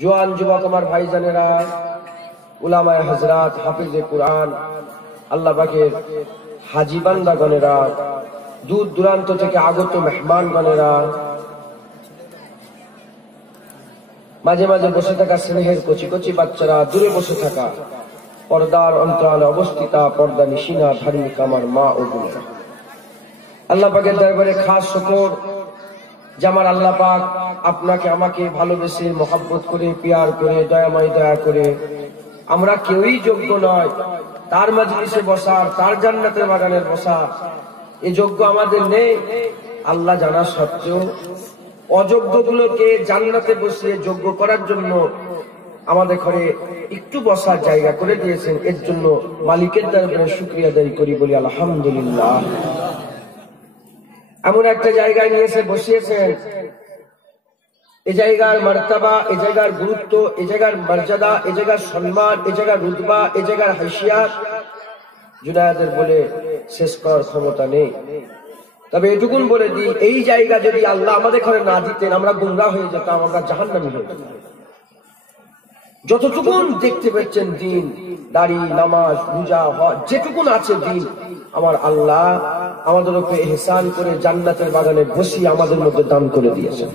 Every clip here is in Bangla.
জোয়ান যুবক আমার ভাইজানেরা, উলামায়ে হযরত, হাফিজে কুরআন, আল্লাহ পাকের হাজী বান্দাগণেরা, দূর দূরান্ত থেকে আগত মেহমানগণেরা, মাঝে মাঝে বসে থাকা স্নেহের কচি কচি বাচ্চারা, দূরে বসে থাকা পর্দার অন্তরালে অবস্থিতা পর্দা নিশিনা ধার্মিক আমার মা ও বোনেরা, আল্লাহ পাকের দরবারে খাস শুকর যে আমার আল্লাহ পাক আপনাকে আমাকে ভালোবেসে মহব্বত করে পিয়ার করে দয়াময় দয়া করে আমরা কেউই যোগ্য নয় তার মাজলিসে বসার, তার জান্নাতের বাগানের বসা, এই যোগ্য আমাদের নেই। আল্লাহ জানা সত্ত্বেও অযোগ্যগুলোকে জান্নাতে বসিয়ে যোগ্য করার জন্য আমাদের ঘরে একটু বসার জায়গা করে দিয়েছেন। এর জন্য মালিকের দরবারে শুকরিয়া আদায় করি, বলি আলহামদুলিল্লাহ। এমন একটা জায়গায় নিয়ে এসে বসিয়েছেন, এ জায়গার মার্তাবা, এ জায়গার গুরুত্ব, এ জায়গার মর্যাদা, এ জায়গার সম্মান, এ জায়গার রুতবা, এ জায়গার হাইসিয়াত জুনায়েদের বলে শেষ করার ক্ষমতা নেই। তবে এটুকুন বলে দিই, এই জায়গা যদি আল্লাহ আমাদের ঘরে না দিতেন আমরা গুমরাহ হয়ে যেতাম, আমরা জাহান্নামী হয়ে যেতাম। যতটুকুন দেখতে পাচ্ছেন দিন, দাড়ি, নামাজ, রোজা, হজ, যেটুকুন আছে দিন, আমার আল্লাহ আমাদের উপরে ইহসান করে জান্নাতের বাগানে বসিয়ে আমাদের মধ্যে দান করে দিয়েছেন।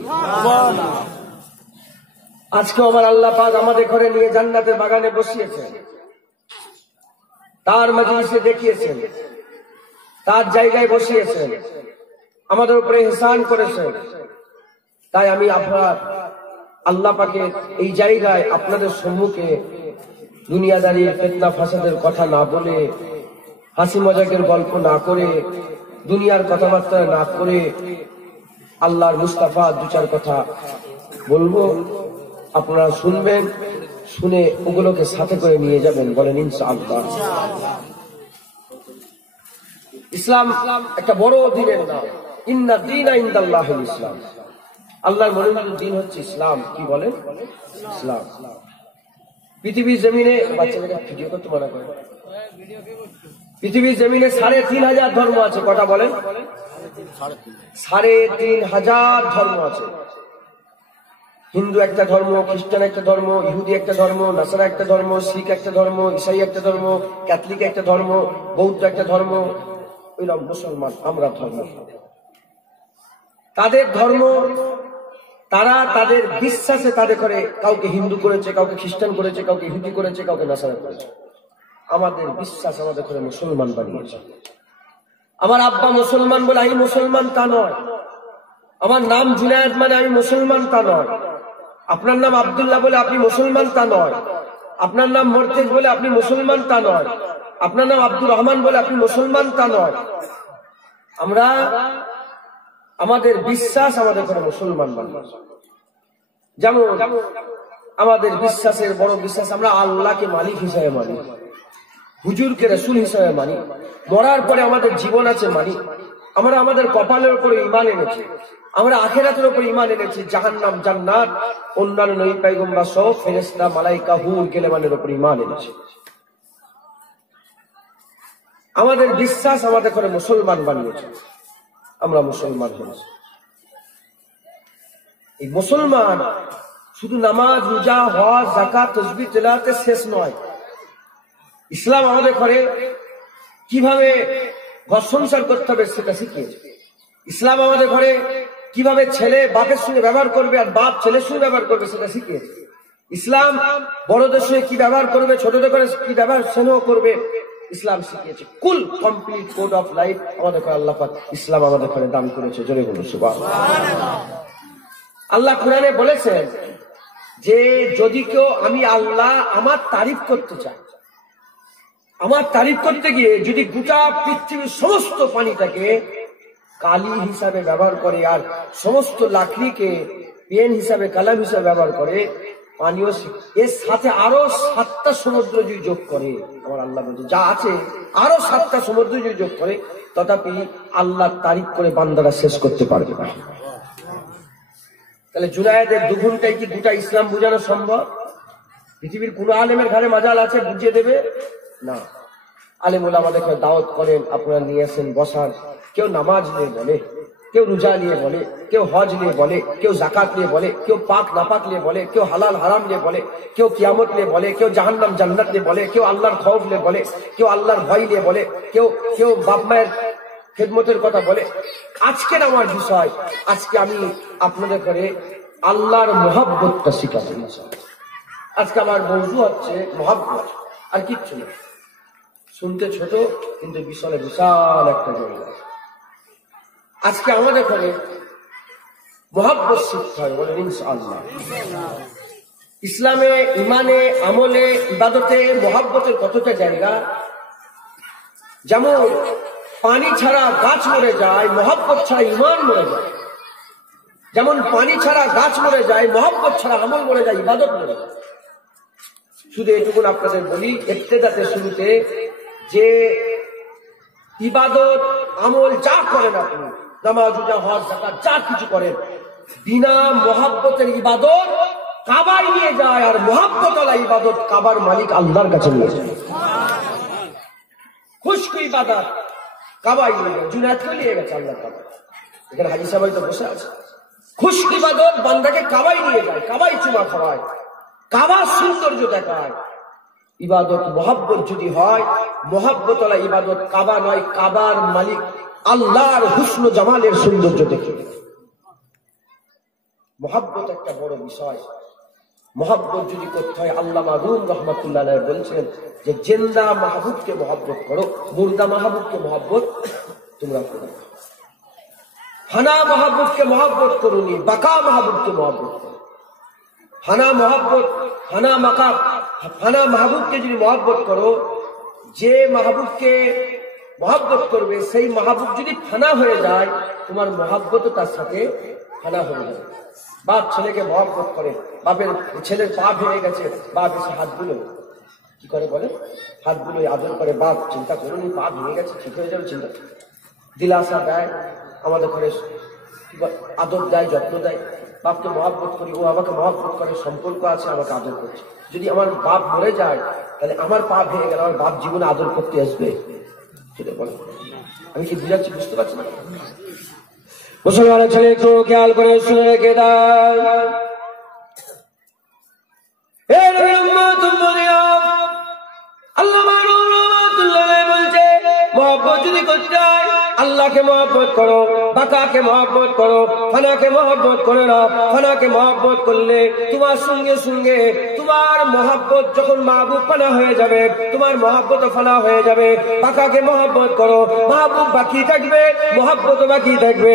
আজকে আমার আল্লাহ পাক আমাদের ঘরে নিয়ে জান্নাতের বাগানে বসিয়েছেন, তার মাজলিসে দেখিয়েছেন, তার জায়গায় বসিয়েছেন, আমাদের উপরে ইহসান করেছেন। তাই আমি আপনার আল্লাহ পাকের এই জায়গায় আপনাদের সম্মুখে দুনিয়াদারি ফিতনা ফাসাদের কথা না বলে, হাসি মজাকের গল্প না করে, দুনিয়ার কথাবার্তা না করে আল্লাহর মুস্তাফা দু চার কথা বলবো, আপনারা শুনবেন, শুনে ওগুলোকে সাথে করে নিয়ে যাবেন। বলেন ইনশাআল্লাহ। ইসলাম একটা বড় দিনের নাম। ইন্না দীনা ইনদাল্লাহিল ইসলাম। আল্লাহর মনোনীত দিন হচ্ছে ইসলাম। কি বলেন? ইসলাম। পৃথিবীর জমিনে, বাচ্চাদের ভিডিও করতে মানা করে, পৃথিবীর জমিনে ৩৫০০ ধর্ম আছে। কটা বলেন? ৩৫০০ ধর্ম আছে। হিন্দু একটা ধর্ম, খ্রিস্টান একটা ধর্ম, ইহুদি একটা ধর্ম, নাসারা একটা ধর্ম, শিখ একটা ধর্ম, ইসাই একটা ধর্ম, ক্যাথলিক একটা ধর্ম, বৌদ্ধ একটা ধর্ম, ওইরকম মুসলমান আমরা ধর্ম। তাদের ধর্ম, তারা তাদের বিশ্বাসে তাদের করে কাউকে হিন্দু করেছে, কাউকে খ্রিস্টান করেছে, কাউকে ইহুদি করেছে, কাউকে নাসারা করেছে। আমাদের বিশ্বাস আমাদের করে মুসলমান বানিয়েছে। আমার আব্বা মুসলমান বলে আমি মুসলমান তা নয়, আমার নাম জুনায়েদ মানে আমি মুসলমান তা নয়, আপনার নাম আব্দুল্লাহ বলে আপনি মুসলমান তা নয়, আপনার নাম মর্তেজ বলে আপনি মুসলমান তা নয়, আপনার নাম আব্দুর রহমান বলে আপনি মুসলমান তা নয়। আমরা আমাদের বিশ্বাস আমাদের করে মুসলমান বানিয়েছে। যেমন আমাদের বিশ্বাসের বড় বিশ্বাস, আমরা আল্লাহকে মালিক হিসাবে মানি, হুজুরকে রাসূল হিসাবে মানি, মরার পরে আমাদের জীবন আছে মানি, আমরা আমাদের কপালের উপরে ঈমান এনেছি, আমরা আখিরাতের উপরে ঈমান এনেছি, জাহান্নাম জান্নাত অন্যান্য নবী পয়গম্বর সহ ফেরেশতা মালায়েকা হুর কেলেমানের উপরে ঈমান এনেছি। আমাদের বিশ্বাস আমাদের করে মুসলমান বানিয়েছে, আমরা মুসলমান হয়েছি। এই মুসলমান শুধু নামাজ, রোজা, হজ, যাকাত, তাসবিহ, তিলাওয়াতে শেষ নয়। ইসলাম আমাদের ঘরে কিভাবে ঘর সংসার করতে হবে সেটা শিখিয়েছে। ইসলাম আমাদের ঘরে কিভাবে ছেলে বাপের সঙ্গে ব্যবহার করবে আর বাপ ছেলের সঙ্গে ব্যবহার করবে সেটা শিখিয়েছে। ইসলাম বড়দের সঙ্গে কি ব্যবহার করবে, ছোটদের করে কি ব্যবহার স্নেহ করবে, ইসলাম শিখিয়েছে। কুল কমপ্লিট কোড অফ লাইফ আমাদের ঘরে আল্লাহ পাক ইসলাম আমাদের ঘরে দান করেছে। জোরে বলুন সুবহানাল্লাহ। আল্লাহ কোরআনে বলেছেন যে যদি কেউ আমি আল্লাহ আমার তারিফ করতে চাই, আমার তারিফ করতে গিয়ে যদি গোটা পৃথিবীর সমস্ত পানিটাকে কালি হিসাবে ব্যবহার করে আর সমস্ত লাকড়িকে পেন হিসাবে কালাম হিসাবে ব্যবহার করে, পানীয় এর সাথে আরো ৭টা সমুদ্র যদি যোগ করে, আমার আল্লাহ বলছে যা আছে আরো ৭টা সমুদ্র যদি যোগ করে, তথাপি আল্লাহ তারিফ করে বান্দারা শেষ করতে পারবে না। তাহলে জুনায়েদের ২ ঘন্টায় কি গোটা ইসলাম বোঝানো সম্ভব? পৃথিবীর কোন আলেমের ঘরে মাজাল আছে বুঝিয়ে দেবে না। আলেম ওলামা আমাদেরকে দাওয়াত করেন, আপনারা নিয়ে আসেন বসান। কেউ নামাজ নিয়ে বলে, কেউ রোজা নিয়ে বলে, কেউ হজ নিয়ে বলে, কেউ জাকাত নিয়ে বলে, কেউ পাক নাপাক নিয়ে বলে, কেউ হালাল হারাম নিয়ে বলে, কেউ কিয়ামত নিয়ে বলে, কেউ জাহান্নাম জান্নাত নিয়ে বলে, কেউ আল্লাহর খৌফ নিয়ে বলে, কেউ আল্লাহর ভয় নিয়ে বলে, কেউ কেউ বাপ মায়ের খেদমতের কথা বলে। আজকের আমার বিষয়, আজকে আমি আপনাদের করে আল্লাহর মহব্বতটা শিখাতে। আজকে আমার মৌজু হচ্ছে মহব্বত, আর কিচ্ছু না। শুনতে ছোট কিন্তু বিশালে বিশাল একটা জায়গা। আজকে আমাদের ঘরে মহব্বত শিখতে হয়, বলেন ইনশাআল্লাহ। ইসলামে, ইমানে, আমলে, ইবাদতে মহব্বতের কতটা জায়গা। যেমন পানি ছাড়া গাছ মরে যায়, মহব্বত ছাড়া ইমান মরে যায়। যেমন পানি ছাড়া গাছ মরে যায়, মহব্বত ছাড়া আমল মরে যায়, ইবাদত মরে যায়। শুধু এটুকুন আপনাদের বলি, ইবতিদাতে শুরুতে যে ইবাদত আমল যা করেন আপনি, নামাজ, রোজা, হজ, যাকাত যা কিছু করেন, বিনা মহব্বতের ইবাদত কাবায় নিয়ে যায়, আর মহব্বতওয়ালা ইবাদত কাবার মালিক আল্লাহর কাছে নিয়ে যায়। খুশকু ইবাদত কাবায় নিয়ে যায়, জুনায়েদকে নিয়ে গেছে আল্লাহর কাছে। এখানে হাজী সাহেব তো বসে আছে। খুশকু ইবাদত বান্দাকে কাবায় নিয়ে যায়, কাবায় চুমা খাওয়ায়, কাবার সৌন্দর্য দেখায়। ইবাদত মহব্বত যদি হয়, মহব্বতওয়ালা ইবাদত কাবা নয়, কাবার মালিক আল্লাহর হুসন জামালের সৌন্দর্য দেখে। মহব্বত একটা বড় বিষয়। মহব্বত যদি করতে হয়, আল্লামা রুম রহমাতুল্লাহ আলাইহি বলছেন যে জিন্দা মাহবুবকে মহব্বত করো, মুর্দা মাহবুবকে মহব্বত তোমরা করো। ফানা মাহবুবকে মহব্বত করুনি, বাকা মাহবুবকে মহব্বত করো। ফানা মহব্বত, ফানা মাকাম, ফানা মাহবুবকে যদি মহব্বত করো, যে মাহবুবকে মহব্বত করবে সেই মাহবুব যদি ফানা হয়ে যায়, তোমার মহব্বত তার সাথে ফানা হয়ে যাবে। বাপ ছেলেকে মহব্বত করে, বাপের ছেলের পা ভেঙে গেছে, বাপ এসে হাতগুলো কি করে বলে, হাতগুলো আদর করে, বাপ চিন্তা করুন পা ভেঙে গেছে, ঠিক হয়ে যাবে, চিন্তা দিলাসা দেয়, আমাদের ঘরে আদর দেয়, যত্ন দেয়। বাপকে মহব্বত করি, ও আমাকে মহব্বত করে, সম্পর্ক আছে, আমাকে আদর করছে। যদি আমার বাপ মরে যায়, তাহলে আমার পা ভেঙে গেলে আমার বাপ জীবনে আদর করতে আসবে? সেটা বলে, আমি কি বুঝাচ্ছি, বুঝতে পারছি না? মুসলমানের ছেলে একটু খেয়াল করে শুনে রেখে দেয়, আল্লাহ বলছে মহব্বত যদি করতে হয়, আল্লাহকে মহব্বত করো, বাকাকে মহব্বত করো, ফানাকে মহব্বত করো না। ফানাকে মহব্বত করলে তোমার সঙ্গে সঙ্গে তোমার মহব্বত যখন মাহবুব ফানা হয়ে যাবে, তোমার মহব্বত ফানা হয়ে যাবে। বাকাকে মহব্বত করো, মাহবুব বাকি থাকবে, মহব্বত বাকি থাকবে।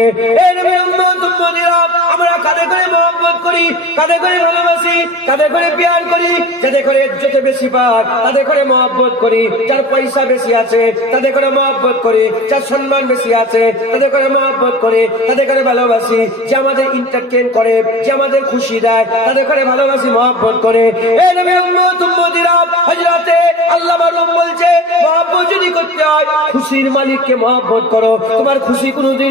আমরা কাঁধে করে মহব্বত করি, কাঁধে করে ভালোবাসি, কাঁধে করে প্যার করি, যাতে করে ইজ্জতে বেশি পাক তাদের করে মহব্বত করি, যার পয়সা বেশি আছে তাদের করে মহব্বত করি, যার সম্মান বেশি আছে তাদের করে মহব্বত করে, তাদের করে ভালোবাসি। যে আমাদের এন্টারটেইন করে, যে আমাদের খুশি দেয়, তাদের করে ভালোবাসি, মহব্বত করে। এই নবী উম্মত উম্মতিরা, হযরতে আল্লাহ মারুম বলছে মহব্বত যদি করতে হয়, খুশির মালিককে মহব্বত করো, তোমার খুশি কোনোদিন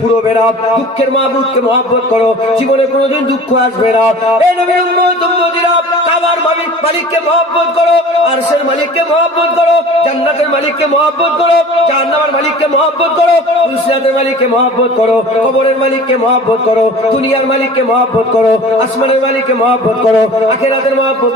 ফুরবে না। দুঃখের মাহবুবকে মহব্বত করো, জীবনে কোনোদিন দুঃখ আসবে না। এই নবী উম্মত উম্মতিরা, কাবার মালিককে মহব্বত করো, আরশের মালিককে মহব্বত করো, জান্নাতের মালিককে মহব্বত করো, জাহান্নামের মালিককে মহব্বত করো, ফুলসিরাতের মালিককে মহব্বত করো, কবরের মালিককে মহব্বত করো, দুনিয়ার মালিককে মহব্বত করো, আসমানের মালিককে মহব্বত করো, আখিরাতের মহব্বত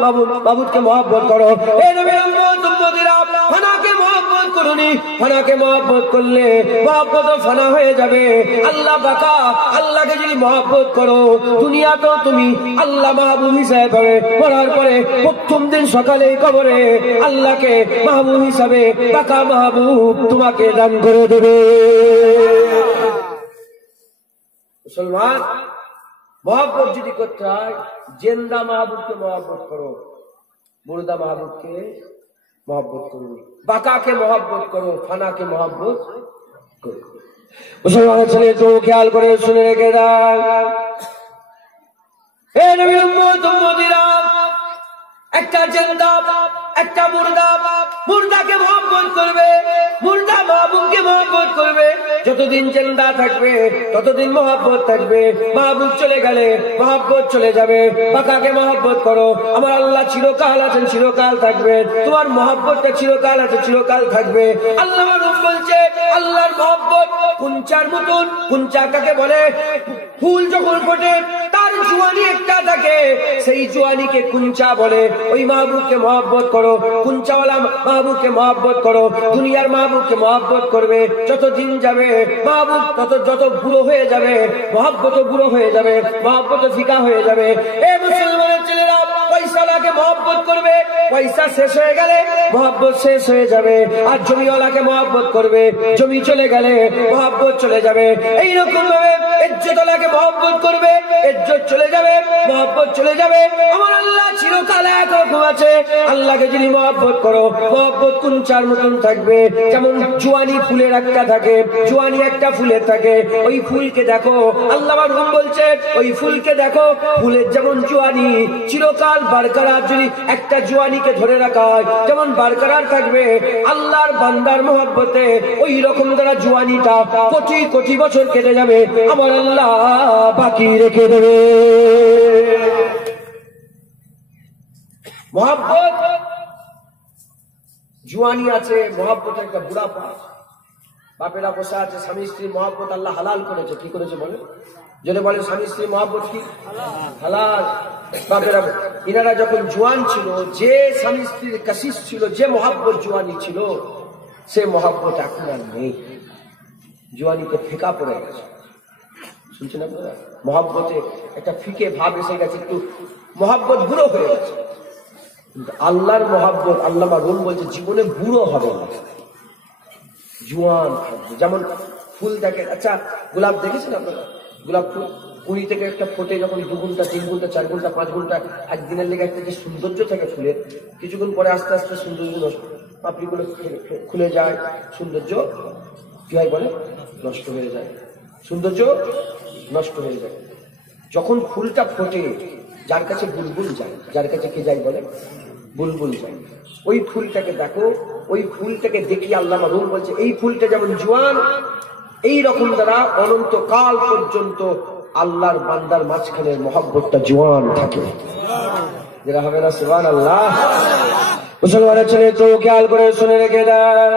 মাবুদকে মহব্বত করো। এই নবীর উম্মত উম্মতিরা, ফানাকে মহব্বত করুনি, ফানাকে মহব্বত করলে মহব্বত ফানা হয়ে যাবে। আল্লাহ বাকা, আল্লাহকে যদি মহব্বত করো, দুনিয়া তো তুমি আল্লাহ মাহবুব হিসাবে পাবে, মরার পরে প্রথম দিন সকালে কবরে আল্লাহকে মাহবুব হিসাবে বাকা মাহবুব তোমাকে দান করে দেবে। মুসলমান, মহব্বত যদি করতে হয়, জিন্দা মাহবুবকে মহব্বত করো, মুর্দা মাহবুবকে মহব্বত করো, বাকাকে মহব্বত করো, ফানাকে মহব্বত করো। মুসলমানের ছেলে তো খেয়াল করে শুনে রেখে দেয়, একটা জিন্দা একটা মুর্দাকে মহব্বত করবে, মুর্দা মাহবুবকে মহব্বত করবে। যতদিন জিন্দা থাকবে ততদিন মহব্বত থাকবে, মাহবুব চলে গেলে মহব্বত চলে যাবে। বাকাকে মহব্বত করো, আমার আল্লাহ চিরকাল আছেন, চিরকাল থাকবে। তোমার মহব্বতটা চিরকাল আছে, চিরকাল থাকবে। আল্লাহ বলছে আল্লাহর মহব্বত কুঞ্চার মতন। কুঞ্চা কাকে বলে? ফুল যখন ফোটে তার জুয়ানি একটা থাকে, সেই জুয়ানিকে কুঞ্চা বলে। ওই মাহবুবকে মহব্বত করো, কুঞ্চাওয়ালা মাহবুবকে মহব্বত করো। দুনিয়ার মাহবুবকে মহব্বত করবে, যত দিন যাবে মাহবুব যত বুড়ো হয়ে যাবে, মহব্বত বুড়ো হয়ে যাবে, মহব্বত ফিকা হয়ে যাবে। এ মুসলমানের ছেলেরা পয়সাওয়ালাকে মহব্বত করবে, পয়সা শেষ হয়ে গেলে মহব্বত শেষ হয়ে যাবে। আর জমিওয়ালাকে মহব্বত করবে, জমি চলে গেলে মহব্বত চলে যাবে। এইরকম ভাবে ইজ্জতওয়ালাকে মহব্বত করবে, ইজ্জত চলে যাবে, মহব্বত চলে যাবে। আমার আল্লাহ চিরকাল একরকম আছে। আল্লাহকে যদি মহব্বত করো, মহব্বত কুঞ্চার মতন থাকবে। যেমন জুয়ানি ফুলের একটা থাকে, জুয়ানি একটা ফুলের থাকে। ওই ফুলকে দেখো, আল্লাহ রুম বলছে ওই ফুলকে দেখো, ফুলের যেমন জুয়ানি চিরকাল বারকরার, যদি একটা জুয়ানিকে ধরে রাখা হয় যেমন বারকরার থাকবে আল্লাহর বান্দার মহব্বতে, ওই রকম দ্বারা জুয়ানিটা কোটি কোটি বছর কেটে যাবে, আমার আল্লাহ বাকি রেখে দেবে। মহব্বত জুয়ানি আছে, মহব্বত একটা বুড়া পাশ। বাপেরা বসে আছে, স্বামী স্ত্রী মহব্বত আল্লাহ হালাল করেছে। কি করেছে বলে? যদি বলে স্বামী স্ত্রী মহব্বত কি হালাল। বাপেরা ইনারা যখন জোয়ান ছিল, যে স্বামী স্ত্রীর কাশিস ছিল, যে মহব্বত জোয়ানি ছিল, সে মহব্বত এখন আর নেই। জোয়ানিতে ফিকা পড়ে গেছে। শুনছেন আপনারা? মহব্বতে একটা ফিকে ভাব এসে গেছে, একটু মহব্বত বুড়ো হয়ে গেছে। কিন্তু আল্লাহর মহব্বত, আল্লাহ রুম বলছে জীবনে বুড়ো হবে না, জোয়ান থাকবে। যেমন ফুল দেখে, আচ্ছা গোলাপ দেখেছেন আপনারা? গোলাপ ফুল কুড়ি থেকে একটা ফোটে, যখন 2 ঘন্টা 3 ঘন্টা 4 ঘন্টা 5 ঘন্টা একদিনের লেগে একটা যে সৌন্দর্য থাকে ফুলের, কিছুক্ষণ পরে আস্তে আস্তে সৌন্দর্য নষ্ট, পাপড়িগুলো খুলে যায়, সৌন্দর্য কি হয় বলে? নষ্ট হয়ে যায়, সৌন্দর্য নষ্ট হয়ে যায়। যখন ফুলটা ফোটে, যার কাছে বুলবুল যায়, যার কাছে কে যায় বলে? বুলবুল যায়। ওই ফুলটাকে দেখো, ওই ফুলটাকে দেখি আল্লাহ রুম বলছে এই ফুলটা যেমন জোয়ান, এই রকম দ্বারা অনন্তকাল পর্যন্ত আল্লাহর বান্দার মাঝখানে মহব্বতটা জোয়ান থাকে। যেটা হবে না সুবহানাল্লাহ। মুসলমানের ছেলে তো খেয়াল করে শুনে রেখে দেন,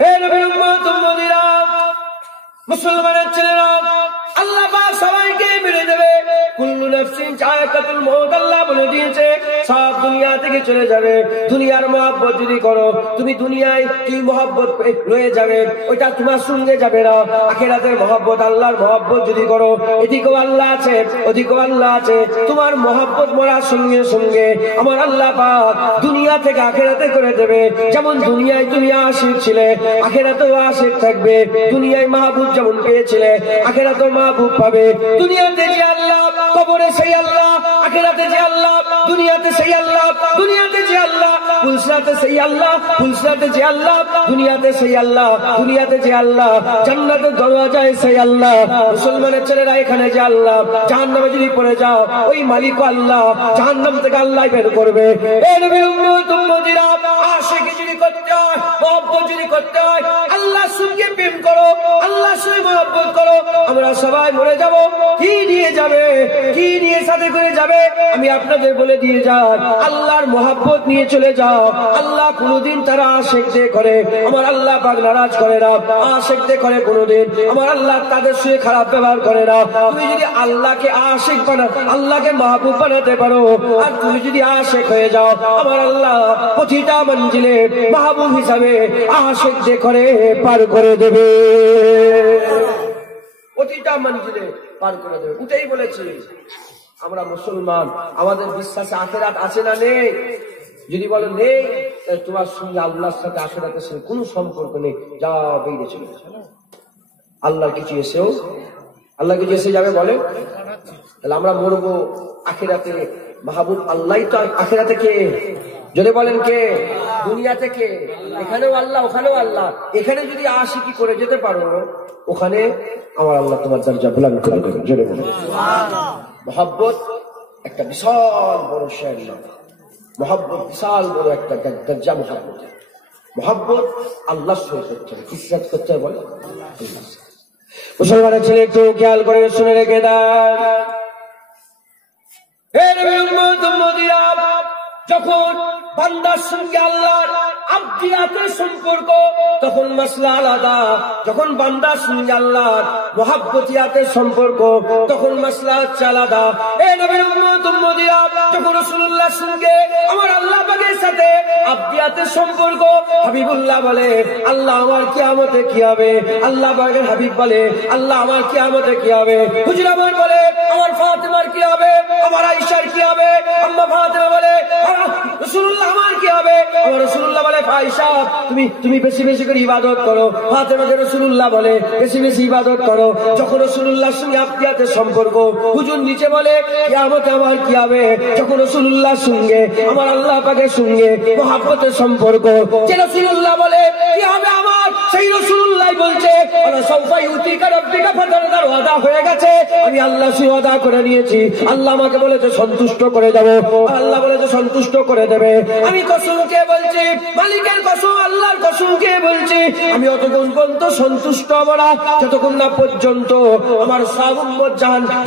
হে নবীর উম্মত উম্মতিরা, মুসলমানের ছেলেরা, আল্লাহ পাক সবাইকে মেরে দেবে। কুল্লু নাফসিন যায়কাতুল মউত, আল্লাহ বলে দিয়েছে সব দুনিয়া থেকে চলে যাবে। দুনিয়ার মহব্বত যদি করো, তুমি দুনিয়ায় কি মহব্বত রয়ে যাবে, ওইটা তোমার সঙ্গে যাবে না। আখিরাতের মহব্বত, আল্লাহর মহব্বত যদি করো, এদিকেও আল্লাহ আছে ওদিকেও আল্লাহ আছে, তোমার মহব্বত মরার সঙ্গে সঙ্গে আমার আল্লাহ পাক দুনিয়া থেকে আখিরাতে করে দেবে। যেমন দুনিয়ায় তুমি আশিক ছিলে, আখিরাতেও আশিক থাকবে। দুনিয়ায় মাহবুব যেমন পেয়েছিলে, আখিরাতেও মাহবুব পাবে। দুনিয়াতে যে আল্লাহ, কবরে সেই আল্লাহ, আখিরাতে যে আল্লাহ, দুনিয়াতে সেই আল্লাহ, দুনিয়াতে যে আল্লাহ, পুলসরাতে সেই আল্লাহ, পুলসরাতে যে আল্লাহ, দুনিয়াতে সেই আল্লাহ, দুনিয়াতে যে আল্লাহ, জান্নাতের দরওয়াজায় সেই আল্লাহ। মুসলমানের ছেলেরা, এখানে যে আল্লাহ, জাহান্নামে যদি পড়ে যাও ওই মালিক আল্লাহ, জাহান্নাম থেকে আল্লাহ বের করবে। এই নবীর উম্মত উম্মতিরা, আশিকি যদি করতে হয়, মহব্বত যদি করতে হয়, আল্লাহর সঙ্গে প্রেম করো, আল্লাহর সঙ্গে মহব্বত করো। আমরা সবাই মরে যাব, কি নিয়ে যাবে, কি নিয়ে সাথে করে যাবে? আমি আপনাদের বলে দিয়ে যাই, আল্লাহর মহব্বত নিয়ে চলে যাও। আল্লাহ কোনদিন তারা আশিকদের করে, আমার আল্লাহ পাক নারাজ করে না। আশিকদের করে কোনদিন আমার আল্লাহ তাদের সঙ্গে খারাপ ব্যবহার করে না। তুমি যদি আল্লাহকে আশিক বানা, আল্লাহকে মাহবুব বানাতে পারো, আর তুমি যদি আশিক হয়ে যাও, আমার আল্লাহ প্রতিটা মঞ্জিলে মাহবুব হিসাবে আশিকদের করে পার করে দেবে, প্রতিটা মঞ্জিলে পার করে দেবে। উঠেই বলেছি আমরা মুসলমান, আমাদের বিশ্বাসে আখিরাত আছে না নেই? যদি বলো নেই, তোমার সঙ্গে আল্লাহর সাথে আখিরাতের সঙ্গে কোনো সম্পর্ক নেই, যা বেরিয়ে চলে গেছে। আল্লাহর কিছু এসেও, আল্লাহ কিছু এসে যাবে বলে? তাহলে আমরা মরবো আখিরাতে, মাহবুব আল্লাহ তো আখিরাতে কে? যদি বলেন কে? দুনিয়াতে কে? এখানেও আল্লাহ, ওখানেও আল্লাহ। এখানে যদি আশিকি করে যেতে পারো, ওখানে আমার আল্লাহ তোমার দরজা বুলন্দ করে দেবে। জোরে বলুন সুবহানাল্লাহ। মহব্বত একটা বিশাল বড় শের। মহব্বত বিশাল বড় একটা দরজা মহব্বত। মহব্বত আল্লাহর সঙ্গে করতে হবে, কিসের সাথে করতে হবে বলো? মুসলমানের ছেলে একটু খেয়াল করে শুনে রেখে দেন, যখন বান্দার সঙ্গে আল্লাহর আব্দিয়াতের সম্পর্ক তখন মাসলা আলাদা, যখন বান্দার সঙ্গে আল্লাহর মুহাব্বতিয়াতের সম্পর্ক তখন মাসলা হচ্ছে আলাদা। এ নবীর উম্মত উম্মতিরা, যখন রাসূলুল্লাহর সঙ্গে আমার আল্লাহ পাকের সাথে আব্দিয়াতের সম্পর্ক, হাবিবুল্লাহ বলে আল্লাহ আমার কিয়ামতে কি হবে, আল্লাহ পাকের হাবিব বলে আল্লাহ আমার কিয়ামতে কি হবে, হুজুর আমার বলে আমার ফাতেমার কি হবে, আমার আয়েশার কি হবে, আম্মা ফাতেমা বলে রাসূলুল্লাহ আমার কি হবে, আমার রাসূলুল্লাহ বলে আয়েশা তুমি বেশি বেশি করে ইবাদত করো, ফাতেমাকে রাসূলুল্লাহ বলে বেশি বেশি ইবাদত করো। যখন রাসূলুল্লাহর সঙ্গে আব্দিয়াতের সম্পর্ক, হুজুর নিচে বলে কিয়ামতে আমার কি হবে, যখন রাসূলুল্লাহর সঙ্গে আমার আল্লাহ পাকের সঙ্গে মুহাব্বতের সম্পর্ক, যে রাসূলুল্লাহ বলে কি হবে আমার, সেই রাসূলুল্লাহ বলছে আনা সাউফা ইউতিকা রাব্বিকা ফাতারদার, ওয়াদা হয়ে গেছে, আমি আল্লাহ সে ওয়াদা করে নিয়েছি। আল্লাহ আমাকে বলেছে সন্তুষ্ট করে দেব, আল্লাহ বলেছে সন্তুষ্ট করে দেবে। আমি কসম কে বলছি, মালিকের কসম, আল্লাহর কসম কে বলছি, আমি অতক্ষণ পর্যন্ত সন্তুষ্ট হব না যতক্ষণ না পর্যন্ত আমার সব উম্মত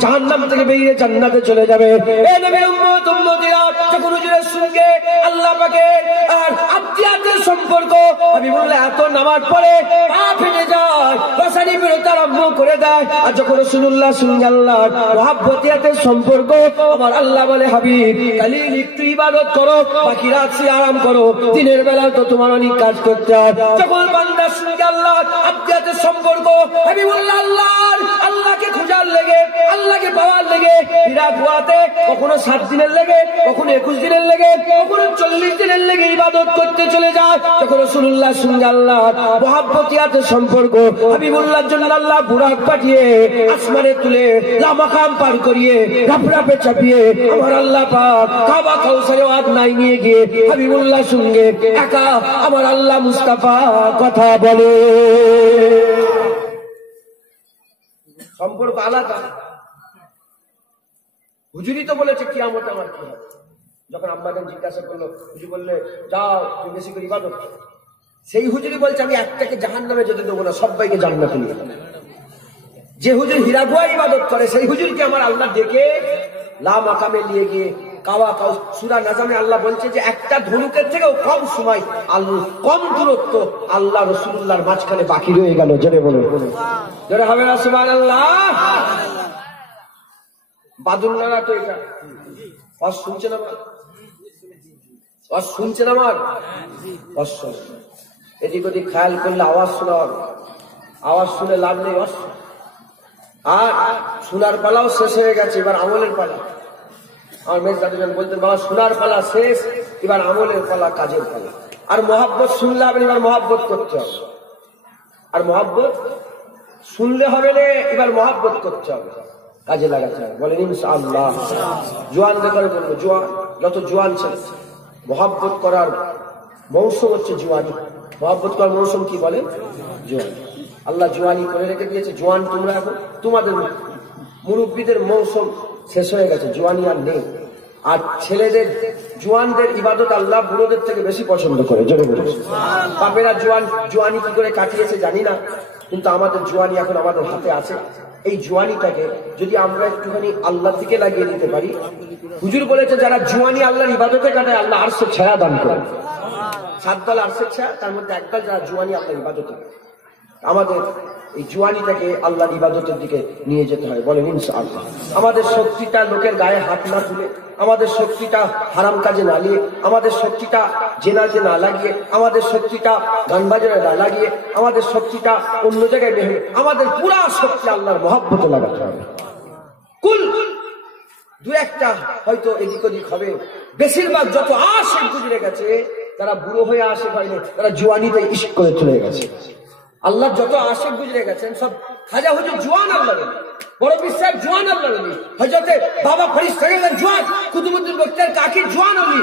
জাহান্নাম থেকে বেরিয়ে জান্নাতে চলে যাবে। এ নবীর উম্মত উম্মতিরা, যখন হুজুরের সঙ্গে আল্লাহ পাকের আর আব্দিয়াতের সম্পর্ক, আমি বললে এত নামাজ পড়ে পা ফেটে যায়, রসানি বেরোতে আরম্ভ করে দেয়, আর যখন রাসূলুল্লাহর সঙ্গে আল্লাহর মুহাব্বতিয়াতের সম্পর্ক, আমার আল্লাহ বলে হাবিব কালিল একটু ইবাদত করো, বাকি রাত সে আরাম করো, দিনের বেলা তো তোমার অনেক কাজ করতে হয়। যখন বান্দার সঙ্গে আল্লাহর আব্দিয়াতের সম্পর্ক, হাবিবুল্লাহ আল্লাহকে খোঁজার লেগে, আল্লাহকে পাওয়ার লেগে হীরা গুহাতে কখনো 7 দিনের লেগে, কখনো 21 দিনের লেগে, কখনো 40 দিনের লেগে ইবাদত করতে চলে যায়। যখন রাসূলুল্লাহর সঙ্গে আল্লাহর মুহাব্বতিয়াতের সম্পর্ক, হাবিবুল্লাহর জন্য আল্লাহ বুরাক পাঠিয়ে আসমানে তুলে লামাকাম পার করিয়ে রাফরাফে চাপিয়ে আমার আল্লাহ পাক কাবা কাউসারে আদনায় নিয়ে গিয়ে হাবিবুল্লাহর সঙ্গে একা আমার আল্লাহ মুস্তাফা কথা বলে। সম্পর্ক আলাদা। হুজুরই তো বলেছে কিয়ামত আমার কি হবে। যখন আম্মাজান জিজ্ঞাসা করলো, হুজুর বললে যাও তুমি বেশি করে ইবাদত করো, সেই হুজুরি বলছে আমি একটাকে জাহান্নামে যেতে দেবো না, সবাইকে জান্নাতে নিয়ে যাবো। যে হুজুর হীরা গুহায় ইবাদত করে সেই হুজুরকে আমার আল্লাহ ডেকে লা মাকামে নিয়ে গিয়ে কাওয়া কাউ সূরা নাজমে আল্লাহ বলছে যে একটা ধনুকের থেকেও কম সময়, কম দূরত্ব আল্লাহ রাসূলুল্লাহর মাঝখানে বাকি রয়ে গেল। জোরে বলো, জোরে হবে না সুবহানাল্লাহ। বাদুল্লাহরা তো এটা ওয়াজ শুনছেন, আমার ওয়াজ শুনছেন, আমার ওয়াজ শুনছেন, এদিক ওদিক খেয়াল করলে আওয়াজ শোনা হবে, আওয়াজ শুনে লাভ নেই। আর শোনার পালাও শেষ হয়ে গেছে, এবার আমলের পালা। আমার মেজ দাদুজান বলতেন বাবা শোনার পালা শেষ, এবার আমলের পালা, কাজের পালা। আর মহাব্বত শুনলে হবে, এবার মহাব্বত করতে হবে। আর মহাব্বত শুনলে হবে না, এবার মহাব্বত করতে হবে, কাজে লাগাতে হবে। বলেন ইনশাআল্লাহ। জোয়ানদের করে বলবো, জোয়ান যত জোয়ান ছিল, মহাব্বত করার মৌসুম হচ্ছে জোয়ানি। মহাব্বত করার মৌসুম কি বলে? জোয়ানি। আল্লাহ জোয়ানি করে রেখে দিয়েছে। জোয়ান তোমরা এখন, তোমাদের মুরব্বীদের মৌসুম শেষ হয়ে গেছে, জোয়ানি আর নেই। আর ছেলেদের জোয়ানদের ইবাদত আল্লাহ বুড়োদের থেকে বেশি পছন্দ করে। জোরে বলে বাপেরা জোয়ানি কি করে কাটিয়েছে জানি না, কিন্তু আমাদের জোয়ানি এখন আমাদের হাতে আছে। এই জোয়ানিটাকে যদি আমরা একটুখানি আল্লাহর দিকে লাগিয়ে দিতে পারি, হুজুর বলেছে যারা জোয়ানি আল্লাহর ইবাদতে কাটায় আল্লাহ আরশের ছায়া দান করে। 7 দল আরশের ছায়া, তার মধ্যে একদল যারা জোয়ানি আল্লাহর ইবাদতে। আমাদের এই জোয়ানিটাকে আল্লাহর ইবাদতের দিকে নিয়ে যেতে হয়। বলেন ইনশাআল্লাহ। আমাদের শক্তিটা লোকের গায়ে হাত না তুলে, আমাদের শক্তিটা হারাম কাজে না নিয়ে, আমাদের শক্তিটা জেনাতে না লাগিয়ে, আমাদের শক্তিটা গান বাজারে না লাগিয়ে, আমাদের শক্তিটা অন্য জায়গায় নেই, আমাদের পুরা শক্তি আল্লাহর মহব্বতে লাগাতে হবে। কুল 2-1টা হয়তো এদিক ওদিক হবে, বেশিরভাগ যত আশিক গুজরে গেছে তারা বুড়ো হয়ে আশিক হয়নি, তারা জোয়ানিতে ইশক করে চলে গেছে। আল্লাহ যত আশিক গুজরে গেছেন সব খাজা হুজুর জোয়ান আল্লাহ। বড় বিশ্বাস জোয়ান আল্লাহ নবী হযরতে বাবা ফরিদ সাহেবের জোয়ান, কুতুবুদ্দিন বখতিয়ার কাকির জোয়ান নবী,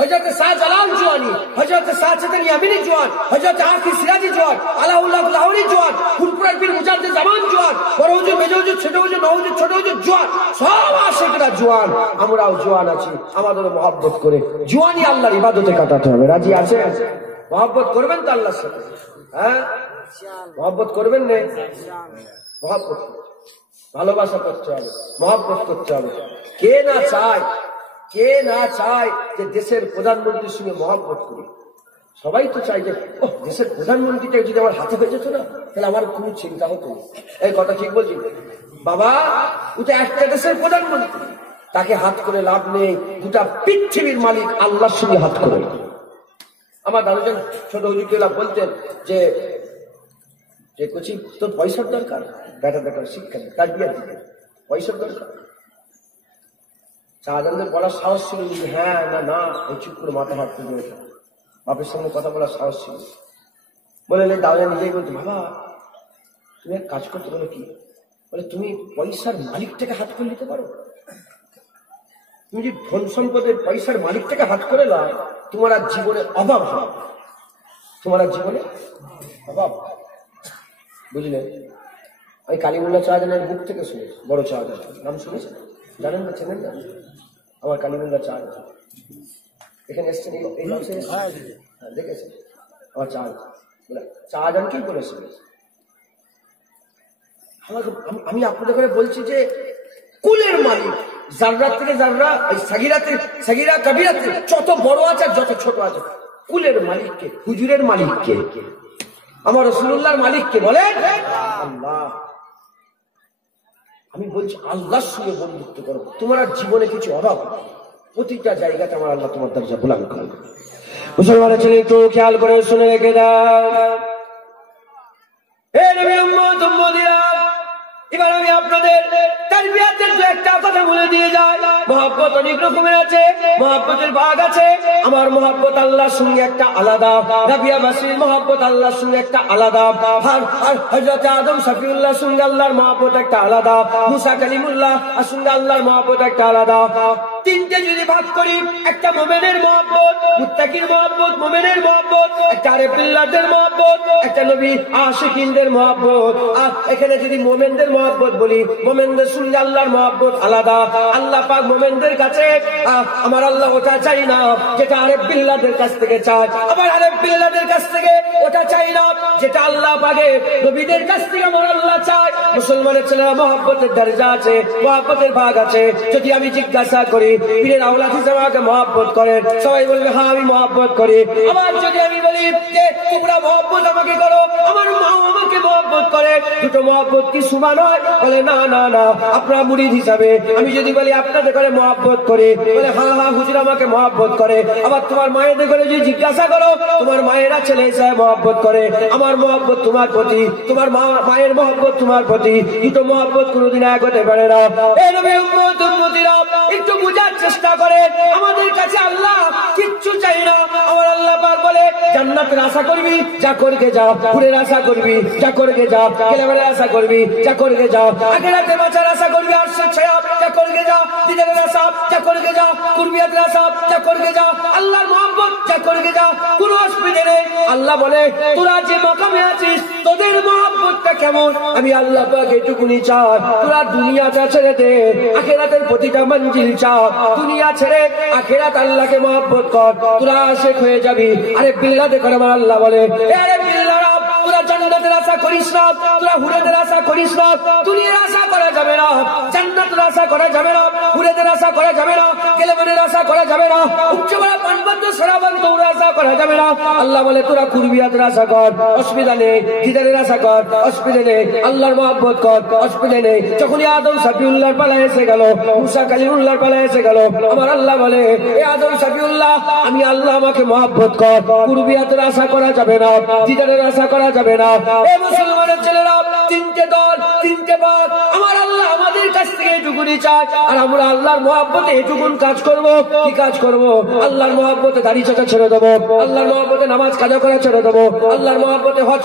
হযরতে শাহজালাল জোয়ানি, হযরতে শাহজাহান ইয়ামিনী জোয়ান, হযরতে হাফিজ সিরাজি জোয়ান, আলাউল্লাহ লাহোরী জোয়ান, ফুরফুরাত বিন মুজাদ্দিদ জামান জোয়ান, বড় হুজুর, মেজ হুজুর, ছোট হুজুর, নও হুজুর, ছোট হুজুর জোয়ান, সব আশিকরা জোয়ান। আমরাও জোয়ান আছি, আমাদেরও মহব্বত করে জোয়ানি আল্লাহর ইবাদতে কাটাতে হবে। রাজি আছেন? মহব্বত করবেন তো আল্লাহর সাথে? হ্যাঁ, মহব্বত করবেন না? মহব্বত, ভালোবাসা করতে হবে, মহব্বত করতে হবে। কে না চায় যে দেশের প্রধানমন্ত্রীর সঙ্গে মহব্বত করি? সবাই তো চাই যে দেশের প্রধানমন্ত্রীটা যদি আমার হাতে হয়ে যেত না, তাহলে আমার কোনো চিন্তা হতো না। এই কথা ঠিক বলছি বাবা? ওটা একটা দেশের প্রধানমন্ত্রী, তাকে হাত করে লাভ নেই। গোটা পৃথিবীর মালিক আল্লাহর সঙ্গে হাত করে। আমার দাদুজন ছোট হুজুরকেলা বলতেন যে কচি তোর পয়সার দরকার, বেটা বেটার শিক্ষা তার বিয়ার দিকে পয়সার দরকার। শাহজাহানদের বলার সাহস ছিল হ্যাঁ না না, এই চুপ করে মাথা হাত তুলে বাপের সঙ্গে কথা বলার সাহস ছিল। বলে দাদা নিজেই বলতো বাবা তুমি এক কাজ করতে, বলে কি? বলে তুমি পয়সার মালিকটাকে হাত করে নিতে পারো। তুমি যদি ধন সম্পদের পয়সার মালিকটাকে হাত করে নাও, তোমার আর জীবনে অভাব হবে, তোমার আর জীবনে অভাব। বুঝলেন? আমি কালিমুল্লাহ শাহজাহানের বুক থেকে শুনেছি, বড় শাহজাহান নাম শুনেছেন? জানেন না? চেনেন না? আমার কালিমুল্লাহ শাহজাহান এখানে এসছেন, এই মাসে দেখেছেন আমার শাহজাহানকেই বলেছে। আমি আপনাদের করে বলছি যে কুলের মালিক, জাররা থেকে জাররা, সাগিরা কবিরাতে যত বড় আছে যত ছোট আছে, কুলের মালিককে, হুজুরের মালিককে, আমার রাসূলুল্লাহর মালিককে বলেন আল্লাহ। আমি বলছি আল্লাহর সঙ্গে বন্ধুত্ব করো, তোমার আর জীবনে কিছু অভাব, প্রতিটা জায়গাতে আমার আল্লাহ তোমার দরজা বুলন্দ করে। মুসলমানের ছেলে একটু খেয়াল করে শুনে রেখে দাও। হে নবী উম্মত উম্মতিরা, এবার আমি আপনাদের তারবিয়াতের দু একটা কথা বলে দিয়ে যাই। মহব্বত অনেক রকমের আছে, মহব্বতের ভাগ আছে। আমার মহব্বত আল্লাহর সঙ্গে একটা আলাদা, রাবিয়াবাসীর মহব্বত আল্লাহর সঙ্গে একটা আলাদা, আর হযরত আদম শফিউল্লাহর সঙ্গে আল্লাহর মহব্বত একটা আলাদা, মুসা কালিমুল্লাহ আর সঙ্গে আল্লাহর মহব্বত একটা আলাদা। তিনটে যদি ভাগ করি, একটা মুমিনের মহব্বত, মুত্তাকির মহব্বত, মুমিনের মহব্বত, একটা আরেফিল্লাহদের মহব্বত, একটা নবী আশিকিনদের মহব্বত। আর এখানে যদি মুমিনদের মহব্বত বলি, মুমিনদের সঙ্গে আল্লাহর মহব্বত আলাদা। আল্লাহ পাক মুমিনদের কাছে, আমার আল্লাহ ওটা চাই না যেটা আরেফিল্লাহদের কাছ থেকে চায়, আবার আরেফিল্লাহদের কাছ থেকে ওটা চাই না যেটা আল্লাহ পাকে নবীদের কাছ থেকে আমার আল্লাহ চায়। মুসলমানের ছেলেরা মহব্বতের দরজা আছে, মহব্বতের ভাগ আছে। যদি আমি জিজ্ঞাসা করি পীরের আওলাদ হিসেবে আমাকে মহব্বত করেন, সবাই বলবে হ্যাঁ আমি মহব্বত করি। আবার যদি আমি বলি যে তোমরা মহব্বত আমাকে করো, আমার মা আমাকে মহব্বত করে, দুটো মহব্বত কি সমান হয়? বলে না না না, আপনার মুরিদ হিসাবে। আমি যদি বলি আপনাদের করে মহব্বত করে, বলে হ্যাঁ হ্যাঁ হুজুর আমাকে মহব্বত করে। আবার তোমার মায়েদের করে যদি জিজ্ঞাসা করো, তোমার মায়েরা ছেলে হিসাবে মহব্বত করে, আমার মহব্বত তোমার প্রতি, তোমার মায়ের মহব্বত তোমার প্রতি। দুটো মহব্বত কোনোদিন এক হতে পারে না। এই নবী উম্মত উম্মতিরা একটু বুঝার চেষ্টা করে, আমাদের কাছে আল্লাহ কিচ্ছু চাই না। আমার আল্লাহ পাক বলে জান্নাতের আশা করবি, যা করকে যা, ফুলের আশা করবি, যা করকে যা, কেলেমারের আশা করবি, যা করকে যা, আখিরাতে বাঁচার আশা করবি, আরশের ছায়া, যা করকে যা, দিদারের আশা, যা করকে যা, কুরবিয়াতের আশা, যা করকে যা, আল্লাহর মহব্বত, যা করকে যা, কোনো অসুবিধা নেই। আল্লাহ বলে তোরা যে মাকামে আছিস, তোদের মহব্বতটা কেমন আমি আল্লাহ পাক এটুকুনি চাই, তোরা দুনিয়াটা ছেড়ে দে, আখিরাতের প্রতিটা মঞ্জিল চা, দুনিয়া ছেড়ে আখিরাত আল্লাহকে মহব্বত কর, তোরা আশিক হয়ে যাবি। আরে বিল্লাহ দেখো আমার আল্লাহ বলে, আরে বিল্লাহরা তোরা জান্নাতের আশা করিস না, তোরা হুরেদের আশা করিস না, দুনিয়ার আশা করা যাবে না, জান্নাতের আশা করা যাবে না, হুরেদের আশা করা যাবে না, কেলেমানের আশা করা যাবে না, উচ্চবেলা পানবদ্ধ সরাবান দৌড় আশা করা যাবে না। আল্লাহ বলে তোরা কুরবিয়াতের আশা কর, অসুবিধা নেই, দিদারের আশা কর, অসুবিধা নেই, আল্লাহর মহব্বত কর, অসুবিধা নেই। যখনই আদম শফিউল্লাহর পালা এসে গেল, মুসা কালিমুল্লাহর পালা এসে গেল, আমার আল্লাহ বলে এ আদম শফিউল্লাহ আমি আল্লাহ আমাকে মহব্বত কর, কুরবিয়াতের আশা করা যাবে না, দিদারের আশা করা যাবে না। এ মুসলমানের ছেলেরা তিনটে দল, তিনটে বার আমার আল্লাহ আমাদের কাছ থেকে এটুকুনি চায়, আর আমরা আল্লাহর মহব্বতে এটুকুন কাজ করব। কি কাজ করব? আল্লাহর মহব্বতে দাড়ি চাচা ছেড়ে দেবো, আল্লাহর মহব্বতে নামাজ কাজা করা ছেড়ে দেবো, আল্লাহর মহব্বতে হজ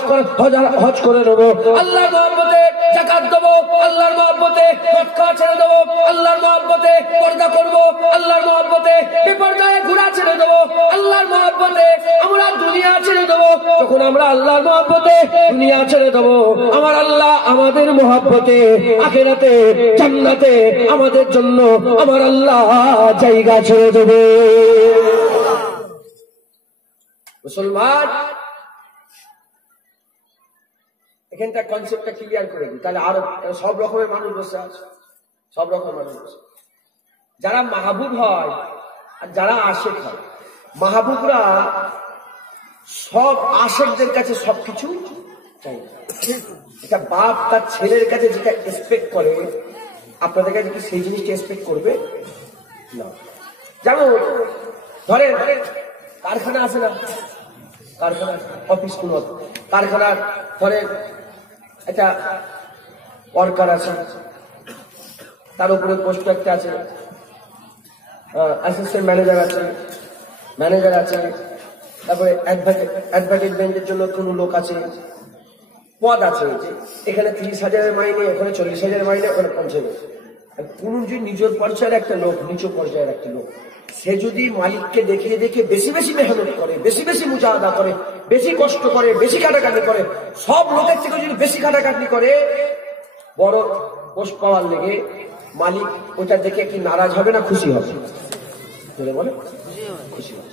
করে দেবো, আল্লাহর মহব্বতে যাকাত দেবো, আল্লাহর মহব্বতে সদকা ছেড়ে দেবো, আল্লাহর মহব্বতে পর্দা করবো, আল্লাহর মহব্বতে বেপরদায় ঘোরা ছেড়ে দেবো, আল্লাহর মহব্বতে আমরা দুনিয়া ছেড়ে দেবো। যখন আমরা আল্লাহর মহব্বতে দুনিয়া ছেড়ে দেবো, আমার আল্লাহ আমাদের মহব্বতে আখিরাতে জান্নাতে আমাদের জন্য আমার আল্লাহ জায়গা ছেড়ে দেবে। মুসলমান, এখানটা কনসেপ্টটা ক্লিয়ার করে দিই, তাহলে আরো সব রকমের মানুষ বসে আছে, সব রকমের মানুষ বসে। যারা মাহবুব হয় আর যারা আশেক হয়, মাহবুবরা সব আশেকদের কাছে সবকিছু চাই। এটা বাপ তার ছেলের কাছে যেটা এক্সপেক্ট করে, আপনাদের কাছে কি সেই জিনিসটা এক্সপেক্ট করবে না? যেমন ধরেন কারখানা আছে না, কারখানা অফিস কোন কারখানার ধরে একটা ওয়ার্কার আছে, তার উপরে পোস্ট একটা আছে, অ্যাসিস্ট্যান্ট ম্যানেজার আছে, তারপরে অ্যাডভার্টাইজমেন্টের জন্য কোনো লোক আছে, পদ আছে, এখানে 30,000 মাইনে, ওখানে 40,000 মাইনে, ওখানে 50,000। কোন যদি নিজের পর্যায়ের একটা লোক, নিচু পর্যায়ের একটা লোক, সে যদি মালিককে দেখিয়ে দেখে বেশি বেশি মেহনত করে, বেশি বেশি মুজাহাদা করে, বেশি কষ্ট করে, বেশি খাটাখাটি করে, সব লোকের থেকে যদি বেশি খাটাখাটি করে, বড় পোস্ট পাওয়ার লেগে মালিক ওটা দেখে কি নারাজ হবে না খুশি হবে? বলে খুশি হবে।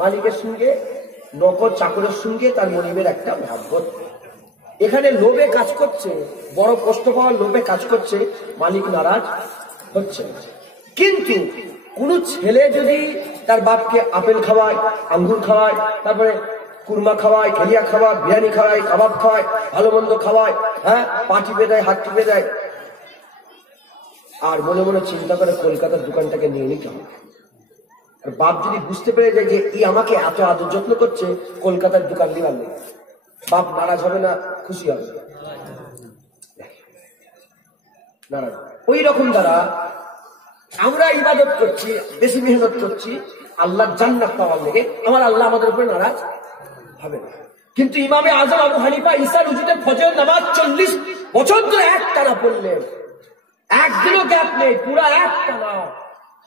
মালিকের সঙ্গে নকর চাকরের সঙ্গে তার মনিবের একটা ভাববোধ। এখানে লোভে কাজ করছে, বড় কষ্ট পাওয়ার লোভে কাজ করছে, মালিক নারাজ হচ্ছে। কিন্তু কোন ছেলে যদি তার বাপকে আপেল খাওয়ায়, আঙ্গুর খাওয়ায়, তারপরে কুরমা খাওয়ায়, খেলিয়া খাওয়ায়, বিরিয়ানি খাওয়ায়, কাবাব খাওয়ায়, ভালো মন্দ খাওয়ায়, হ্যাঁ, পা টিপে দেয়, হাত টিপে দেয়, আর মনে মনে চিন্তা করে কলকাতার দোকানটাকে নিয়ে নিতে হবে, আর বাপ যদি বুঝতে পেরে যায় যে এই আমাকে এত আদর যত্ন করছে, কলকাতার দোকান দিবার নেই, বাপ নারাজ হবে না খুশি হবে? নারাজ। ওই রকম দ্বারা আমরা ইবাদত করছি, বেশি মেহনত করছি, আল্লাহ জান্নাত পাওয়ার লেগে, আমার আল্লাহ আমাদের উপরে নারাজ হবে না। কিন্তু ইমামে আজম আবু হানিফা ঈসা রুজুতে ফজর নামাজ 40 বছর ধরে এক টানা পড়লেন, একদিনও গ্যাপ নেই, পুরা এক টানা।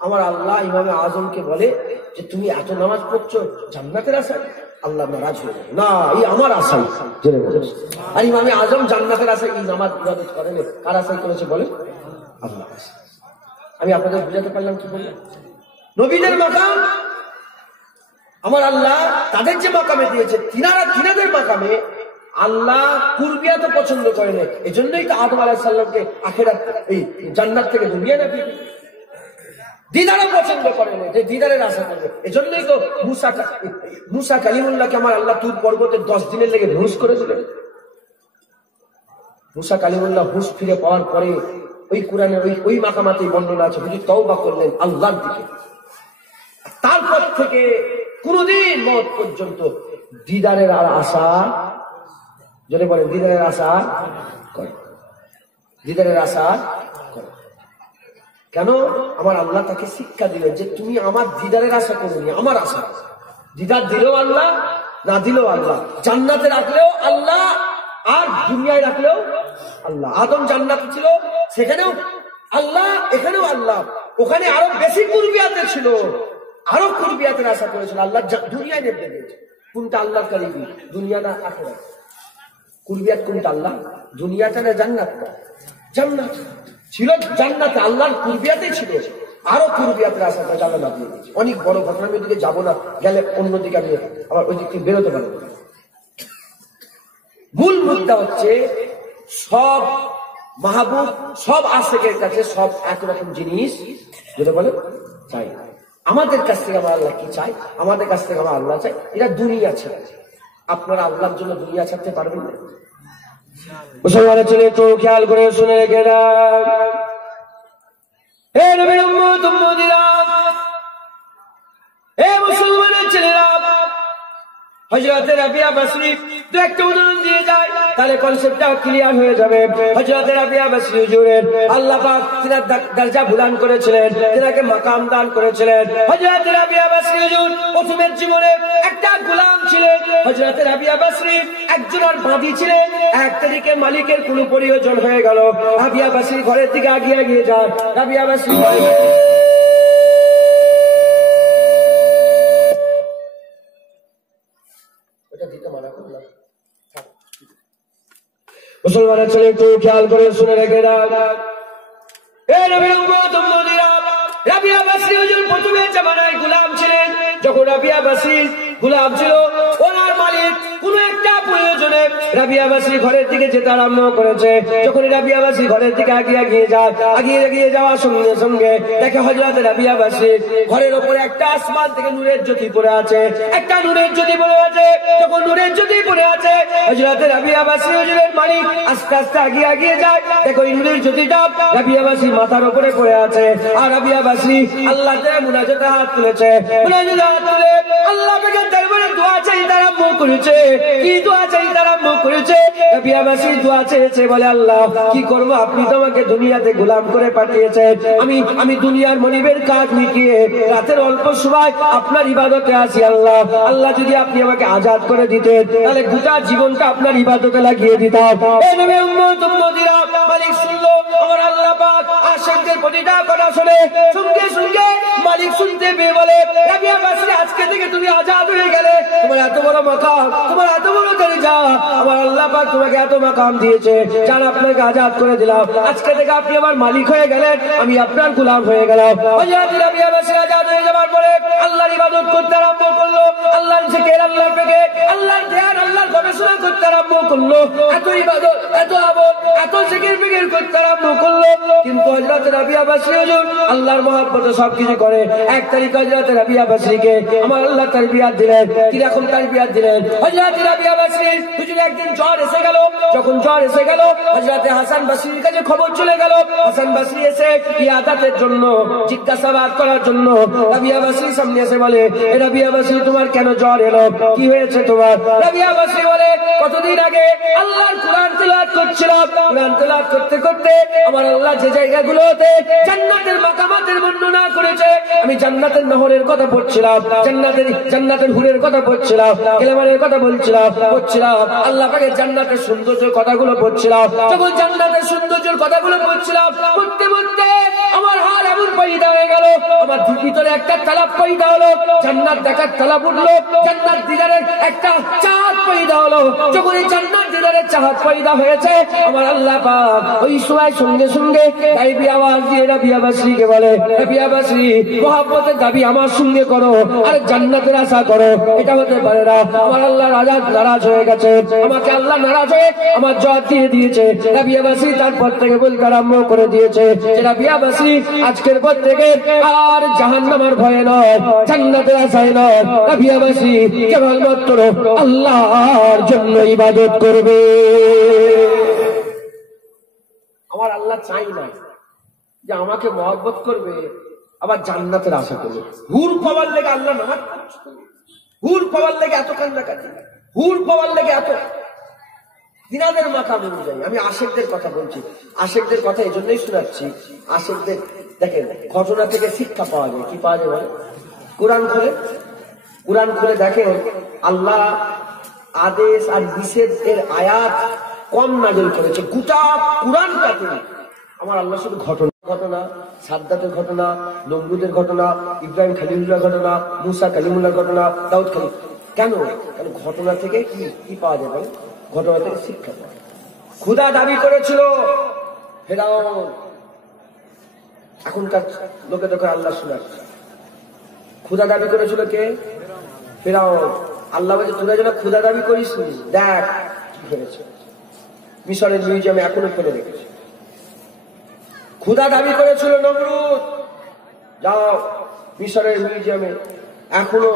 আমার আল্লাহ ইমামে আজমকে বলে যে তুমি এত নামাজ পড়ছো জান্নাতের আশায়? আল্লাহ নারাজ হয়ে যাবে না, এই আমার আশাই। আর ইমামে আজম জান্নাতের আশায় এই নামাজ ইবাদত করেন, কার আশাই করেছে বলে? আল্লাহ। আমি আপনাদের বুঝাতে পারলাম কি বললাম? নবীদের মাকাম আমার আল্লাহ তাদের যে মাকামে দিয়েছে, তিনাদের মাকামে আল্লাহ কুরবিয়া তো পছন্দ করে না, এজন্যই তো আদম আলাইহিস সালামকে আখিরাত এই জান্নাত থেকে দুনিয়া নামিয়ে দিদারও পছন্দ করে না, যে দিদারের আশা করবে। এজন্যই তো মুসা কালিমুল্লাহকে আমার আল্লাহ তুর পর্বতে 10 দিনের লেগে হুঁশ করে দিলেন। মুসা কালিমুল্লাহ হুঁশ ফিরে পাওয়ার পরে ওই কোরআনের ওই মাকামাতেই বর্ণনা আছে, হুজুর তওবা করলেন আল্লাহর দিকে। তারপর থেকে কোনদিন মত পর্যন্ত দিদারের আর আশা, যদি বলেন দিদারের আশা করে, দিদারের আশা করে। কেন? আমার আল্লাহ তাকে শিক্ষা দিলেন যে তুমি আমার দিদারের আশা করুনি, আমার আশা। দিদার দিলেও আল্লাহ, না দিলেও আল্লাহ, জান্নাতে রাখলেও আল্লাহ, আর দুনিয়ায় রাখলেও আল্লাহ। আদম জান্নাতে ছিল, সেখানেও আল্লাহ, এখানেও আল্লাহ। ওখানে আরো বেশি কুরবিয়াতে ছিল, আরো কুরবিয়াতের আশা করেছিল, আল্লাহ দুনিয়ায় নেমে দিয়েছে। কোনটা আল্লাহর কারিগরি? দুনিয়া না আখিরাত? কুরবিয়াত কোনটা? আল্লাহ দুনিয়াটা না জান্নাত? জান্নাত ছিল, জান্নাতে আল্লাহর কুরবিয়াতেই ছিল, আরো কুরবিয়াতের আশা করে আল্লাহ না দিয়ে দিয়েছে। অনেক বড় ঘটনার দিকে যাবো না, গেলে অন্যদিকে আমি আবার ওই দিক থেকে বেরোতে পারবো। মূল মুদ্রা হচ্ছে সব মাহবুব, সব আশেকের কাছে সব একরকম জিনিস যেটা বলে চাই। আমাদের কাছ থেকে আমার আল্লাহ কি চাই, আমাদের কাছ থেকে আমার আল্লাহ চাই, এটা দুনিয়া ছাড়া। আপনারা আল্লাহর জন্য দুনিয়া ছাড়তে পারবেন না। মুসলমানের ছেলে তো খেয়াল করে শুনে রেখে না, হে নবীর উম্মত উম্মতিরা, হে মুসলমানের ছেলেরা, হযরত রাবিয়া বসরি একটা উদাহরণ দিয়ে যায়। তাহলে কনসেপ্টটা ক্লিয়ার হয়ে যাবে। হযরত রাবিয়া বসরি হুজুরের আল্লাহ পাক তিনার দরজা বুলন্দ করেছিলেন, তিনাকে মাকাম দান করেছিলেন। হযরত রাবিয়া বসরি হুজুর প্রথমের জীবনে একটা গোলাম ছিলেন। হযরত রাবিয়া বসরি একজন আর বাদী ছিলেন। এক তারিখে মালিকের কোনো প্রয়োজন হয়ে গেল, রাবিয়া বসরি ঘরের দিকে এগিয়ে যান। রাবিয়া বসরি মুসলমানের ছেলে একটু খেয়াল করে শুনে রেখে দাও। রাবিয়া বসরি হুজুর প্রথমে জামানায় গোলাম ছিলেন। যখন রাবিয়া বসরি গোলাম ছিল, ওনার মালিক কোন একটা প্রয়োজনে রাবিয়া বসরি ঘরের দিকে যেতে আরম্ভ করেছে। যখন রাবিয়া বসরি ঘরের দিকে এগিয়ে যাওয়ার সঙ্গে সঙ্গে দেখে হযরত রাবিয়া বসরি ঘরের উপরে একটা আসমান থেকে নূরের জ্যোতি পড়ে আছে, একটা নূরের জ্যোতি পড়ে আছে। যখন নূরের জ্যোতি পড়ে আছে, হযরত রাবিয়া বসরি হুজুরের মালিক আস্তে আস্তে এগিয়ে যায়। দেখো এই নূরের জ্যোতিটা রাবিয়া বসরি মাথার উপরে পড়ে আছে। আর রাবিয়া বসরি আল্লাহতে মুনাজাতে হাত তুলেছে। মুনাজাতে হাত তুলে আল্লাহ পাকের দরবারে দোয়া চাইতে আরম্ভ করেছে। কি দোয়া চাইতে আরম্ভ করেছে? রাবিয়া বসরি দোয়া চেয়েছে, বলে আল্লাহ কি করব, আপনি তো আমাকে দুনিয়াতে গোলাম করে পাঠিয়েছেন। আমি দুনিয়ার মনিবের কাজ মিটিয়ে রাতের অল্প সময় আপনার ইবাদতে আসি। আল্লাহ যদি আপনি আমাকে আজাদ করে দিতেন, তাহলে গোটা জীবনটা আপনার ইবাদতে লাগিয়ে দিতাম। মালিক শুনলো আমার আল্লাহ পাক আশিকদের প্রতিটা কথা শুনে সঙ্গে সঙ্গে মালিক শুনতে পেয়ে বলে, রাবিয়া বসরি আজকে থেকে তুমি আজাদ হয়ে গেলে। তোমার এত বড় মাকাম, তোমার এত বড় দরজা, আমার আল্লাহ পাক তোমাকে এত মাকাম দিয়েছে, যার আপনাকে আজাদ করে দিলাম। আজকে থেকে আপনি আমার মালিক হয়ে গেলেন, আমি আপনার গোলাম হয়ে গেলাম। রাবিয়া বসরি আজাদ হয়ে যাওয়ার পরে আল্লাহর ইবাদত করতে আরম্ভ করলো। আল্লাহর জিকির, আল্লাহর পেকে, আল্লাহর ধ্যান, আল্লাহর গবেষণা করতে আরম্ভ করলো। এত ইবাদত, এত আমল, এত জিকির ফিকির করতে আরম্ভ করলো। কিন্তু হযরত রাবিয়া বসরি হুজুর আল্লাহর মহব্বতে সবকিছু করে। এক তারিখ হযরত রাবিয়া বসরিকে আমার আল্লাহ তারবিয়াত দিলেন। কিরকম তারবিয়াত দিলেন? হযরত রাবিয়া বসরি হুজুর একদিন জ্বর এসে গেল। যখন জ্বর এসে গেল, হযরত হাসান বসরির কাছে খবর চলে গেল। হাসান বসরি এসে ইয়াদাতের জন্য, জিজ্ঞাসাবাদ করার জন্য রাবিয়া বসরির সামনে এসে বলে, রাবিয়া বসরি তোমার কেন জ্বর এলো, কি হয়েছে তোমার? রাবিয়া বসরি বলে, কতদিন আগে আল্লাহর কোরআন তেলাওয়াত করছিলাম। কোরআন তেলাওয়াত করতে করতে আমার আল্লাহ যে জায়গাগুলোতে জান্নাতের মাকামাতের বর্ণনা করেছে, আমি জান্নাতের নহরের কথা পড়ছিলাম, জান্নাতের হুরের কথা পড়ছিলাম, কেলেমানের কথা পড়ছিলাম। আল্লাহ পাকের জান্নাতের সৌন্দর্যের কথাগুলো পড়ছিলাম। যখন জান্নাতের সৌন্দর্যের কথাগুলো পড়ছিলাম, পড়তে পড়তে আমার হাল এমন পয়দা হয়ে গেল, আমার ভিতরে একটা তালাব পয়দা হলো, জান্নাত দেখার তালাব উঠলো, জান্নাত দিদারের একটা চাঁদ পয়দা হলো। যখন এই জান্নাত দিদারের চাঁদ পয়দা হয়েছে, আমার আল্লাহ পাক ওই সময় সঙ্গে সঙ্গে গাইবি আওয়াজ দিয়ে রাবিয়া বসরিকে বলে, রাবিয়া বসরি মহব্বতের দাবি আমার সঙ্গে করো আর জান্নাতের আশা করো। এটা হতে পারে না, আমার আল্লাহ নারাজ হয়ে গেছে, আমাকে আল্লাহ নারাজ হয়ে আমার জ্বর দিয়ে দিয়েছে। রাবিয়া বসরি তারপর থেকে বলতে আরম্ভ করে দিয়েছে যে রাবিয়া বসরি আজকের পর থেকে আর জাহান্নামের ভয়ে নয়, জান্নাতের আশায় নয়, রাবিয়া বসরি কেবলমাত্র আল্লাহর জন্য ইবাদত করবে। আমার আল্লাহ চাই না যে আমাকে মহব্বত করবে আবার জান্নাতের আশা করবে। হুর পাওয়ার লেগে আল্লাহ নামাজ পড়ছে, হুর পাওয়ার লেগে এত কান্নাকাটি, হুর পাওয়ার লেগে এত দিনাদের মাকাম অনুযায়ী। আমি আশেকদের কথা বলছি, আশেকদের কথা এই জন্যই শোনাচ্ছি। আশেকদের দেখেন ঘটনা থেকে শিক্ষা পাওয়া যায়। কি পাওয়া যায় বলে? কোরআন খুলে দেখেন আল্লাহ আদেশ আর নিষেধ এর আয়াত কম নাযিল করেছে। গোটা কুরআনটাতে আমার আল্লাহ শুধু ঘটনা, সাদ্দাতের ঘটনা, নমরুদের ঘটনা, ইব্রাহিম খলিলুল্লাহর ঘটনা, মুসা কালিমুল্লাহর ঘটনা, দাউদ খলিল। কেন? ঘটনা থেকে কি পাওয়া যায় বলে? ঘটনা থেকে শিক্ষা পাওয়া যায়। খোদা দাবি করেছিল ফেরাউন, এখনকার লোকে তোকে আল্লাহ শোনাচ্ছে। খোদা দাবি করেছিল কে? ফেরাউন। আল্লাহ বলছে তোরা যেন খোদা দাবি করিস, দেখ কি হয়েছে। মিশরের মিউজিয়ামে এখনো ফেলে রেখেছে। খোদা দাবি করেছিল নমরুদ, যাও মিশরের মিউজিয়ামে এখনো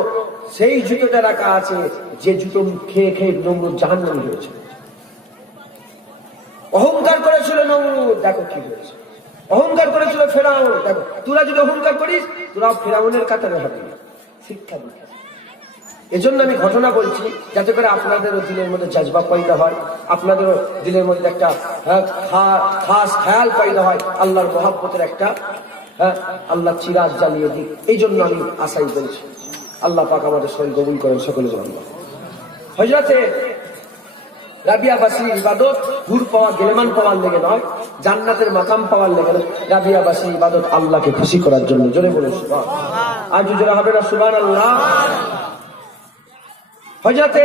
সেই জুতোটা রাখা আছে যে জুতো খেয়ে খেয়ে নমরুদ জাহান্নামী হয়েছে। অহংকার করেছিল নমরুদ, দেখো কি হয়েছে। অহংকার করেছিল ফেরাউন, দেখো তোরা যদি অহংকার করিস তোরা ফেরাউনের কাতারে হবে। শিক্ষা দিতে এজন্য আমি ঘটনা বলছি যাতে করে আপনাদেরও দিলের মধ্যে জজবা পয়দা হয়, আপনাদেরও দিলের মধ্যে একটা খাস খেয়াল পয়দা হয়, আল্লাহর মহব্বতের একটা আল্লাহ চিরাজ জ্বালিয়ে দিক। এই জন্য আমি আশাই বলছি। আল্লাহ পাক আমাদের শরীর কবুল করেন সকলে বলেন। হযরতে রাবিয়া বাসরির ইবাদত হুর পাওয়া গেলেমান পাওয়ার লেগে নয়, জান্নাতের মাকাম পাওয়ার লেগে নয়। রাবিয়া বাসরির ইবাদত আল্লাহকে খুশি করার জন্য। জোরে বলুন সুবহান। আজ জোরে হবে না সুবহানাল্লাহ? হযরতে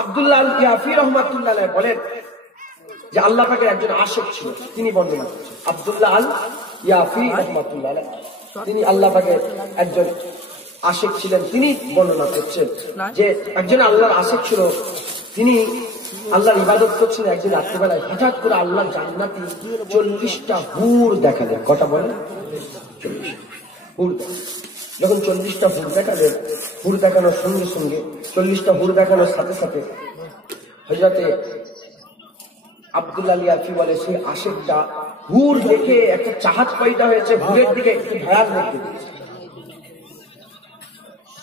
আব্দুল্লাহ আল ইয়াফি রাহমাতুল্লাহ আলাইহি বলেন যে আল্লাহ পাকের একজন আশিক ছিল, তিনি বর্ণনা করছেন। আব্দুল্লাহ আল ইয়াফি রাহমাতুল্লাহ আলাইহি, তিনি আল্লাহ পাকের একজন আশিক ছিলেন। তিনি বর্ণনা করছেন যে একজন আল্লাহর আশিক ছিল, তিনি আল্লাহর ইবাদত করছেন। একদিন রাত্রিবেলায় হঠাৎ করে আল্লাহ জান্নাতি 40টা হুর দেখা দেয়। কটা বলে? 40 হুর। যখন 40টা হুর দেখালেন, হুর দেখানোর সঙ্গে সঙ্গে 40টা হুর দেখানোর সাথে সাথে হযরতে আব্দুল্লাহ ইয়াফি বলে সেই আশিকটা হুর দেখে একটা চাহাত পয়দা হয়েছে, হুরের দিকে একটু ধ্যান রেখে দিয়েছে।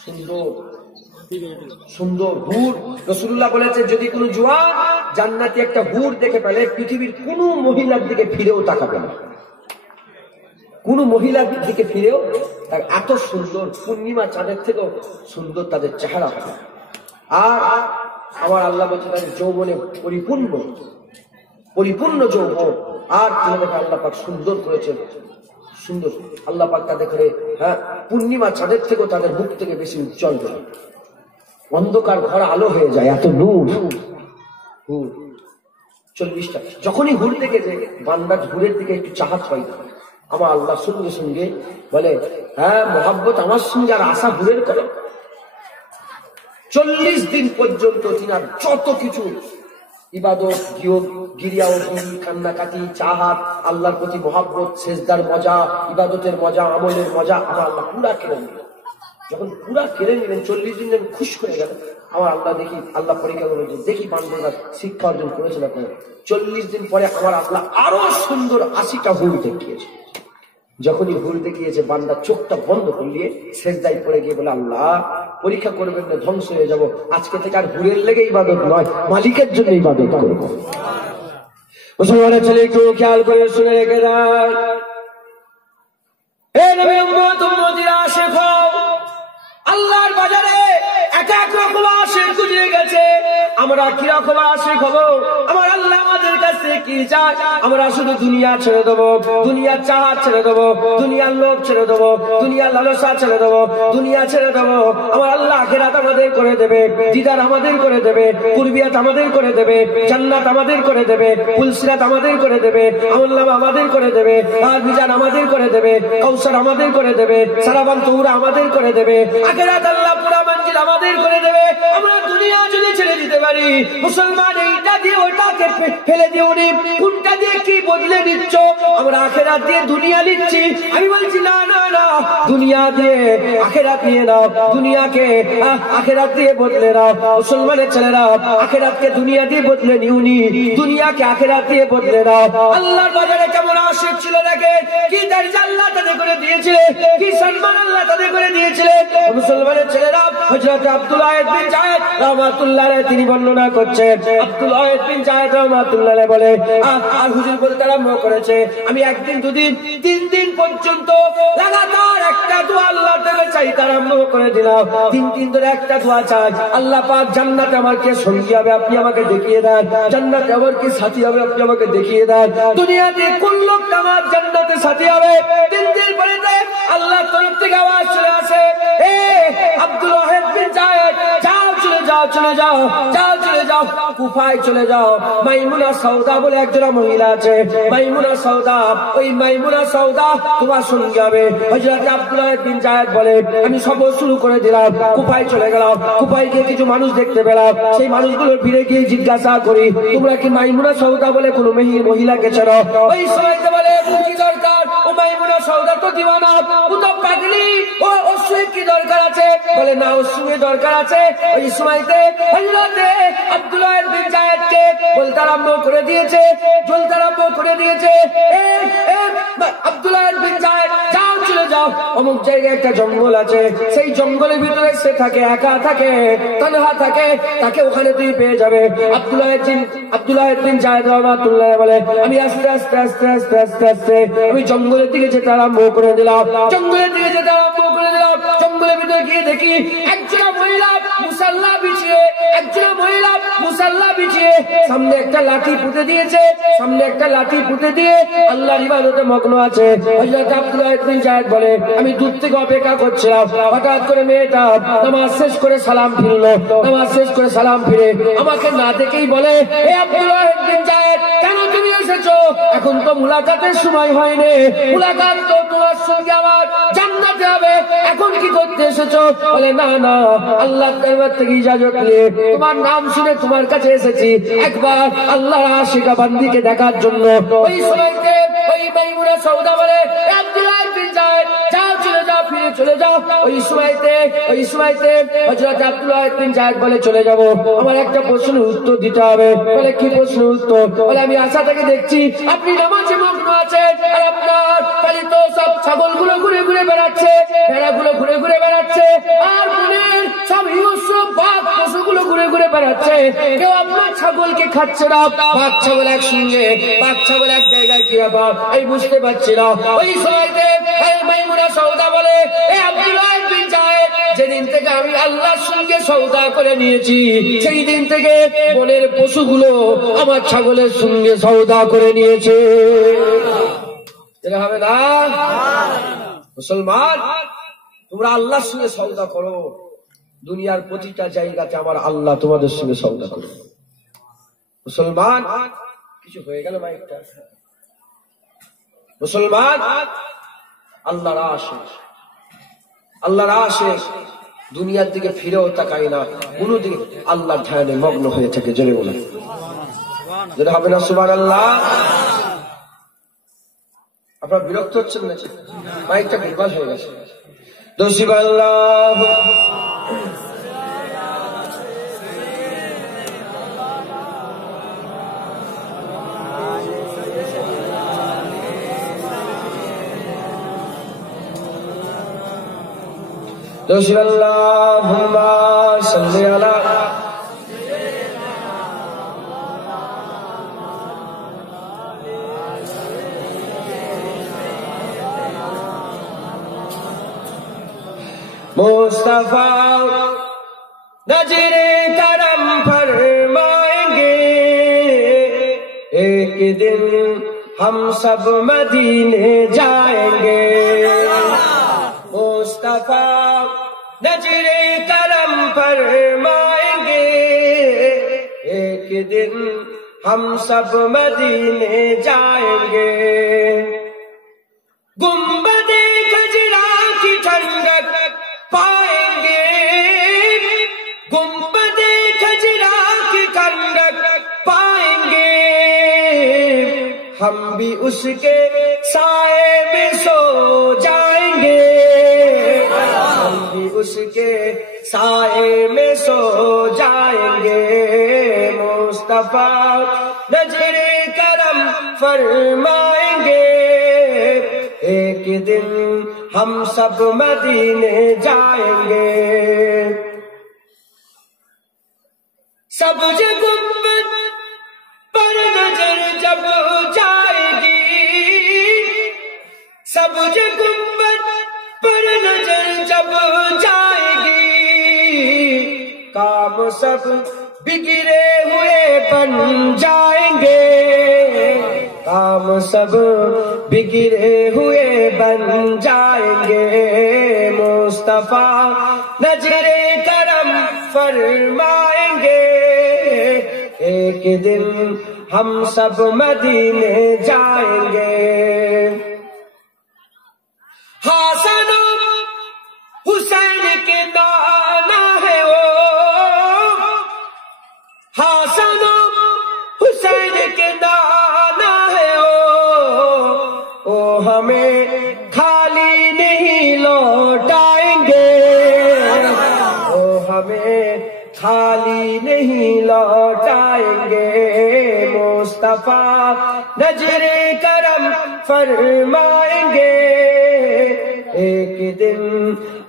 সুন্দর সুন্দর হুর। রাসূলুল্লাহ বলেছে যদি কোনো জওয়ান জান্নাতি একটা হুর দেখে পেলে পৃথিবীর কোনো মহিলার দিকে ফিরেও তাকাবে না, কোন মহিলার দিকে ফিরেও। এত সুন্দর, পূর্ণিমা চাঁদের থেকেও সুন্দর তাদের চেহারা হবে। আর আমার আল্লাহ বলছে তাদের যৌবনে পরিপূর্ণ পরিপূর্ণ যৌবন। আর তাদেরকে আল্লাহ পাক সুন্দর করেছেন, সুন্দর আল্লাহ পাক তাদের করে পূর্ণিমা চাঁদের থেকেও তাদের মুখ থেকে বেশি উজ্জ্বল হয়, অন্ধকার ঘর আলো হয়ে যায়, এত নূর। হুর 40টা। যখনই হুর দেখেছে বান্দা হুরের দিকে একটু চাহাত হয়। আমার আল্লাহ সঙ্গে সঙ্গে বলে মহাব্বত আমার সঙ্গে আর আশা হুরের করো। 40 দিন পর্যন্ত তিনার যত কিছু ইবাদত, গিরিয়াওগি, কান্নাকাটি, চাহাত, আল্লাহর প্রতি মহাব্বত, সেজদার মজা, ইবাদতের মজা, আমলের মজা আমার আল্লাহ পুরা কেড়ে নিলেন। যখন পুরা কেড়ে নিলেন 40 দিন যেন খুশ করে গেল। আমার আল্লাহ দেখি, আল্লাহ পরীক্ষা করে দেখি বান্দা শিক্ষা অর্জন করেছে না করে। 40 দিন পরে আমার আল্লাহ আরো সুন্দর 80টা হুর দেখিয়েছে। যখনই হুর দেখিয়েছে বান্দা চোখটা বন্ধ করলিয়ে সেজদায় পড়ে গিয়ে বলে আল্লাহ পরীক্ষা করবেন না, ধ্বংস হয়ে যাব, আজকে থেকে আর হুরের লেগে ইবাদত নয়, মালিকের জন্য ইবাদত করবো। মুসলমানের ছেলে একটু খেয়াল করে শুনে রেখে দেন, আল্লাহর বাজারে এক এক রকম আশিক গুজরে গেছে। আমরা কিরকম আশিক হব? আমার আল্লাহ আমাদের কাছে কি চায়? আমরা শুধু দুনিয়া ছেড়ে দেবো, দুনিয়ার চাহাত ছেড়ে দেবো, দুনিয়ার লোভ ছেড়ে দেবো, দুনিয়ার লালসা ছেড়ে দেবো, দুনিয়া ছেড়ে দেবো। আমার আল্লাহ আখিরাত আমাদের করে দেবে, দিদার আমাদের করে দেবে, কুরবিয়াত আমাদের করে দেবে, জান্নাত আমাদের করে দেবে, পুলসিরাত আমাদের করে দেবে, আমলনামা আমাদের করে দেবে, আর মিজান আমাদের করে দেবে, কাউসার আমাদের করে দেবে, সারাবান তৌরা আমাদের করে দেবে, আখিরাত আল্লাহ পুরা মঞ্জিল আমাদের করে দেবে। আমরা দুনিয়া যদি ছেড়ে দিতে পারি, মুসলমান এইটা দিয়ে ওটাকে ফেলে দিও নি, কোনটা দিয়ে কি বদলে নিচ্ছ? আমরা আখিরাত দিয়ে দুনিয়া নিচ্ছি। আমি বলছি না না না, দুনিয়া দিয়ে আখিরাত নিয়ে নাও, দুনিয়াকে আখিরাত দিয়ে বদলে নাও। মুসলমানের ছেলেরা আখিরাতকে দুনিয়া দিয়ে বদলে নিউনি, দুনিয়াকে আখিরাত দিয়ে বদলে নাও। আল্লাহর বাজারে কেমন আশিক ছিল দেখে, কি দরজা আল্লাহ তাদের করে দিয়েছিলেন, কি সম্মান আল্লাহ তাদের করে দিয়েছিলেন। মুসলমানের ছেলেরা হযরত আব্দুল্লাহ বিন জায়েদ রাহমাতুল্লাহ আলাইহি তিনি বর্ণনা করছেন। আব্দুল্লাহ বিন জায়েদ রাহমাতুল্লাহ আলাইহি বলে আর হুজুর বলতে আরম্ভ করেছে, আমি একদিন দুদিন 3 দিন পর্যন্ত লাগাতার একটা দোয়া আল্লাহ থেকে চাইতে আরম্ভ করে দিলাম। 3 দিন ধরে একটা দোয়া চাই, আল্লাহ পাক জান্নাতে আমাকে সঙ্গী হবে আপনি আমাকে দেখিয়ে দেন, জান্নাতে আমার কি সাথী হবে আপনি আমাকে দেখিয়ে দেন, দুনিয়াতে কোন লোকটা আমার জান্নাতে সাথী হবে। 3 দিন পরে আল্লাহর তরফ থেকে আওয়াজ চলে আসে, এ আব্দুল্লাহ বিন জায়েদ যাও, চলে যাও, চলে যাও, যাও, চলে যাও, কুফায় চলে যাও। মাইমুনা সাউদা বলে একজন মহিলা আছে, মাইমুনা সাউদা, ওই মাইমুনা সাউদা তোমার সঙ্গে হবে। হযরত আব্দুল্লাহ বিন জায়েদ বলে আমি সফর শুরু করে দিলাম, কুফায় চলে গেলাম। কুফায় গিয়ে কিছু মানুষ দেখতে পেলাম, সেই মানুষগুলো ফিরে গিয়ে জিজ্ঞাসা করি তোমরা কি মাইমুনা সাউদা বলে কোনো মহিলাকে চেনো? ওই সবাইকে বলে কি দরকার, ও মাইমুনা সাউদা তো দিওয়ানা, ও তো পাগলি, ও ওর কি দরকার আছে? বলে না, ওর সঙ্গে দরকার আছে। ওই সময়তে হযরত আব্দুল্লাহ বিন জায়েদকে বলতে আরম্ভ করে দিয়েছে, জ্বলতে আরম্ভ করে দিয়েছে, আব্দুল্লাহ বিন জায়েদ যাও, চলে যাও, অমুক জায়গায় একটা জঙ্গল আছে, সেই জঙ্গলের ভিতরে সে থাকে, একা থাকে, তানহা থাকে, তাকে ওখানে তুই পেয়ে যাবে। আব্দুল্লাহ ইবনে জায়েদ রাহমাতুল্লাহ বলে, আমি আস্তে আস্তে আস্তে আস্তে আস্তে আস্তে আমি জঙ্গলের দিকে যেতে আরম্ভ করে দিলাম। জঙ্গলের ভিতরে গিয়ে দেখি একজন মহিলা মুসাল্লা বিছিয়ে সামনে একটা লাঠি পুঁতে দিয়েছে, আল্লাহর ইবাদতে মগ্ন আছে। হযরত আব্দুল্লাহ ইবনে জায়েদ বলে, আমি দূর থেকে অপেক্ষা করছিলাম, হঠাৎ করে মেয়েটা নামাজ শেষ করে সালাম ফিরে আমাকে না দেখেই বলে, হে আব্দুল্লাহ ইবনে জায়েদ, কেন তুমি এসেছো? এখন তো মুলাকাতের সময় হয়নি, মুলাকাত তো তোমার সঙ্গে আমার জান্নাতে হবে, এখন কি করতে এসেছো? বলে, না না, আল্লাহর দরবার থেকে ইজাজত নিয়ে তোমার নাম শুনে তোমার কাছে এসেছি, একবার আল্লাহর আশিকা বান্দিকে দেখার জন্য। ওই সময়তে ওই মাইমুনা সওদা বলে, আব্দুল্লাহ ইবনে জায়েদ, যাও, চলে যাও, ফিরে চলে যাও। ওই সময়তে হযরত আব্দুল্লাহ ইবনে জায়েদ বলে, চলে যাব, আমার একটা প্রশ্নের উত্তর দিতে হবে। বলে, কি প্রশ্ন উত্তর? বলে, আমি আশা থেকে দেখছি আপনি নামাজে মগ্ন আছেন, আর আপনার পালিত সব ছাগলগুলো ঘুরে ঘুরে বেড়াচ্ছে, ভেড়াগুলো ঘুরে ঘুরে বেড়াচ্ছে, আর বনের সব হিংস্র বাঘ পশুগুলো ঘুরে ঘুরে বেড়াচ্ছে, কেউ আপনার ছাগলকে খাচ্ছে না। বাঘ ছাগল একসঙ্গে, বাঘ ছাগল এক জায়গায়, কি ব্যাপার আমি বুঝতে পারছি না। ওই সময়তে মাইমুনা সওদা বলে, এ আব্দুল্লাহ ইবনে জায়েদ, যেদিন থেকে আমি আল্লাহর সঙ্গে সওদা করে নিয়েছি, সেই দিন থেকে বনের পশুগুলো আমার ছাগলের সঙ্গে সওদা করে নিয়েছে। এটা হবে না? মুসলমান, তোমরা আল্লাহর সঙ্গে সওদা করো, দুনিয়ার প্রতিটা জায়গাতে আমার আল্লাহ তোমাদের সঙ্গে সওদা করো। মুসলমান, কিছু হয়ে গেল মাইকটা? মুসলমান, আল্লাহর আশিক দুনিয়ার দিকে ফিরেও তাকায় না, কোন দিকে আল্লাহর ধ্যানে মগ্ন হয়ে থাকে। জোরে বলে যেটা হবে না সুবহানাল্লাহ। আপনারা বিরক্ত হচ্ছেন না? মাইকটা ভুলভাল হয়ে গেছে। দোষিবাল্লাহ আল্লাহুম্মা সাল্লি আলা मुस्तफा नजरे करम फरमाएंगे, एक दिन हम सब मदीने जाएंगे। मुस्तफा नजरे करम फरमाएंगे, एक दिन हम सब मदीने जाएंगे। गुंबदे खजरा की ठंडक पाएंगे, गुंबदे खजरा की ठंडक पाएंगे, हम भी उसके साए में सो जाएंगे, हम भी उसके साए में सो जाएंगे। मुस्तफा नजरे करम फरमाएंगे, एक दिन हम सब मदीने जाएंगे। सब्ज गुंबद पर नजर जब जाएगी, सब्ज गुंबद पर नजर जब जाएगी, काम सब बिगड़े हुए बन जाएंगे, काम सब बिगड़े हुए बन जाएंगे। मुस्तफा नजरे करम फरमाएंगे, एक दिन हम सब मदीने जाएंगे। हसन हुसैन के नाना है वो, हसन हुसैन के नाना है वो हमें खाली नहीं लौटाएंगे, वो हमें खाली नहीं लौटाएंगे। मुस्तफा नजरे करम फरमाएंगे, एक दिन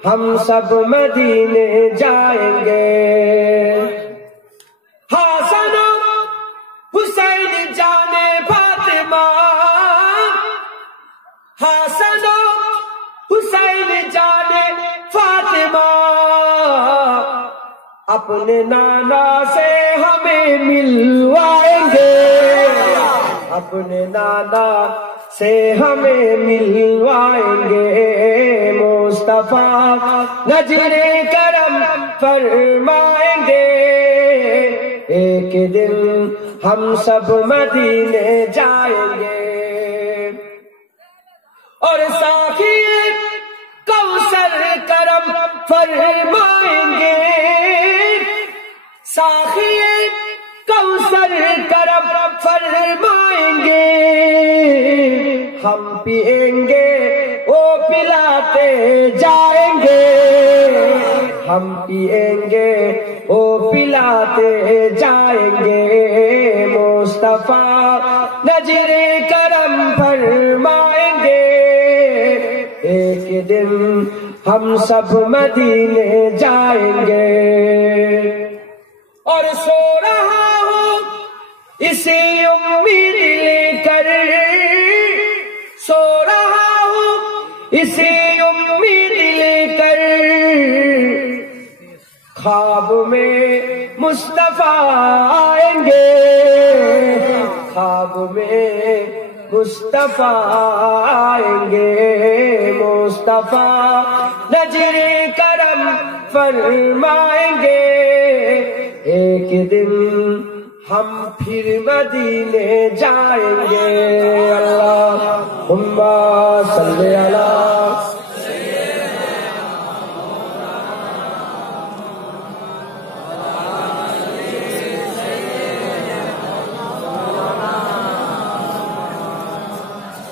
हम सब मदीने जाएंगे। हसन हुसैन जाने फातिमा, हसन हुसैन जाने फातिमा, अपने नाना से हमें मिलवाएंगे, अपने नाना से हमें मिलवाएंगे। मुस्तफा नजरे करम फरमाएंगे, एक दिन हम सब मदीने जाएंगे। और साखी कौसर करम फरमाएंगे, साखी कौसर करम फरमाएंगे। हम पिएंगे वो पिलाते जाएंगे, हम पिएंगे वो पिलाते जाएंगे। मुस्तफा नजरे करम फरमाएंगे, एक दिन हम सब मदीने जाएंगे। और सो रहा हूँ इसी उम्मीद लेकर, सो रहा हूँ इसी उम्मीद लेकर, ख्वाब में मुस्तफा आएंगे, ख्वाब में मुस्तफा आएंगे। मुस्तफा नजरे करम फरमाएंगे, एक दिन हम फिर मदीने जाएंगे। अल्लाहुम्मा सल्ली अला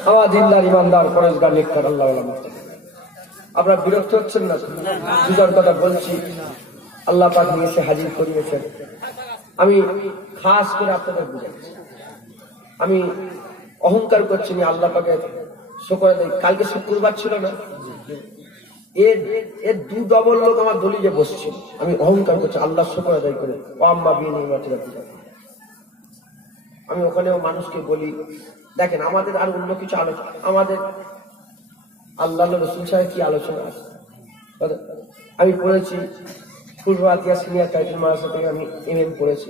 আমার দিনদার ইমানদার পরেশগার নেককার আল্লাহ। আপনারা বিরক্ত হচ্ছেন না? দুটার কথা বলছি, আল্লাহ পাক নিয়ে এসে হাজির করিয়েছেন। আমি খাস করে আপনাদের বুঝাচ্ছি, আমি অহংকার করছি না, আল্লাহ পাকে শুকর দেই। কালকে শুক্রবার ছিল না, এর দু ডবল লোক আমার দলিলে বসছে, আমি অহংকার করছি, আল্লাহ শুকর আদায় করে। ও আম্মা বিয়ে নেই মাত্র, আমি ওখানেও মানুষকে বলি, দেখেন আমাদের আর অন্য কিছু আলোচনা, আমাদের আল্লাহ রসুল সাহেব কি আলোচনা আছে। আমি পড়েছি পূর্ব আতিয়া সিনিয়র টাইটেল মাদ্রাসা থেকে, আমি এমএম পড়েছি।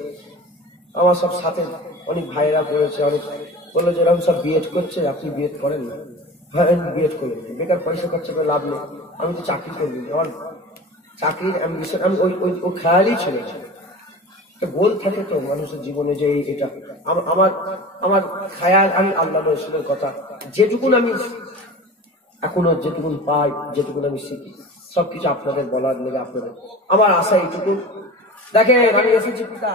আমার সব সাথে অনেক ভাইয়েরা পড়েছে, অনেক বললো যে এরকম সব বিএড করছে, আপনি বিএড করেন না। হ্যাঁ আমি বিএড করি, বেকার পয়সা খরচা করে লাভ নেই, আমি তো চাকরি করবি, আমার চাকরির অ্যাম্বিশন, আমি ওই খেয়ালই ছিল। গোল থাকে তো মানুষের জীবনে যে এটা আমার খেয়াল, আমি আল্লাহ রসুলের কথা যেটুকুন আমি এখনো যেটুকুন পাই, যেটুকুন আমি শিখি, সবকিছু আপনাদের বলার লেগে আপনাদের আমার আশা এইটুকু। দেখেন আমি এসেছি পিতা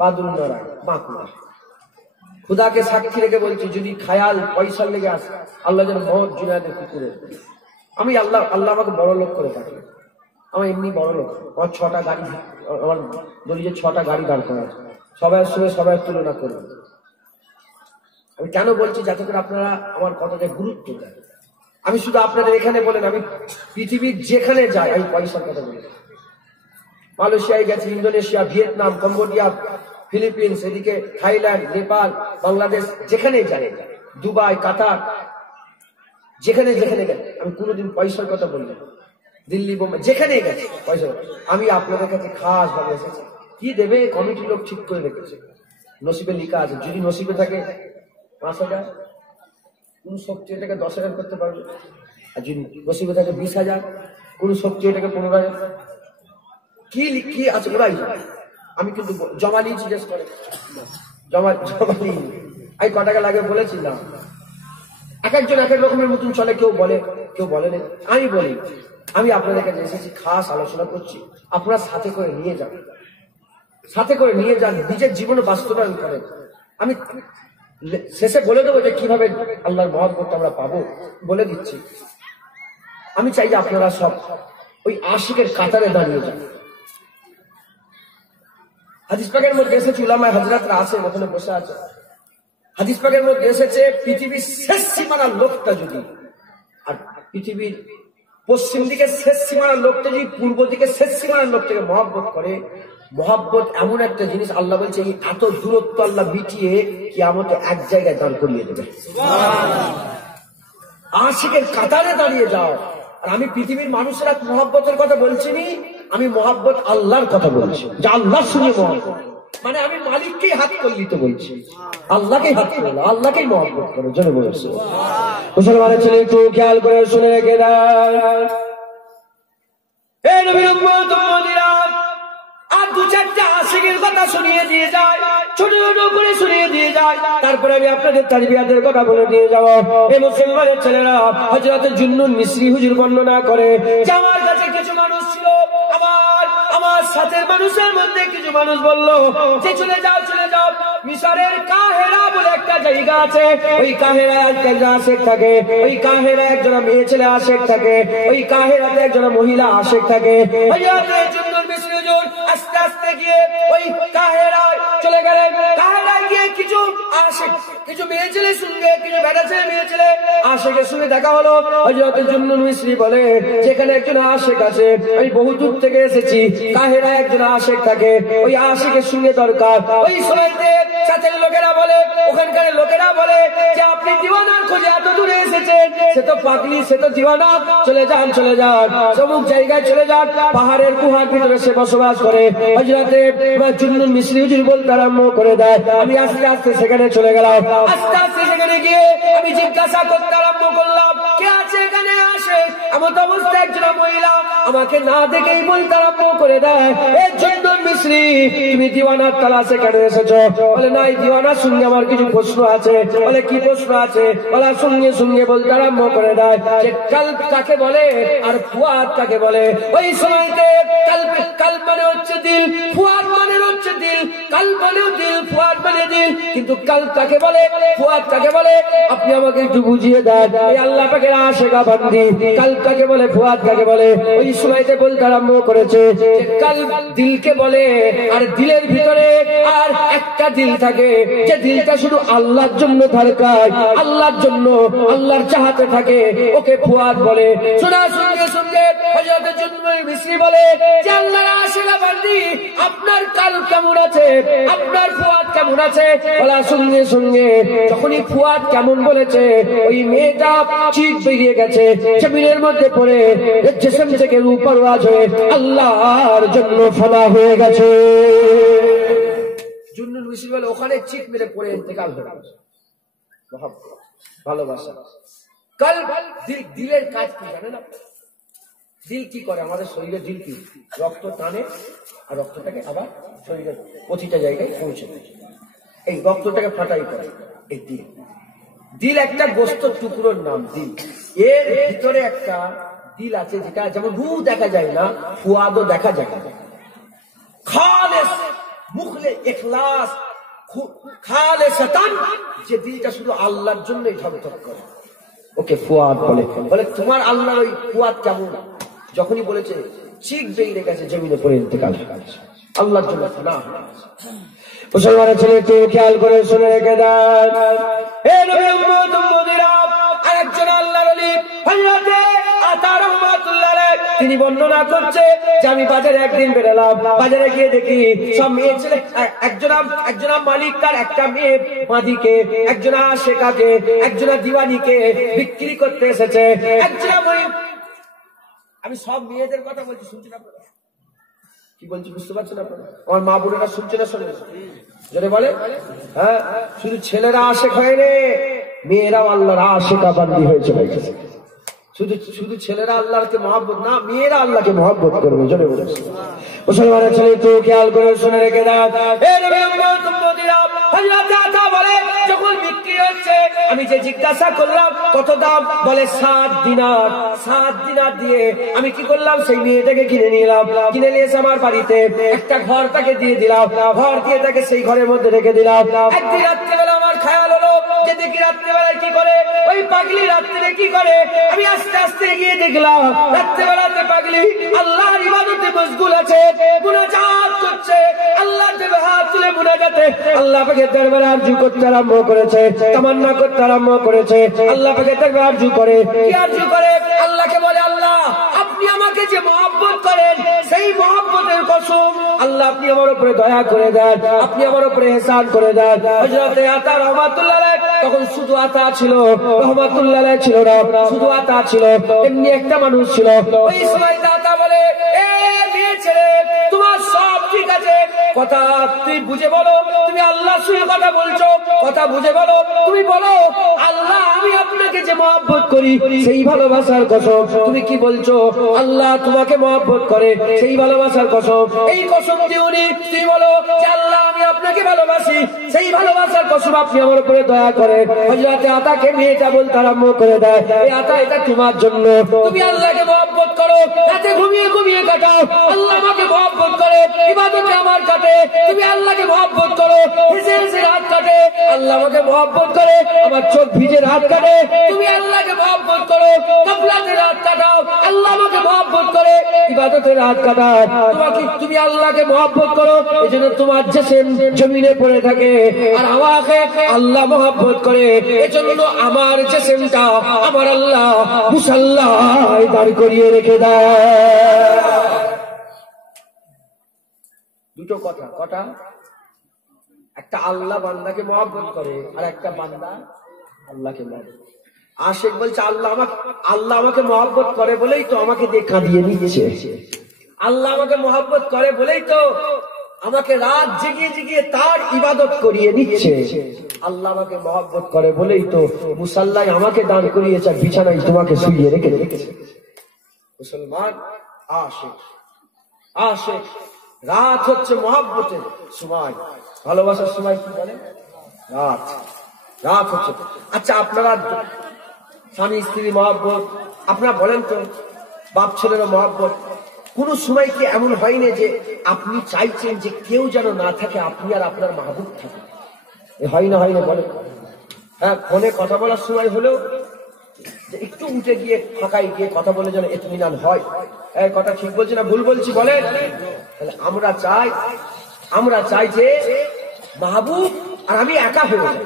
বাদুল নারায়ণ বাঁকুড়া, খুদাকে সাক্ষী রেখে বলছি, যদি খেয়াল পয়সার লেগে আসে, আল্লাহ যেন মহৎ জুনায়েদের কুকুরে, আমি আল্লাহ আমাকে বড় লোক করে থাকি। আমার এমনি বড় লোক, আমার 6টা গাড়ি, আমার দলীয় 6টা গাড়ি দাঁড় করা আছে, সবাইয়ের সঙ্গে সবাই তুলনা করবে। আমি কেন বলছি, যাতে করে আপনারা আমার কথাটা গুরুত্ব দেন। আমি শুধু আপনাদের এখানে বলেন, আমি পৃথিবীর যেখানে যাই আমি পয়সার কথা বলি। মালয়েশিয়ায় গেছি, ইন্দোনেশিয়া, ভিয়েতনাম, কম্বোডিয়া, ফিলিপিন্স, এদিকে থাইল্যান্ড, নেপাল, বাংলাদেশ, যেখানে যাই, দুবাই, কাতার, যেখানে যেখানে গেছি আমি কোনোদিন পয়সার কথা বলি না। দিল্লি, বোম্বে, যেখানে গেছি পয়সা, আমি আপনাদের কাছে খাস ভাবে এসেছি। কি দেবে কমিটি লোক ঠিক করে রেখেছে, নসিবে লেখা আছে, যদি নসিবে থাকে 5,000, কোন শক্তি এটাকে 10,000 করতে পারবে, আর যদি নসিবে থাকে 20,000, কোন শক্তি এটাকে 15,000, কি আছে ওরাই। আমি কিন্তু জমা নিয়েছি, জিজ্ঞেস করে জমা নিই, আমি ক টাকা লাগে বলেছি না। এক একজন এক এক রকমের মতন চলে, কেউ বলে কেউ বলে না। আমি বলি, আমি আপনাদের কাছে এসেছি, খাস আলোচনা করছি, আপনারা সাথে করে নিয়ে যান, সাথে করে নিয়ে যান, নিজের জীবনে বাস্তবায়ন করেন। আমি শেষে বলে দেবো যে কিভাবে আল্লাহর মহব্বতটা আমরা পাবো, বলে দিচ্ছি। আমি চাই যে আপনারা সব ওই আশিকের কাতারে দাঁড়িয়ে যান। হাদিস পাকের মধ্যে এসেছে, উলামায়ে হযরতরা আছে, ওখানে বসে আছে। হাদিস পাকের মধ্যে এসেছে, পৃথিবীর শেষ সীমানার লোকটা যদি, আর পৃথিবীর পশ্চিম দিকে শেষ সীমানার লোকটা যদি পূর্ব দিকে শেষ সীমানার লোকটাকে মহব্বত করে, মহব্বত এমন একটা জিনিস, আল্লাহ বলছে এই এত দূরত্ব আল্লাহ মিটিয়ে কিয়ামতে এক জায়গায় দাঁড় করিয়ে দেবে। আশিকের কাতারে দাঁড়িয়ে যাও। আর আমি পৃথিবীর মানুষের এক মহব্বতের কথা বলছিনি, আমি মহব্বত আল্লাহর কথা বলছি, যে আল্লাহর সঙ্গে মহব্বত, মানে আমি মালিককেই হাত করলি তো বলছি, আল্লাহকেই হাত করলো, আল্লাহকেই মহব্বত করো, জোরে বলছে। মুসলমানের ছেলে একটু খেয়াল করে শুনে রেখে দেন, এই নবীর উম্মত উম্মতিরা আর দু চারটা আশিকের কথা শুনিয়ে দিয়ে যায়, ছোট ছোট করে শুনিয়ে দিয়ে যায়, তারপরে আমি আপনাদের তারবিয়াতের কথা বলে দিয়ে যাব। এই মুসলমানের ছেলেরা হযরত জুন্নুন মিসরি হুজুর বর্ণনা করে যে আমার কাছে কিছু মানুষ ছিল, আমার সাথের মানুষের মধ্যে কিছু মানুষ বলল যে চলে যাও মিশরের কাহেরা বলে একটা জায়গা আছে, ওই কাহেরা একজন আশেক থাকে, ওই কাহেরা একজন মেয়ে ছেলে আশেক থাকে, ওই কাহেরাতে একজন মহিলা আশেক থাকে। আস্তে আস্তে গিয়ে ওই কাহেরায় চলে গেলেন, কাহেরায় গিয়ে কিছু মেয়ে ছেলের সঙ্গে, কিছু বেটা ছেলে মেয়ে ছেলে আশেকের সঙ্গে দেখা হলো। হযরত জুন্নুন মিসরি বলে যেখানে একজন আশেক আছে, আমি বহু দূর থেকে এসেছি, কাহেরায় একজন আশেক থাকে, ওই আশেকের সঙ্গে দরকার। ওই সময়তে সাথের লোকেরা বলে, ওখানকার লোকেরা বলে যে আপনি দিওয়ানার খোঁজে এত দূরে এসেছেন, সে তো পাগলি, সে তো দিওয়ানা, চলে যান অমুক জায়গায় চলে যান, পাহাড়ের গুহার ভিতরে সে বসবাস করে। হযরতে জুন্নুন মিসরি হুজুর বলতে আরম্ভ করে দেয়, আমি আস্তে আস্তে সেখানে চলে গেলাম, আস্তে আস্তে সেখানে গিয়ে আমি জিজ্ঞাসা করতে আরম্ভ করলাম কে আছে এখানে আসে, এমন অবস্থায় একজন মহিলা আমাকে না দেখেই বলতে আরম্ভ করে দেয়, এ জুন্নুন মিসরি তুমি দিওয়ানার তালাশে কেন এসেছো? বলে না, এই দিওয়ানার সঙ্গে আমার কিছু প্রশ্ন আছে। বলে কি প্রশ্ন আছে? বলার সঙ্গে সঙ্গে বলতে আরম্ভ করে দেয় যে কলব কাকে বলে আর ফুয়াদ কাকে বলে। ওই সময়তে কলব মানে হচ্ছে দিল, ফুয়াদ মানে হচ্ছে দিল, কলব মানে দিল, ফুয়াদ মানে দিল, কিন্তু কলব কাকে বলে, ফুয়াদ কাকে বলে, আপনি আমাকে একটু বুঝিয়ে দেন। এই আল্লাহ পাকের আশিকা বান্দি কলব কাকে বলে, ফুয়াদ কাকে বলে? ওই সময়তে বলতে আরম্ভ করেছে যে কলব দিলকে বলে, আর দিলের ভিতরে আর একটা দিল থাকে যে দিলটা শুধু আল্লাহর জন্য দরকার, আল্লাহর জন্য, আল্লাহর চাহতে থাকে, ওকে ফুয়াদ বলে। শোনার সঙ্গে সঙ্গে হযরত জুন্নুন মিসরি বলে যে আল্লাহর আশিকা বান্দি আপনার কলব কেমন আছে, আপনার ফুয়াদ কেমন আছে? বলার সঙ্গে সঙ্গে যখনই ফুয়াদ কেমন বলেছে, ওই মেয়েটা চিৎ বেরিয়ে গেছে, জমিনের মধ্যে পড়ে জিসম থেকে রূহ পরওয়াজ হয়ে আল্লাহর জন্য ফানা হয়ে গেছে। জুন্নুন মিসরি বলে ওখানে চিৎ মেরে পড়ে ইন্তেকাল হয়ে গেছে। ভালোবাসা কলব, দিলের কাজ কি জানেন? দিল কি করে? আমাদের শরীরে দিল কি? রক্ত টানে আর রক্তটাকে আবার শরীরের প্রতিটা জায়গায় পৌঁছে দেয়, এই রক্তটাকে ফাটাই করে এই দিল। দিল একটা গোস্তের টুকরোর নাম দিল, এর ভিতরে একটা দিল আছে যেটা যেমন রূহ দেখা যায় না, ফুয়াদও দেখা যায় না। খালেস মুখলে ইখলাস খালেসাতান, যে দিলটা শুধু আল্লাহর জন্যই ধকধক করে, ওকে ফুয়াদ বলে। বলে তোমার আল্লাহর ওই ফুয়াদ কেমন? যখনই বলেছে চিক বেরিয়ে গেছে, জমিনে পড়ে ইন্তেকাল হয়ে গেছে, আল্লাহর জন্য ফানা। মুসলমানের ছেলে একটু খেয়াল করে শুনে রেখে দেন, হে নবীর উম্মত উম্মতিরা, আরেকজন আল্লাহর ওলি হযরতে আতা রাহমাতুল্লাহ আলাইহি তিনি বর্ণনা করছে যে আমি বাজারে একদিন বেরোলাম, বাজারে গিয়ে দেখি সব মেয়ে ছেলে, একজনা মালিক তার একটা মেয়ে মাদিকে, একজনা শেখাকে, একজনা দিওয়ানিকে বিক্রি করতে এসেছে, একজনা আমি সব মেয়েদের কথা বলছি, শুনছেন আপনারা কি বলছি? বুঝতে পারছেন আপনারা? আমার মা বোনেরা শুনছে না? শোনে যদি বলে হ্যাঁ, শুধু ছেলেরা আশেক হয় রে, মেয়েরাও আল্লাহর আশিকা বান্দি হয়েছে। শুধু ছেলেরা আল্লাহকে মহব্বত না, মেয়েরা আল্লাহকে মহব্বত করবে, জোরে বলেছে। মুসলমানের ছেলে তো খেয়াল করে শুনে রেখে দেন, বলে যখন বিক্রি হচ্ছে আমি যে জিজ্ঞাসা করলাম কত দাম, বলে 7 দিনার। 7 দিনার দিয়ে আমি কি করলাম, সেই মেয়েটাকে কিনে নিলাম, কিনে নিয়ে এসে আমার বাড়িতে একটা ঘর তাকে দিয়ে দিলাম, ঘর দিয়ে তাকে সেই ঘরের মধ্যে রেখে দিলাম। একদিন রাত্রেবেলা আমার খেয়াল হলো যে দেখি রাত্রেবেলায় কি করে ওই পাগলি, রাত্রে কি করে? আমি আস্তে আস্তে গিয়ে দেখলাম রাত্রেবেলাতে পাগলি আল্লাহর ইবাদতে মশগুল আছে, মুনাজাত করছে, আল্লাহর দেবে হাত তুলে মুনাজাতে আল্লাহ পাকের দরবারে আরজু করতে আরম্ভ করেছে, তামান্না করতে আরম্ভ করেছে, আল্লাহ পাকের দরবারে আরজু করে। কি আরজু করে? এই মহব্বতের কসম আল্লাহ আপনি আমার উপরে দয়া করে দেন, আপনি আমার উপরে ইহসান করে দেন। হযরত আতা রহমাতুল্লাহ আলাইহি তখন শুধু আতা ছিল, রহমাতুল্লাহ আলাইহি ছিল না, শুধু আতা ছিল। এমনি একটা মানুষ ছিল, ওই সময় আতা বলে, এ মেয়ে ছেলে, তোমার সব ঠিক আছে, কথা তুই বুঝে বলো, তুমি আল্লাহ শুয়ে কথা বলছো, কথা বুঝে বলো, তুমি বলো আল্লাহ আমি আপনাকে যে মহব্বত করি সেই ভালোবাসার কসম। তুমি কি বলছো? আল্লাহ তোমাকে মহব্বত করে সেই ভালোবাসার কসম। এই কসম দিওনি, তুমি বলো যে আল্লাহ আমি আপনাকে ভালোবাসি সেই ভালোবাসার কসম আপনি আমার উপরে দয়া করে। হযরত আতাকে মেয়েটা বলতে আরম্ভ করে দেয়, এই আতা এটা তোমার জন্য, তুমি আল্লাহকে মহব্বত করো, রাতে ঘুমিয়ে ঘুমিয়ে কাটাও, আল্লাহ আমাকে মহব্বত করে, ইবাদতে আমার কাটে, তুমি আল্লাহকে মহব্বত করো, হেসে হেসে রাত কাটে, আল্লাহ আমাকে মহব্বত করে, আমার চোখ ভিজে রাত কাটে, তুমি আল্লাহকে মহব্বত করো, গাফলাতে রাত কাটাও, আল্লাহ আমাকে মহব্বত করে, ইবাদতে রাত কাটাও, তুমি আল্লাহকে মহব্বত করো, এজন্য তোমার জিসম জমিনে পড়ে থাকে, আর আমাকে আল্লাহ মহব্বত করে, এজন্য আমার জিসমটা আমার আল্লাহ মুসাল্লায় দাঁড় করিয়ে রেখে দেয়। দুটো কথা, কটা? একটা আল্লাহ বান্দাকে মহব্বত করে, আর একটা বান্দা আল্লাহকে মহব্বত। আশিক বলছে আল্লাহ আমাকে মহব্বত করে বলেই তো আমাকে দিয়ে কাঁদিয়ে নিচ্ছে, আল্লাহ আমাকে মহব্বত করে বলেই তো আমাকে রাত জেগিয়ে জেগিয়ে তার ইবাদত করিয়ে নিচ্ছে, আল্লাহ আমাকে মহব্বত করে বলেই তো মুসাল্লায় আমাকে দান করিয়েছে, বিছানায় তোমাকে শুইয়ে রেখেছে। মুসলমান আশিক, আশিক রাত হচ্ছে মহব্বতের সময়, ভালোবাসার সময়। কি বলে? রাত, রাত হচ্ছে। আচ্ছা আপনারা স্বামী স্ত্রী মহব্বত, আপনারা বলেন তো বাপ ছেলের মহব্বত কোন সময় কি এমন হয়নি যে আপনি চাইছেন যে কেউ যেন না থাকে, আপনি আর আপনার মাহবুব থাকে? হয় না, হয় না বলেন? হ্যাঁ, ফোনে কথা বলার সময় হলেও একটু উঠে গিয়ে ফাঁকায় গিয়ে কথা বলে যেন ইতমিনান হয়। এই কথা ঠিক বলছি না ভুল বলছি বলেন? তাহলে আমরা চাই যে মাহবুব আর আমি একা হয়ে যাই।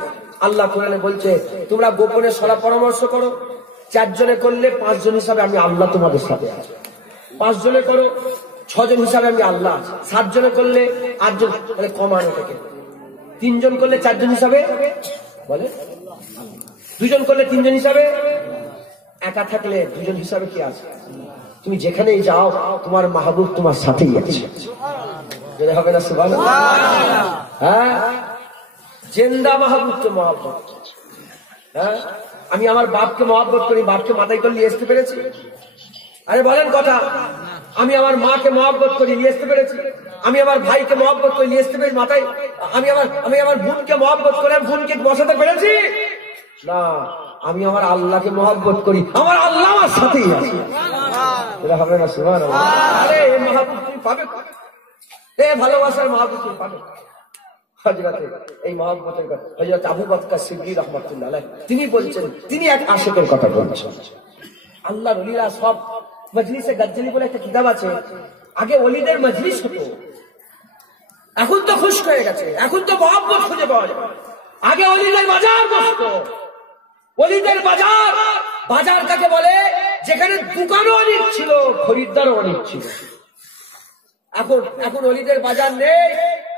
আল্লাহ কোরআনে বলছে তোমরা গোপনে সলা পরামর্শ করো, 4 জনে করলে 5 জন হিসাবে আমি আল্লাহ তোমাদের সাথে আছি, 5 জনে করো 6 জন হিসাবে আমি আল্লাহ আছি, 7 জনে করলে 8 জন, মানে কমানো থেকে 3 জন করলে 4 জন হিসাবে বলে, 2 জন করলে 3 জন হিসাবে, একা থাকলে 2 জন হিসাবে কি আছে? তুমি যেখানেই যাও তোমার মাহবুব তোমার সাথেই আছে, যদি হবে না সুবহানাল্লাহ। হ্যাঁ, জিন্দা মাহবুব তো মহব্বত। হ্যাঁ, আমি আমার বাপকে মহব্বত করি, বাপকে মাথায় করে নিয়ে আসতে পেরেছি? আরে বলেন কথা। আমি আমার মাকে মহব্বত করি, নিয়ে আসতে পেরেছি? আমি আমার ভাইকে মহব্বত করে নিয়ে আসতে পেরেছি মাথায়? আমি আমার বোনকে মহব্বত করে বোনকে বসাতে পেরেছি? না, আমি আমার আল্লাহকে মহব্বত করি, আমার আল্লাহ আমার সাথেই আছে, এটা হবে না সুবহানাল্লাহ। আরে এই মাহবুব তুমি পাবে, এই ভালোবাসার মাহবুব তুমি পাবে। এই মহব্বতের কথা হযরত আবু বকর সিদ্দিক রাহমাতুল্লাহ আলাইহি তিনি বলছেন, তিনি এক আশিকের কথা বলছেন। আল্লাহর ওলিরা সব মজলিসে গজ্জলি বলে একটা কিতাব আছে, আগে ওলিদের মজলিস হতো, এখন তো খুশক হয়ে গেছে, এখন তো মহব্বত খুঁজে পাওয়া যায়। আগে ওলিদের বাজার বসতো, ওলিদের বাজার, বাজার কাকে বলে? যেখানে দোকানও অনেক ছিল, খরিদ্দারও অনেক ছিল। এখন ওলিদের বাজার নেই,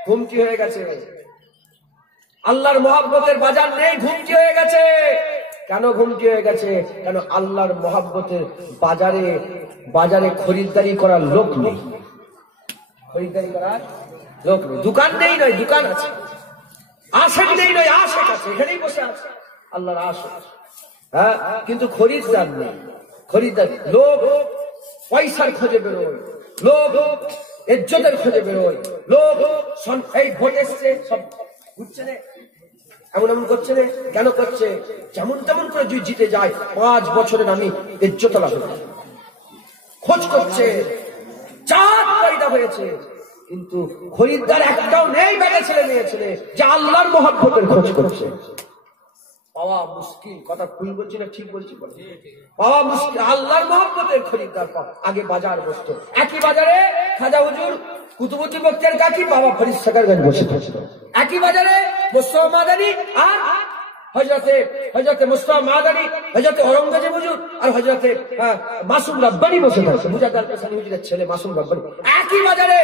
ঘুমটি হয়ে গেছে। আল্লাহর মহব্বতের বাজার নেই, ঘুমটি হয়ে গেছে। কেন ঘুমটি হয়ে গেছে? কেন আল্লাহর মহব্বতের বাজারে খরিদ্দারি করার লোক নেই, খরিদ্দারি করার লোক নেই। দোকান নেই নয়, দোকান আছে। আশেক নেই নয়, আশেক আছে, এখানেই বসে আছে আল্লাহর আশেক। হ্যাঁ, কিন্তু খরিদ্দার নেই। খরিদ্দার লোক পয়সার খোঁজে বেরোয়, লোক ইজ্জতের খোঁজে বেরোয়, লোক এই ভোট এসছে সব ঘুরছে না, এমন করছে না। কেন করছে? যেমন তেমন করে যদি জিতে যায় 5 বছরের আমি ইজ্জত লাভ করব, খোঁজ করছে, চাঁদ পয়দা হয়েছে। কিন্তু খরিদ্দার একটাও নেই, বেটা ছেলে মেয়ে ছেলে যে আল্লাহর মহব্বতের খোঁজ করছে। পাওয়া মুশকিল, কথা ভুল বলছি না ঠিক বলছি? পাওয়া মুশকিল, আল্লাহর মহব্বতের খরিদ্দার পাওয়া। আগে বাজার বসতো, একই বাজারে খাজা হুজুর, কুতুবুদ্দিন বখতিয়ার কাকি, বাবা ফরিদ সাকারগঞ্জ বসে থাকতো। একই বাজারে মুস্তফা মাদানী আর হযরতে মুস্তাফা মাদানী, হযরতে ঔরঙ্গজেব হুজুর আর হযরতে মাসুম রাব্বানী বসে থাকছে। মুজাদ্দিদ আল-কাসানি হুজুরের ছেলে মাসুম রাব্বানী। একই বাজারে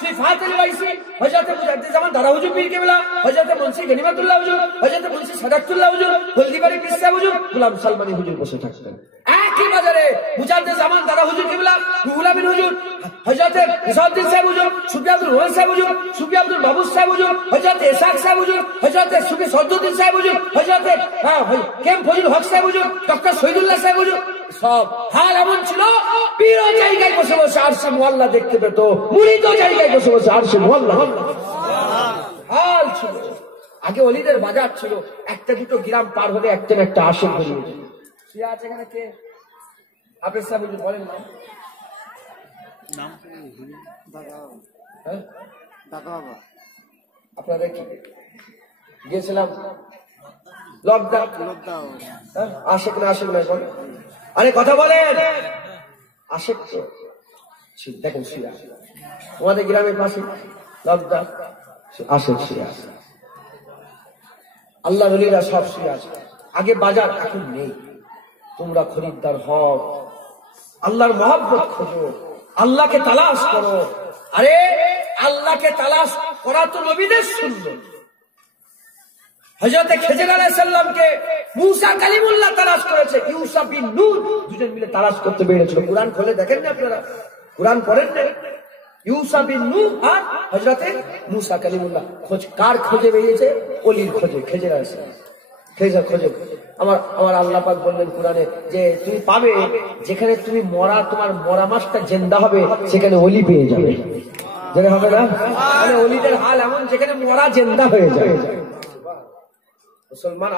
শ্রী ফাতেল রাইসি, হযরতে মুজাদ্দিদ জামান দারা হুজুর পীর কেবলা, হযরতে মুন্সি গনিমতুল্লাহ হুজুর, হযরতে মুন্সি সাদাতুল্লাহ হুজুর, হলদিবাড়ি পীর সাহেব হুজুর, গোলাম সালমানী হুজুর বসে থাকতেন। একই বাজারে মুজাদ্দিদ জামান দারা হুজুর কেবলা, রুহুল আমিন হুজুর, হযরতে ইসাউদ্দিন সাহেব হুজুর, সুফি আব্দুল রহমান সাহেব হুজুর, সুফি আব্দুল মাহবুব সাহেব হুজুর, হযরতে ইসহাক সাহেব হুজুর, হযরতে সুফি সদরুদ্দিন সাহেব হুজুর, হযরতে কেম ফজলুল হক সাহেব হুজুর, ডক্টর শহীদুল্লাহ সাহেব হুজুর, সব হাল এমন ছিল পীরও জায়গায় বসে বসে আরশে মুআল্লা দেখতে পেত, মুরিদও জায়গায় বসে বসে আরশে মুআল্লা হাল ছিল। আগে ওলিদের বাজার ছিল, একটা দুটো গ্রাম পার হলে একটা একটা আশিক বেরিয়ে কি আছে এখানে। কে হাফেজ সাহেব হুজুর বলেন নাম? আপনাদের কি গিয়েছিলাম লকডাউন, আশেক না আশেক না বলেন, আরে কথা বলেন। আশেক তো দেখেন শিয়া, আমাদের গ্রামের পাশে লকডাউন আশেক শিয়া, আল্লাহ ওলিরা সব শিয়া আছে। আগে বাজার, এখন নেই। তোমরা খরিদ্দার হও, আল্লাহর মহব্বত খোঁজো, আল্লাহকে তালাশ করো। আরে আল্লাহকে তালাশ করা তো নবীদের সুন্নাত। হযরতে খেজর আলাইহিস সালামকে মুসা কালিমুল্লাহ তালাশ করেছে, ইউসা বিন নূন দুজন মিলে তালাশ করতে বেরিয়েছিল। কুরআন খুলে দেখেন না আপনারা, কুরআন পড়েন না? ইউসা বিন নূন আর হযরতে মুসা কালিমুল্লাহ খোঁজ কার খোঁজে বেরিয়েছে? ওলির খোঁজে, খেজর আলাইহিস সালাম খেজর খোঁজে। আমার আল্লাহ পাক বললেন কোরআনে যে তুমি পাবে যেখানে তুমি মরা, তোমার মরা মাছটা জিন্দা হবে, সেখানে ওলি পেয়ে যাবে। যেটা হবে না মানে ওলিদের হাল এমন, যেখানে মরা জিন্দা হয়ে যায়। মুসলমান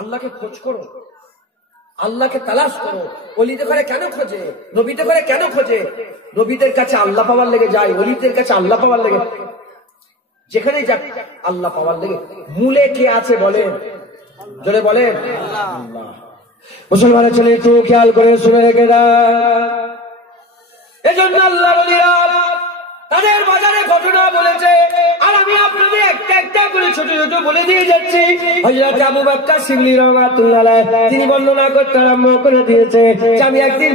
আল্লাহকে খোঁজ করো, আল্লাহকে তালাশ করো। ওলিদের ঘরে কেন খোঁজে? নবীদের ঘরে কেন খোঁজে? নবীদের কাছে আল্লাহ পাওয়ার লেগে যায়, ওলিদের কাছে আল্লাহ পাওয়ার লেগে, যেখানে যাক আল্লাহ পাওয়ার লেগে। মূলে কে আছে বলেন, জোরে বলেন আল্লাহ। মুসলমানের ছেলে একটু খেয়াল করে শুনে রেখে দাও। এজন্য আল্লাহ ওলিরা তাদের বাজারে ঘটনা বলেছে, আর আমি আপনাদের একটা একটা করে ছোট ছোট বলে দিয়ে যাচ্ছি। হযরত আবু বকর সিদ্দিক রাদিয়াল্লাহু আনহু তিনি বর্ণনা করতে আরম্ভ করে দিয়েছে যে আমি একদিন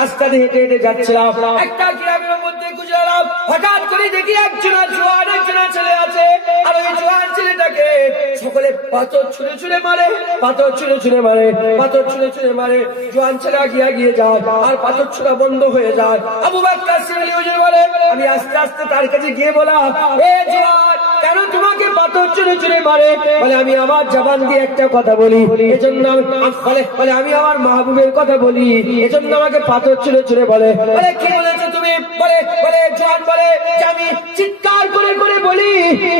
রাস্তা দিয়ে হেঁটে হেঁটে যাচ্ছিলাম, একটা গ্রামের মধ্যে গুজরালাম, হঠাৎ করে দেখি একজন জোয়ান ছেলে আছে, আর ওই জোয়ান ছেলেটাকে সকলে পাথর ছুঁড়ে ছুঁড়ে মারে, পাথর ছুঁড়ে ছুঁড়ে মারে, পাথর ছুঁড়ে ছুঁড়ে মারে। জোয়ান ছেলে এগিয়ে যায় আর পাথর ছোড়া বন্ধ হয়ে যায়। আবু বকর সিদ্দিক হুজুর বলে, আমি আস্তে আস্তে তার কাছে গিয়ে বললাম, এ জোয়ান, কেন তোমাকে পাথর ছুঁড়ে ছুঁড়ে মারে? বলে আমি আমার জবান দিয়ে একটা কথা বলি, এজন্য বলে আমি আমার মাহবুবের কথা বলি, এজন্য আমাকে পাথর ছুঁড়ে ছুঁড়ে বলে। বলে কি বলেছো তুমি? বলে জোয়ান বলে যে আমি চিৎকার করে করে বলি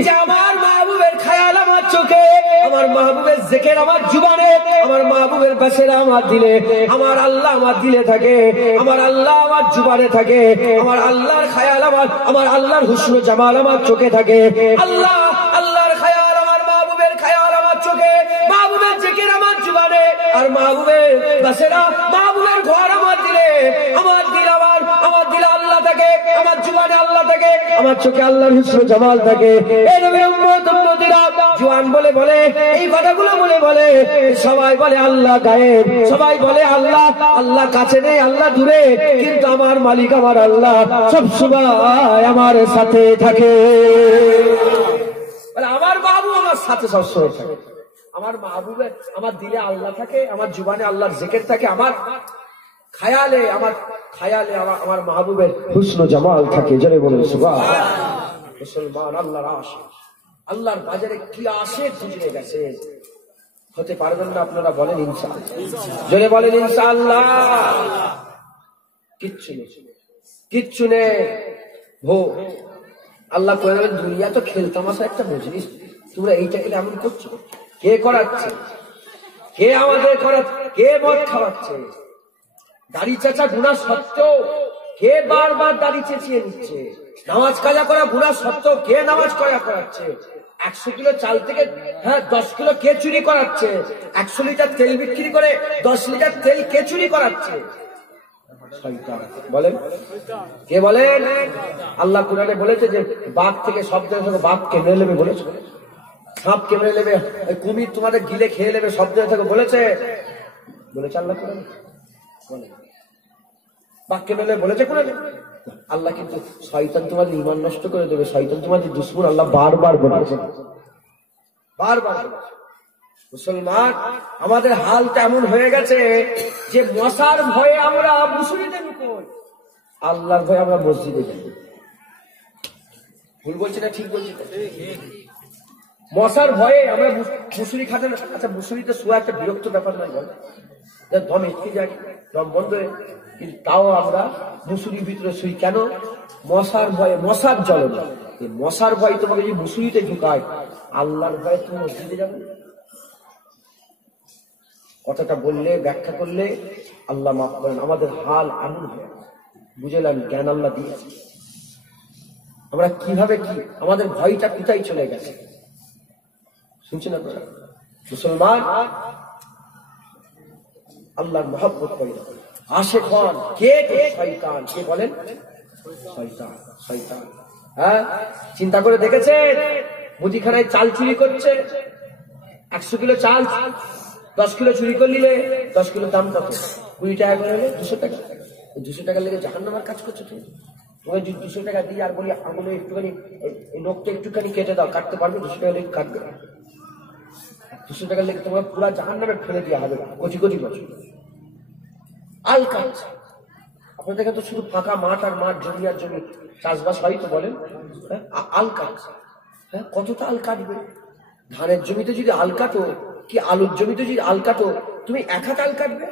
যে আমার মাহবুবের খেয়াল আমার চোখে, আমার মাহবুবের জিকির আমার জুবানে, আমার মাহবুবের বাসেরা আমার দিলে, আমার আল্লাহ আমার দিলে থাকে, আমার আল্লাহ আমার জুবানে থাকে, আমার আল্লাহর খেয়াল আমার আল্লাহর হুসন জামাল আমার চোখে থাকে। আল্লাহর খেয়াল, আমার মাহবুবের খেয়াল আমার চোখে, মাহবুবের জিকির আমার জুবানে, আর মাহবুবের বাসেরা, মাহবুবের ঘর আমার দিলে, আমার দিল আল্লাহ থাকে, আমার জুবানে আল্লাহ থাকে, আমার চোখে আল্লাহর হুসন জামাল থাকে। এই নবীর উম্মত উম্মতিরা জওয়ান বলে এই কথাগুলো বলে সবাই বলে আল্লাহ গায়েব, সবাই বলে আল্লাহ কাছে নেই, আল্লাহ দূরে, কিন্তু আমার মালিক আমার আল্লাহ সব সময় আমার সাথে থাকে। আমার মাহবুব আমার সাথে সবসময় থাকে, আমার মাহবুবে আমার দিলে আল্লাহ থাকে, আমার জুবানে আল্লাহর জিকির থাকে, আমার খায়ালে আমার মাহবুবের হুসন জামাল থাকে। জোরে বলুন সুবহানাল্লাহ। মুসলমান আল্লাহর আশিক, আল্লাহর বাজারে কি আসে খুঁজে গেছে, হতে পারবেন না আপনারা বলেন ইনশাআল্লাহ, জোরে বলেন ইনশাআল্লাহ। কিচ্ছু নেই ভো আল্লাহ করে দেবেন। দুনিয়া তো খেলতামাশা একটা মজলিস, তোমরা এইটাকে এমন করছো, কে করাচ্ছে? কে আমাদের করাচ্ছে? কে মদ খাওয়াচ্ছে? দাড়ি চাচা গুনাহ সত্ত্বেও কে বারবার দাড়ি চেঁচিয়ে নিচ্ছে? নামাজ কাজা করা গুনাহ সত্ত্বেও কে নামাজ কাজা করাচ্ছে? 100 কিলো চাল থেকে 10 কিলো কে চুরি করাচ্ছে? 100 লিটার তেল বিক্রি করে 10 লিটার তেল কে চুরি করাচ্ছে? বলেন কে বলেন? আল্লাহ কুরআনে বলেছে যে বাঘ থেকে শব্দ বাঘকে মেরে নেবে বলেছে। সাপ কেমড়ে নেবে, কুমির তোমাদের গিলে খেয়ে নেবে, শব্দ থেকে বলেছে আল্লাহ করে বলে, বাঘ কেমড়ে নেবে বলেছে করে আল্লাহ। কিন্তু শয়তান তোমাদের ঈমান নষ্ট করে দেবে, শয়তান তোমাদের দুশমন, আল্লাহ বারবার বলেছে, বারবার। মুসলমান আমাদের হালটা এমন হয়ে গেছে যে মশার ভয়ে আমরা মুসুরিতে লুকোই, আল্লাহর ভয়ে আমরা মসজিদে যাই। ভুল বলছি না ঠিক বলছি? মশার ভয়ে আমরা মুসুরি খাতে। আচ্ছা, মুসুরিতে শোয়া একটা বিরক্ত ব্যাপার নয়? বল, দম এসে যায়, দম বন্ধ হয়ে, কিন্তু তাও আমরা মুসুরির ভিতরে শুই কেন? মশার ভয়ে, মশার জ্বলন। এই মশার ভয় তোমাকে যদি মুসুরিতে ঢুকায়, আল্লাহর ভয়ে তুমি মসজিদে যাবে? কথাটা বললে, ব্যাখ্যা করলে আল্লাহ মাফ করেন। আমাদের হাল এমন হয়ে বুঝলাম, জ্ঞান আল্লাহ দিয়েছে, আমরা কিভাবে কি আমাদের ভয়টা কোথায় চলে গেছে শুনছেন আপনারা? মুসলমান আল্লাহর মহব্বত করে আশিক হন। কে শয়তান? কে বলেন? শয়তান। শয়তান, হ্যাঁ, চিন্তা করে দেখেছেন? মুদিখানায় চাল চুরি করছে, 100 কিলো চাল 10 কিলো চুরি করে নিলে 10 কিলোর দাম কত? 20 টাকা করে হলে 200 টাকা। 200 টাকা লেগে জাহান্নামের কাজ করছো তুমি। তুমি যদি 200 টাকা দিয়ে আর বলি আঙুলে একটুখানি, নখটা একটুখানি কেটে দাও, কাটতে পারবে? 200 টাকা লেগে কাটবে? 200 টাকা লেগে তোমার পুরা জাহান্নামে ফেলে দেওয়া হবে কোটি কোটি বছর। আল কাজ আপনাদের কাছে তো শুধু ফাঁকা মাঠ আর মাঠ, জমি আর জমি, চাষবাস হয় তো বলেন? আল কাজ, হ্যাঁ, কতটা আল কাটবে? ধানের জমিতে যদি আল কাটো, কি আলুর জমিতে যদি আল কাটো, তুমি 1 হাত আল কাটবে?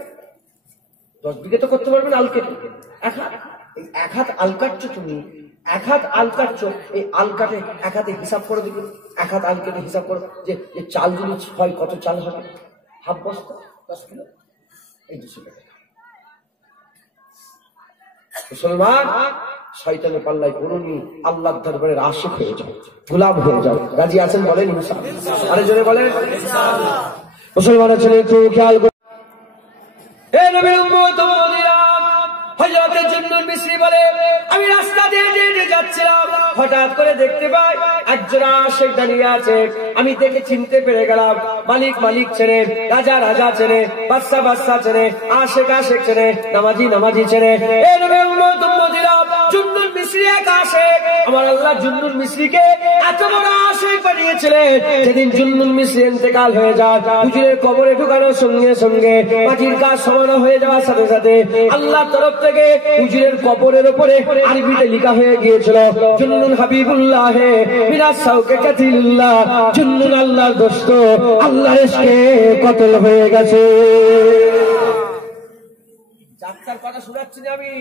10 বিঘে তো করতে পারবে না আল কেটে। 1 হাত, এই 1 হাত আল কাটছো তুমি, 1 হাত আল কাটছো। এই আল কাটে 1 হাতে হিসাব করে দিবে, 1 হাত আল কেটে হিসাব করো যে চাল যদি হয় কত চাল হবে? হাফ বস্তা 10 কিলো, এই 200 টাকা। মুসলমান শয়তানের পাল্লায় পড়ুনি, আল্লাহর দরবারে আশিক হয়ে যাও, গোলাম হয়ে যাও। রাজি আছেন বলেন ইনশাআল্লাহ? আরে জোরে বলেন ইনশাআল্লাহ। মুসলমানের ছেলে একটু খেয়াল করে, এ নবীর উম্মত মুমিনা, হযরত জুন্নুন মিসরি বলে, আমি রাস্তা দিয়ে যাচ্ছিলাম, হঠাৎ করে দেখতে পাই একজন আশিক দাঁড়িয়ে আছে। আমি দেখে চিনতে পেরে গেলাম, মালিক মালিক ছেড়ে, রাজা রাজা ছেড়ে, বাদশা বাদশা ছেড়ে, আশিক আশিক ছেড়ে, নামাজি নামাজি ছেড়ে। এ নবীর উম্মত মুমিনা, জুন্নুন মিসরি এক আশিক। আমার আল্লাহ জুন্নুন মিসরিকে এত বড় আশিক বানিয়েছিলেন, যেদিন জুন্নুন মিসরি ইন্তেকাল হয়ে যায়, হুজুরের কবরে ঢুকানোর সঙ্গে সঙ্গে মাটির কাজ সমানো হয়ে যাওয়ার সাথে সাথে আল্লাহ তরফ থেকে হুজুরের কবরের উপরে আরবিতে লেখা হয়ে গিয়েছিল, জুন্নুন হাবিবুল্লাহ মিনাস সাউকে কাতিলুল্লাহ, জুন্নুন আল্লাহর দোস্ত, আল্লাহর ইশকে কতল হয়ে গেছে। যাত্রার কথা শোনাচ্ছি না আমি,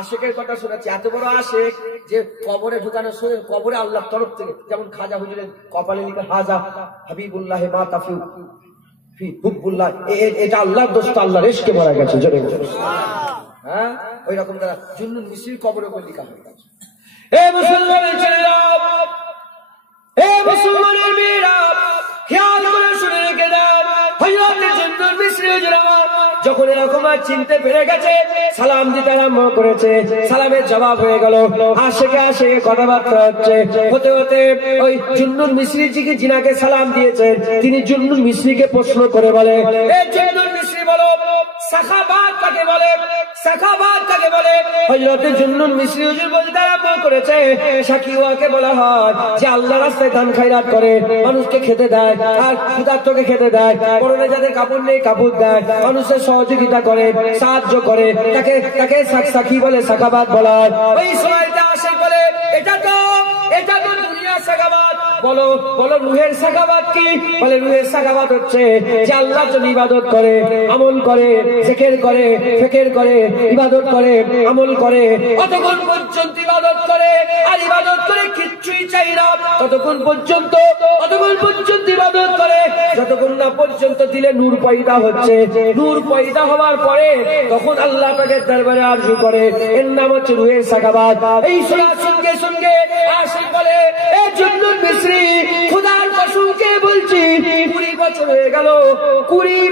আশিকের কথা শোনাচ্ছি। এত বড় আশিক যে কবরে ঢুকানো, কবরে আল্লাহর তরফ থেকে, যেমন খাজা হুজুরের কপালে লিখা হাজা হাবিবুল্লাহ মা তাফি হুব্বুল্লাহ, এটা আল্লাহর দোস্ত, আল্লাহর ইশকে মারা গেছে। জোরে হ্যাঁ, ওই রকম তারা জুন্নুন মিসরির কবরের উপর লেখা হয়ে গেছে। এ মুসলমানের ছেলেরা, এ মুসলমানের মেয়েরা, খেয়াল করে শুনে রেখে দেন, হযরত জুন্নুন মিসরি হুজুরা যখন এরকম চিনতে পেরে গেছে, সালাম দিতে আরম্ভ করেছে। সালামের জবাব হয়ে গেল, আশিকে আশিকে কথাবার্তা হচ্ছে। হতে হতে ওই জুন্নুন মিসরি জিকে জিনাকে সালাম দিয়েছেন, তিনি জুন্নুন মিসরিকে প্রশ্ন করে বলে, এ জুন্নুন মিসরি বলো, সাখাবাত কাকে বলে? সাখাবাত কাকে বলে? হযরত জুন্নুন মিসরি হুজুর বলতে আরম্ভ করেছে, সাকিওয়াকে বলা হয় যে আল্লাহর রাস্তায় দান খয়রাত করে, মানুষকে খেতে দেয়, আর ক্ষুধার্তকে খেতে দেয়, পরনে যাদের কাপড় নেই কাপড় দেয়, মানুষের সহযোগিতা করে, সাহায্য করে, তাকে সাকি বলে, সাখাবাত বলা হয়। ওই সময়টা আশিক বলে, এটা তো দুনিয়ার সাখাবাত। বলো বলো রুহের সাখাবাত কি? বলে রুহের সাখাবাত হচ্ছে যে আল্লাহর জন্য ইবাদত করে, আমল করে, জিকির করে, ফিকির করে, ইবাদত করে, আমল করে, অতক্ষণ পর্যন্ত ইবাদত করে, আর ইবাদত করে কিচ্ছুই চাই না ততক্ষণ পর্যন্ত ইবাদত করে, যতক্ষণ না পর্যন্ত দিলে নূর পয়দা হচ্ছে। নূর পয়দা হওয়ার পরে তখন আল্লাহ পাকের দরবারে আরজু করে, এর নাম হচ্ছে রুহের সাখাবাত। এই শোনার সঙ্গে সঙ্গে আশিক বলে, এ জুন্নুন মিসরি, খোদার কসমকে বলছি, 20 বছর হয়ে গেল, 20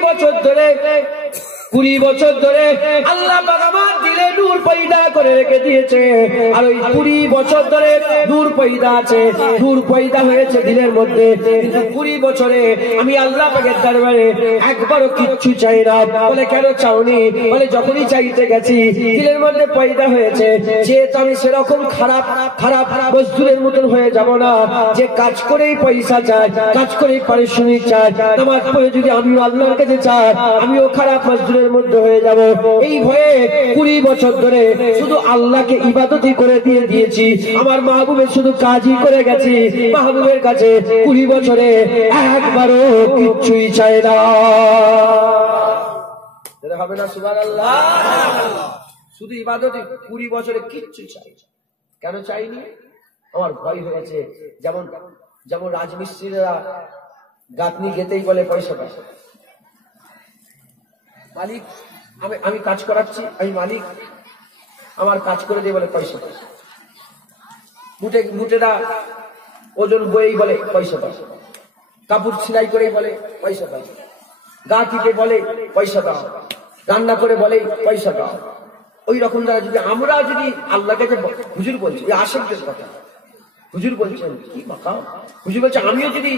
বছর ধরে আল্লাহ পাক আমার দিলে নূর পয়দা করে রেখে দিয়েছে, আর ওই 20 বছর ধরে নূর পয়দা আছে, নূর পয়দা হয়েছে দিলের মধ্যে, কিন্তু 20 বছরে আমি আল্লাহ পাকের দরবারে একবারও কিচ্ছু চাই না। বলে কেন চাওনি? বলে যখনই চাইতে গেছি দিলের মধ্যে পয়দা হয়েছে, যেহেতু আমি সেরকম খারাপ খারাপ মজদুরের মতন হয়ে যাব না যে কাজ করেই পয়সা চাই, কাজ করেই পারিশ্রমিক চাই। নামাজ পড়ে যদি আমিও আল্লাহর কাছে চাই, আমিও খারাপ মজদুরের মধ্যে হয়ে যাব। এই ভয়ে 20 বছর ধরে শুধু আল্লাহকে ইবাদতই করে দিয়ে দিয়েছি, আমার মাহবুবের শুধু কাজই করে গেছি। মাহবুবের কাছে 20 বছরে একবারও কিচ্ছুই চাই না। হবে না সুবহানাল্লাহ? শুধু ইবাদতই 20 বছরে কিচ্ছু চাই। কেন চাইনি? আমার ভয় হয়েছে। যেমন যেমন রাজমিস্ত্রিরা গাঁথনি গেতেই বলে পয়সা পয়সা, মালিক আমি কাজ করাচ্ছি, আমি মালিক, আমার কাজ করে দিয়ে বলে পয়সা পয়সা, মুটেরা ওজন বয়েই বলে পয়সা পয়সা, কাপড় সেলাই করেই বলে পয়সা পয়সা, গা টিপে বলে পয়সা দাও, রান্না করে বলে পয়সা দাও। ওই রকম দ্বারা যদি আমরা যদি আল্লাহকে, হুজুর বলছি আশেকদের কথা, হুজুর বলছেন কি মাকা, হুজুর বলছে আমিও যদি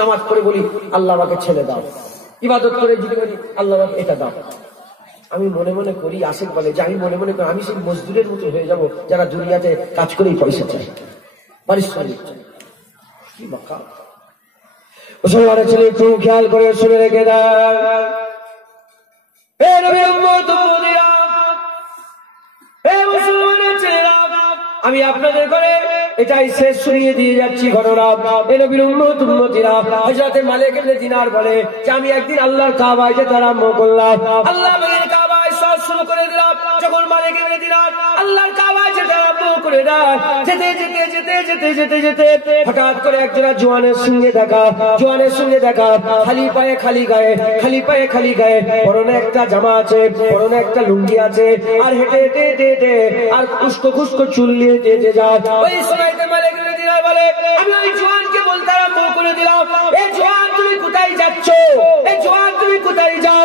নামাজ পড়ে বলি আল্লাহ আমাকে ছেলে দাও, ইবাদত করে যদি বলি আল্লাহ আমাকে এটা দাও, আমি মনে মনে করি, আশেক বলে যে আমি মনে মনে করি আমি সেই মজদুরের মতো হয়ে যাব যারা দুনিয়াতে কাজ করেই পয়সা চায়, পারিশ্রমিক চায়। কি মাকা মুসলমানের ছেলে, একটু খেয়াল করে শুনে রেখে দেয়, আমি আপনাদের করে এটাই শেষ শুনিয়ে দিয়ে যাচ্ছি ঘটনা। এ নবীর উম্মত উম্মতিরা, হযরত মালিক ইবনে দিনার বলে যে আমি একদিন আল্লাহর কাবায় যেতে আরম্ভ করলাম, আল্লাহ মালিকের কাবায় সব শুরু করে দিলাম। যখন মালিক ইবনে দিনার আল্লাহর কাবায় যেতে আরম্ভ করে দেয়, যেতে যেতে যেতে যেতে যেতে যেতে হঠাৎ করে একজোড়া জওয়ানের সঙ্গে দেখা, জওয়ানের সঙ্গে দেখা, খালি পায়ে খালি গায়ে, খালি পায়ে খালি গায়ে, পরনে একটা জামা আছে, পরনে একটা লুঙ্গি আছে, আর হেঁটে হেঁটে হেঁটে হেঁটে আর উস্কো খুস্কো চুল নিয়ে হেঁটে যায়। ওই সময়তে মালিক ইবনে দিনার বলে আমি ওই জওয়ানকে বলতে আরম্ভ করে দিলাম, এই জওয়ান তুমি কোথায় যাচ্ছ? এই জওয়ান তুমি কোথায় যাও?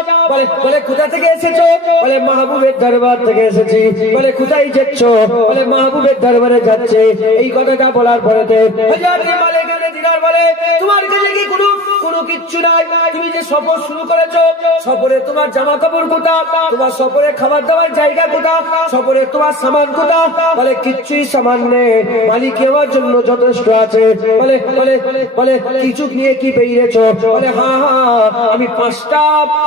বলে কোথা থেকে এসেছো? বলে মাহবুবের দরবার থেকে এসেছি। বলে কোথায় যাচ্ছ? বলে মাহবুবের দরবারে যাচ্ছে। এই কথাটা বলার পরেতে হযরত মালিক ইবনে দিনার বলে তোমার কাছে কি কোনো কিচ্ছু নাই? তুমি যে সফর শুরু করেছো, সফরে তোমার জামা কাপড় কোথা? তোমার সফরে খাবার দাবার জায়গা কোথা? সফরে তোমার সামান কোথা? বলে কিচ্ছুই সামান নেই, মালিক আমার জন্য যথেষ্ট আছে। বলে বলে বলে কিছু নিয়ে কি বেরিয়েছো? বলে হ্যাঁ আমি 5টা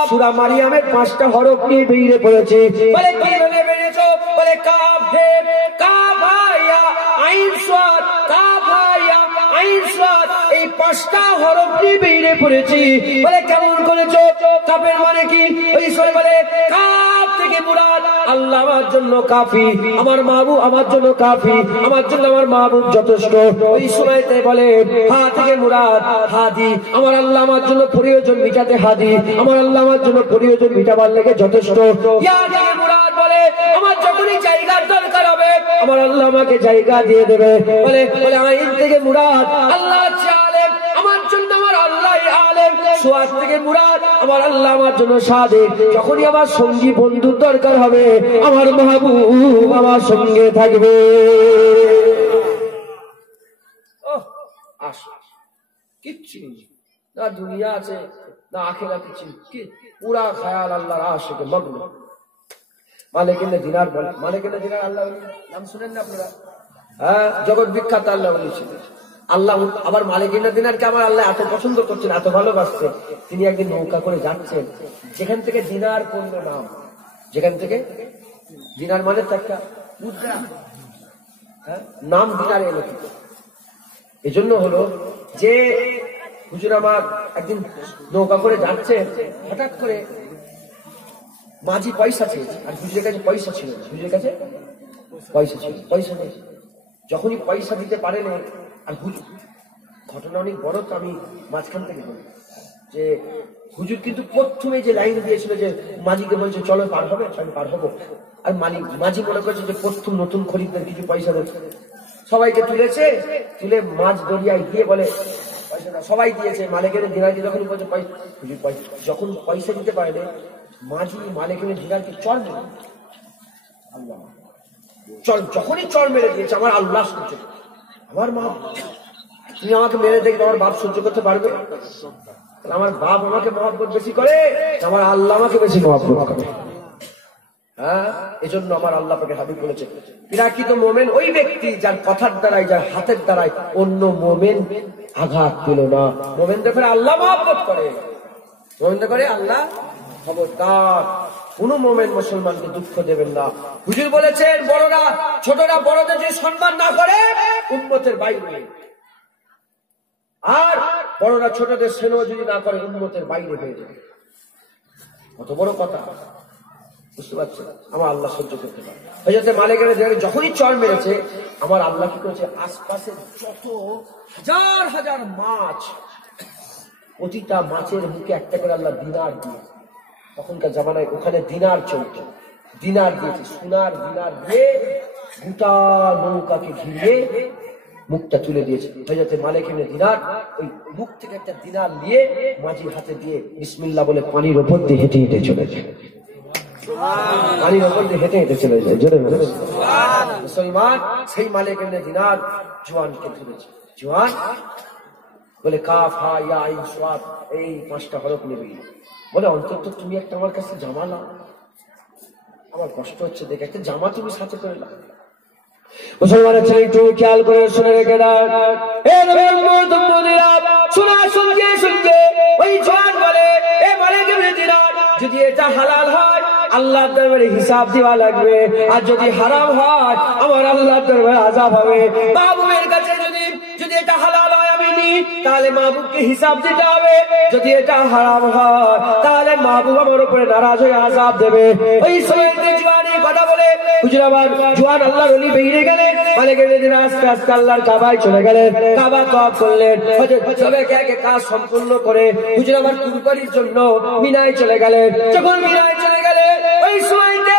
সূরা মারিয়ামের 5টা হরফ নিয়ে বেরিয়ে পড়েছি। বলে কি নিয়ে বেরিয়েছো? বলে কাফ হে কাফ ইয়া আইন সাদ, কাফ ইয়া আইন সাদ, এই 5টা হরফ নিয়ে বেরিয়ে পড়েছি। বলে কেমন করেছো? কাফের মানে কি? ওই সূরা বলে কাফ থেকে মুরাদ আল্লাহ আমার জন্য কাফি, আমার মাহবুব আমার জন্য কাফি, আমার জন্য আমার মাহবুব যথেষ্ট। ওই সময়তে বলে হা থেকে মুরাদ হাদি, আমার আল্লাহ আমার জন্য প্রয়োজন মিটাতে হাদি, আমার আল্লাহ আমার জন্য প্রয়োজন মিটাবার লেগে যথেষ্ট। ইয়া থেকে মুরাদ বলে আমার যখনই জায়গার দরকার হবে আমার আল্লাহ আমাকে জায়গা দিয়ে দেবে। বলে বলে আইন থেকে মুরাদ আল্লাহ আলেম, আমার জন্য আমার আল্লাহ আলেম। সুয়াদ থেকে মুরাদ আমার আল্লাহ আমার জন্য সাদেক। যখনই আমার সঙ্গী বন্ধুর দরকার হবে আমার মাহবুব আমার সঙ্গে থাকবে। কিচ্ছু না দুনিয়া আছে না আখিরাত, কিছু পুরা খেয়াল আল্লাহর আশিকে মগ্ন। মালিক ইবনে দিনার বলে, মালিক ইবনে দিনার আল্লাহ নাম শুনেন না আপনারা? হ্যাঁ, জগৎ বিখ্যাত আল্লাহ ছিলেন। আল্লাহ আবার মালিক ইবনে দিনারকে আমার আল্লাহ এত পছন্দ করছেন, এত ভালোবাসছেন, তিনি একদিন নৌকা করে যাচ্ছেন, যেখান থেকে দিনার পণ্য নাম, যেখান থেকে দিনার মানে একটা মুদ্রা, নাম দিনারে এলো। এজন্য হলো যে হুজুর আমার একদিন নৌকা করে যাচ্ছে, হঠাৎ করে মাঝি পয়সা চেয়েছে, আর হুজুরের কাছে পয়সা ছিল না, হুজুরের কাছে পয়সা ছিল, পয়সা নেই। যখনই পয়সা দিতে পারে না, আর হুজুর ঘটনা অনেক বড়, তো আমি মাঝখান থেকে বলি যে হুজুর কিন্তু প্রথমে যে লাইন দিয়েছিল যে মাঝিকে বলছে চলো পার হবে, আমি পার হবো, আর মাঝি মনে করছে যে প্রথম নতুন খরিদদার কিছু পয়সা দেবে, সবাইকে তুলেছে, তুলে মাছ দরিয়ায় দিয়ে বলে পয়সা না, সবাই দিয়েছে। মালিকের দিনারকে যখন বলছে যখন পয়সা দিতে পারে না, মাঝি মালিকের দিনারকে চল আল্লাহ চল যখনই চল মেরে দিয়েছে আমার আল্লাহ সহ্য, আমার মা, তুমি আমাকে মেরে দেখবে আমার বাপ সহ্য করতে পারবে? আমার বাপ আমাকে মহব্বত বেশি করে, আমার আল্লাহ আমাকে বেশি মহব্বত করে। হ্যাঁ, এজন্য আমার আল্লাহ পাকে হাবিব বলেছে প্রকৃত মোমেন ওই ব্যক্তি যার কথার দ্বারাই, যার হাতের দ্বারাই অন্য মোমেন আঘাত পেল না। মোমেনদের করে আল্লাহ মহব্বত করে, মোমেনদের করে আল্লাহ। খবরদার কোন মোমেন মুসলমানকে দুঃখ দেবেন না। হুজুর বলেছেন বড়রা ছোটরা বড়দের যদি সম্মান না করে উম্মতের বাইরে, আর বড়রা ছোটদের স্নেহ যদি না করে উম্মতের বাইরে হয়ে যাবে। কত বড় কথা, বুঝতে পারছেন? আমার আল্লাহ সহ্য করতে পারে। হযরত মালিকের যখনই চড় মেরেছে আমার আল্লাহ কি করেছে, আশপাশের যত হাজার হাজার মাছ, প্রতিটা মাছের মুখে একটা করে আল্লাহ দিনার দিয়ে, তখনকার জামানায় ওখানে দিনার চলত, দিনার দিয়েছে, সোনার দিনার দিয়ে গোটা নৌকাকে ঘিরে মুখটা তুলে দিয়েছে। হযরত মালিক ইবনে দিনার ওই মুখ থেকে একটা দিনার নিয়ে মাঝির হাতে দিয়ে বিসমিল্লাহ বলে পানির ওপর দিয়ে হেঁটে হেঁটে চলে যায়, পানির ওপর দিয়ে হেঁটে হেঁটে চলে যায়। জোরে বলে মুসলমান সেই মালিক ইবনে দিনার জওয়ানকে ধরেছে। জওয়ান বলে কাফ হা ইয়া আইন সাদ, এই 5টা হরফ নিবি। বলে অন্তত তুমি একটা আমার কাছে জামা নাও, আমার কষ্ট হচ্ছে দেখে, একটা জামা তুমি সাথে করে নাও। মুসলমানের ছেলে একটু খেয়াল করে শুনে রেখে দাও, শোনা শুনবে শুনবে। ওই জওয়ান বলে এ মালিক ইবনে দিনার, যদি এটা হালাল হয় আল্লাহর দরবারে হিসাব দেওয়া লাগবে, আর যদি হারাম হয় আমার আল্লাহর দরবারে আযাব হবে। মাহবুবের কাছে যদি এটা হালাল হয় আমি নিই, তাহলে মাহবুবকে হিসাব দিতে হবে। যদি এটা হারাম হয় তাহলে মাহবুব আমার উপরে নারাজ হয়ে আযাব দেবে। ওই সময়তে জওয়ানের কথা বলে হুজুর আবার জওয়ান আল্লাহর ওলি বেরিয়ে গেলেন। মালিক ইবনে দিনার আস্তে আস্তে আল্লাহর কাবায় চলে গেলেন, কাবা তওয়াফ করলেন। সবাই একে একে কাজ সম্পূর্ণ করে হুজুর আবার কুরবানির জন্য মিনায় চলে গেলেন। যখন মিনায় চলে গেলেন ওই সময়তে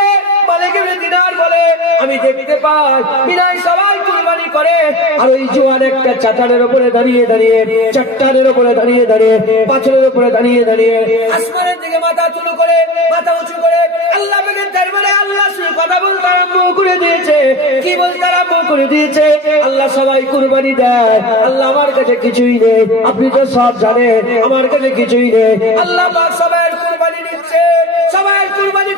মালিক ইবনে দিনার বলে আমি দেখতে পাই মিনায় সবাই কুরবানি করে, আর ওই জওয়ান একটা চাটানের উপরে দাঁড়িয়ে দাঁড়িয়ে, চট্টানের উপরে দাঁড়িয়ে দাঁড়িয়ে, পাথরের উপরে দাঁড়িয়ে দাঁড়িয়ে আসমানের দিকে মাথা তুলো করে, মাথা উঁচু করে আল্লাহ পাকের দরবারে আল্লাহ শুনে কথা বলতে আরম্ভ করে দিয়েছে। কি বলতে আরম্ভ করে দিয়েছে? আল্লাহ সবাই কুরবানি দেয়, আল্লাহ আমার কাছে কিছুই নেই, আপনি তো সব জানেন আমার কাছে কিছুই নেই। আল্লাহ পাক সবাই কুরবানি নিচ্ছে, সবাই কুরবানি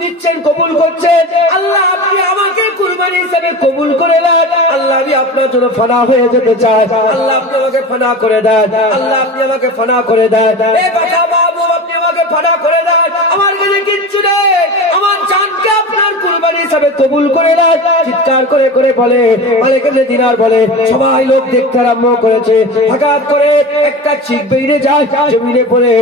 নিচ্ছেন, কবুল করছেন। আল্লাহ আপনি আমাকে কুরবানি হিসেবে কবুল করে নেন। আল্লাহ আমি আপনার জন্য ফানা হয়ে যেতে চাই, আল্লাহ আপনি আমাকে ফানা করে দেন, আল্লাহ আপনি আমাকে ফানা করে দেন। এই কথা বাবু আপনি আমাকে ফানা করে দেন, আমার কাছে কিচ্ছু নেই, আমার জানকে আপনার কুরবানি হিসেবে কবুল করে নেন। চিৎকার করে করে বলে মালিক ইবনে দিনার বলে সবাই লোক দেখতে আরম্ভ করেছে। হঠাৎ করে একটা চিক বেরিয়ে যায়, জমিনে পড়ে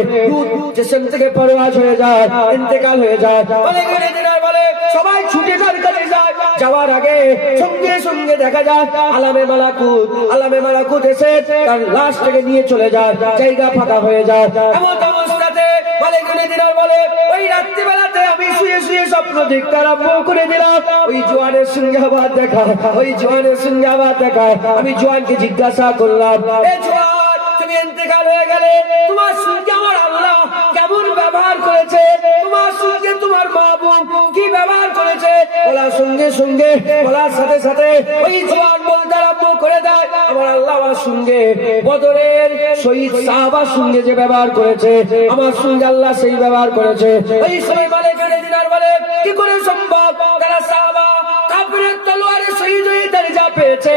জিসম থেকে পরওয়াজ হয়ে যায়, ইন্তেকাল হয়ে যায়। মালিক ইবনে দিনার বলে সবাই ছুটে তার কাছে যায়। যাওয়ার আগে সঙ্গে সঙ্গে দেখা যায় আলামে মালাকুত এসে তার লাশ থেকে নিয়ে চলে যায়, জায়গা ফাঁকা হয়ে যায়। এমন অবস্থাতে মালিক ইবনে দিনার বলে ওই রাত্রিবেলাতে আমি শুয়ে শুয়ে স্বপ্ন দেখতে আরম্ভ করে দিলাম। ওই জওয়ানের সঙ্গে আবার দেখা, ওই জওয়ানের সঙ্গে আবার দেখা। আমি জওয়ানকে জিজ্ঞাসা করলাম, এ জওয়ান তুমি ইন্তেকাল হয়ে গেলে, তোমার সঙ্গে আমার আল্লাহ কেমন ব্যবহার করেছে, তোমার সঙ্গে তোমার মাহবুব কি ব্যবহার করেছে? বলার সঙ্গে সঙ্গে, বলার সাথে সাথে ওই জওয়ান বলতে আরম্ভ করে দেয় আমার আল্লাহ আমার সঙ্গে বদরের শহীদ সাহাবার সঙ্গে যে ব্যবহার করেছে আমার সঙ্গে আল্লাহ সেই ব্যবহার করেছে। ওই সময় মালিক ইবনে দিনার বলে কি করে সম্ভব? তারা সাহাবা কাফিরের তলোয়ারে শহীদ হয়ে দরজা পেয়েছে।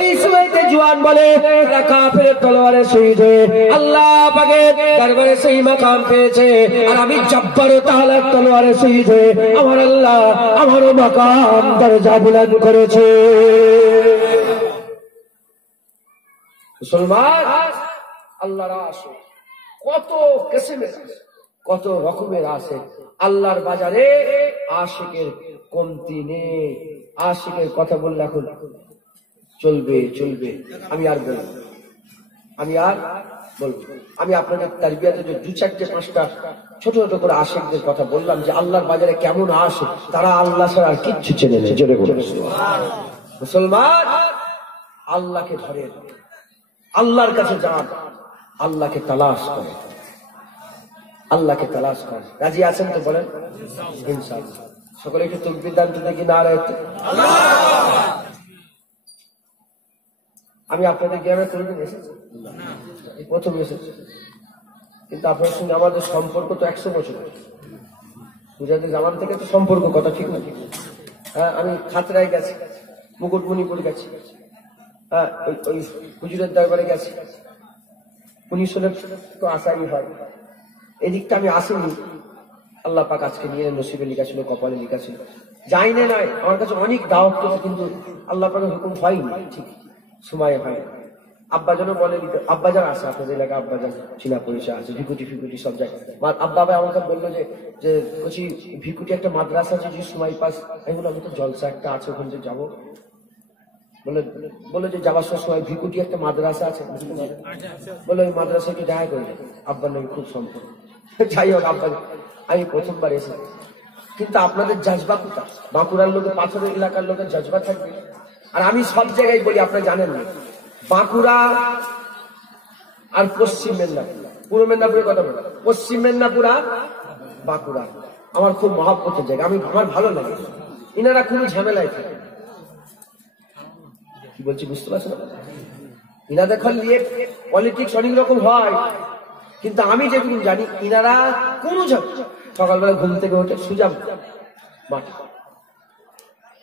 ওই সময়তে জওয়ান বলে তারা কাফিরের তলোয়ারে শহীদ হয়ে আল্লাহ পাকের দরবারে সেই মাকাম পেয়েছে, আর আমি জব্বার ও তাআলার তলোয়ারে শহীদ হয়ে আমার আল্লাহ আমারও মাকাম দরজা বুলন্দ করেছে। মুসলমান আল্লাহর আশিক কত কিসমের, কত রকমের আছে। আল্লাহর বাজারে আশিকের কমতি নেই। আশিকের কথা বললে এখন চলবে চলবে, আমি আর বলবো, আমি আপনাদের তারবিয়াতে যে 2-4-5টা ছোট ছোট করে আশিকদের কথা বললাম যে আল্লাহর বাজারে কেমন আশিক, তারা আল্লাহ ছাড়া আর কিচ্ছু চেনে না। জোরে বলে মুসলমান আল্লাহকে ধরে, আল্লাহর কাছে যান, আল্লাহকে তালাশ করে, আল্লাহকে তালাশ করে। রাজি আছেন তো বলেন ইনশাআল্লাহ। সকলে একটু তাকবীর দান তো দেখি নারায়ে আল্লাহ। আমি আপনাদের গ্রামে কোনোদিন এসেছি? এই প্রথম এসেছি। কিন্তু আপনার সঙ্গে আমাদের সম্পর্ক তো 100 বছর। মুজাহিদ জামান থেকে তো সম্পর্ক, কথা ঠিক না? হ্যাঁ, আমি খাতড়ায় গেছি, মুকুটমণিপুর গেছি, হ্যাঁ, ওই হুজুরের দরবারে গেছি। উনি শুনে তো আসাই হয়। এদিকটা আমি আসিনি, আল্লাহ পাক আজকে নিয়ে নসিবে লিখা ছিল, কপালে লিখা ছিল। যাই না নয়, আমার কাছে অনেক দাওয়াত করছে, কিন্তু আল্লাহ পাকের হুকুম হয়নি, ঠিক সময় হয়। আব্বাজানও বলে, আব্বাজান আছে আপনাদের এলাকায়, আব্বাজান চীনা পরিচয় আছে, ভিকুটি ফিকুটি সব জায়গায়। আব্বা ভাই আমাকে বললো যে বলছি ভিকুটি একটা মাদ্রাসা আছে, যে সময় পাস। আমি বললাম আমি তো জলসা একটা আছে, ওখানে যে যাবো। বলে যে যাবার সময় ভিকুটি একটা মাদ্রাসা আছে, বলে ওই মাদ্রাসায় একটু দেখা করি। আব্বার নাকি খুব সম্পর্ক। যাই হোক, আব্বা আমি প্রথমবার এসে, কিন্তু আপনাদের জজবা কোথায়? বাঁকুড়ার লোকের, পাথরের এলাকার লোকের জজবা থাকবে। আর আমি সব জায়গায় বলি, আপনারা জানেন না, বাঁকুড়া আর পশ্চিম মেদিনীপুর, পূর্ব মেদিনীপুরের কথা বলে, পশ্চিম মেদিনীপুর আর বাঁকুড়া আমার খুব মহব্বতের জায়গা। আমার ভালো লাগে, ইনারা কোনো ঝামেলায় থাকে। কি বলছি বুঝতে পারছো না? ইনাদের খালি নিয়ে পলিটিক্স অনেক রকম হয়, কিন্তু আমি যেটুকু জানি, ইনারা কোনো সকালবেলা ঘুম থেকে ওঠে সুজা মাঠে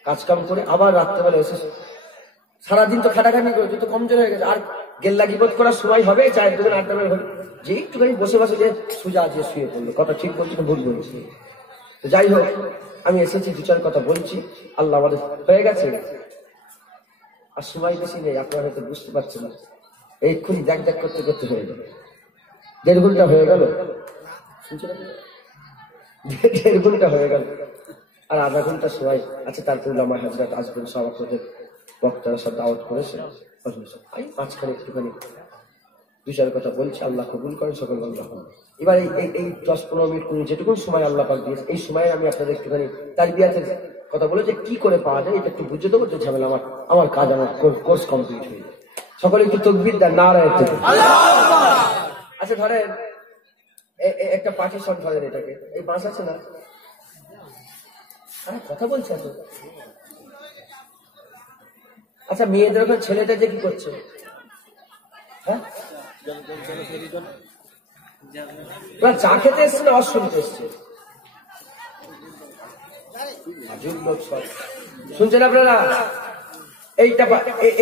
কাজকাম করে, আবার রাত্রেবেলা এসে সারাদিন তো খাটাখাটি করে, তো কমজোর হয়ে গেছে। আর গেল্লা গিবত করার সময় হবে, চায়ের দোকান আড্ডা হবে, যে একটুখানি বসে বসে যে সুজা আজকে শুয়ে পড়লো। কথা ঠিক বলছি না ভুল বলছি? যাই হোক, আমি এসেছি, 2-4 কথা বলছি। আল্লাহ আমাদের হয়ে গেছে, আর সময় বেশি নেই, আপনারা হয়তো বুঝতে পারছেন না। এইক্ষুনি দেখ দেখ করতে করতে হয়ে গেল, 1.5 ঘন্টা হয়ে গেল, শুনছেন? 1.5 ঘন্টা হয়ে গেল, আর আধা ঘন্টা সময় আছে। তারপর আমার হাজরাত আসবেন, সব আপনাদের বক্তারা সব দাওয়াত করেছে। আমি মাঝখানে একটুখানি 2-4 কথা বলছি, আল্লাহ কবুল করেন সকল বান্দা। এবার এই 10-15 মিনিট করে যেটুকু সময় আল্লাহ পাক দিয়েছে, এই সময় আমি আপনাদের একটুখানি তারবিয়াতের কথা বলে যে কি করে পাওয়া যায়, এটা একটু বুঝে দেবো, তো ঝামেলা আমার কাজ, আমার কোর্স কমপ্লিট হয়ে যায়। সকলে একটু তাকবীর দেন, নারায়ে তাকবীর। আচ্ছা, ধরেন একটা পার্টিশন, ধরেন এটাকে, এই বাঁশ আছে না, আরে কথা বলছে এত। আচ্ছা, মেয়েদের ওখানে ছেলেটা যে কি করছে? হ্যাঁ, চা খেতে এসছে না অস শুনতে এসছে? শুনছেন আপনারা?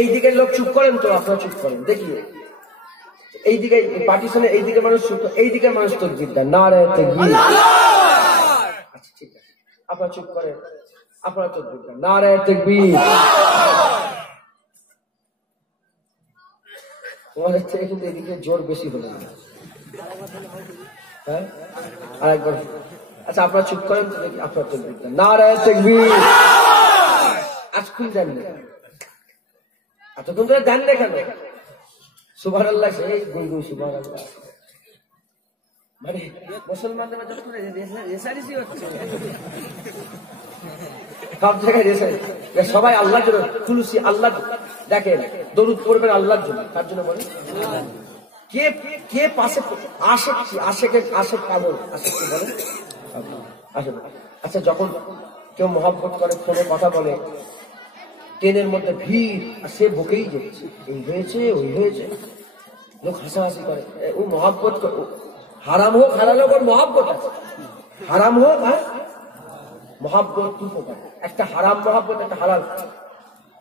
এই দিকের লোক চুপ করেন তো, আপনারা চুপ করেন দেখি। এইদিকে পার্টিশনে এইদিকে মানুষ চুপ, এইদিকে মানুষ তাকবীর দেন, নারায়ে তাকবীর। আচ্ছা ঠিক আছে, আপনারা চুপ করেন, আপনারা তাকবীর দেন, নারায়ে তাকবীর। তোমাদের থেকে কিন্তু এদিকে জোর বেশি হলো না, হ্যাঁ? আরেকবার। আচ্ছা, আপনারা চুপ করেন তো দেখি, আপনারা তাকবীর দেন, নারায়ে তাকবীর। আজকুন দেন না, এতক্ষণ ধরে দেন না কেন? সুবহানাল্লাহ, সেই গুনগুন সুবহানাল্লাহ। মানে মুসলমানদের মধ্যে রেসারেসি হচ্ছে, সব জায়গায় রেসারেসি। সবাই আল্লাহর জন্য তুলসী, আল্লাহ দেখেন, দরুদ পড়বেন আল্লাহর জন্য। তার জন্য বলি, কে পাশে আশেক পাগল, আশেক কি বলে? আচ্ছা, যখন কেউ মহব্বত করে, ফোনে কথা বলে, ট্রেনের মধ্যে ভিড়, আর সে বকেই যাচ্ছে, এই হয়েছে ওই হয়েছে, লোক হাসাহাসি করে, ও মহব্বত করে। হারাম হোক হালাল হোক, ওর মহব্বত আছে। হারাম হোক, হ্যাঁ, মহব্বত দুটো, একটা হারাম মহব্বত, একটা হালাল।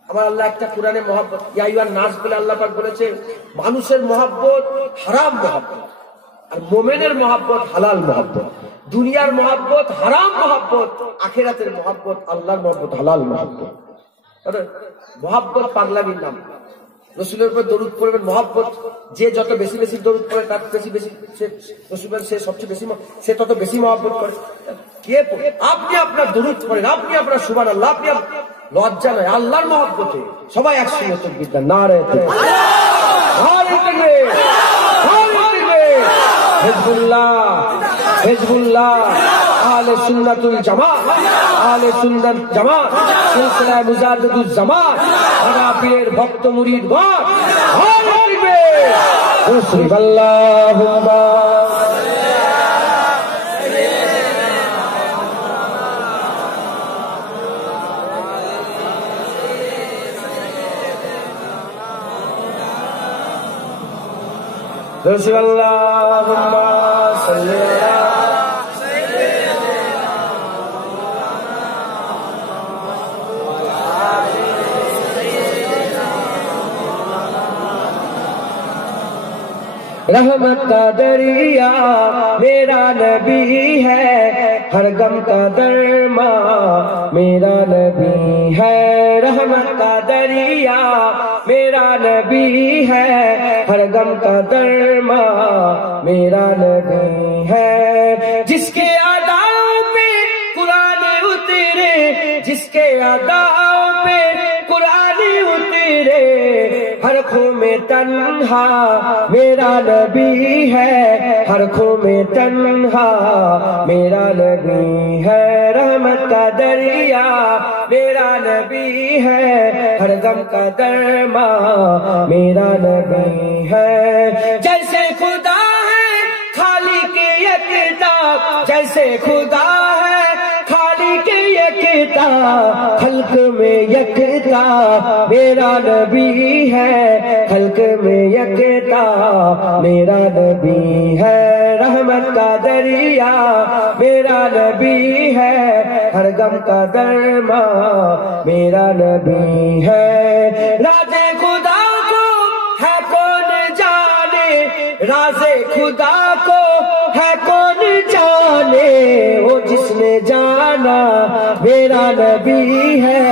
আমার আল্লাহ একটা কোরআনে মহব্বত, ইয়া আইয়ুহান নাস বলে আল্লাহ পাক বলেছে, মানুষের মহব্বত হারাম মহব্বত, আর মোমেনের মহব্বত হালাল মহব্বত। দুনিয়ার মহব্বত হারাম মহব্বত, আখিরাতের মহব্বত আল্লাহর মহব্বত হালাল মহব্বত। মহব্বত পাগলামির নাম। রসুলের উপর দরুদ পড়বেন, মহব্বত। যে যত বেশি বেশি দরুদ পড়ে, তার বেশি বেশি সে সবচেয়ে বেশি, সে তত বেশি মহব্বত করে। কে আপনি আপনার দরুদ পড়েন, আপনি আপনার সুবহানাল্লাহ, আপনি লজ্জা নয়, আল্লাহর মহব্বতে সবাই একসঙ্গে তাকবীর দেন, নারায়ে তাকবীর। হিজবুল্লাহ, হিজবুল্লাহ, আহলে সুন্নাতুল জামাত, আহলে সুন্নাত জামাত, সিলসিলা মুজাদ্দিদুজ জামাত, সারা পীরের ভক্ত মুরিদগণ, আল্লাহুম্মা আল্লাহুম্মা সাল্লি আলা रहमत का दरिया मेरा नबी है, हर गम का दरमा मेरा नबी है। रहमत का दरिया मेरा नबी है, हर गम का दरमा मेरा नबी है। जिसके अदाओं पे कुरान उतरे, जिसके अदाओं पे कुरान उतरे, हर खो में तन्हा मेरा नबी है, हर खो में तन्हा मेरा नबी है। रहमत का दरिया मेरा नबी है, हर गम का दरमा मेरा नबी है। जैसे खुदा है खाली के यकता, जैसे खुदा है खाली के यकता, खल्क में यकता मेरा नबी है, खल्क में यकता मेरा नबी है। रहमत का दरिया मेरा नबी है, हर गम का दरमा मेरा नबी है। राज़े खुदा को है कौन जाने, राज़े खुदा को है कौन जाने, वो जिसने जाना मेरा नबी है,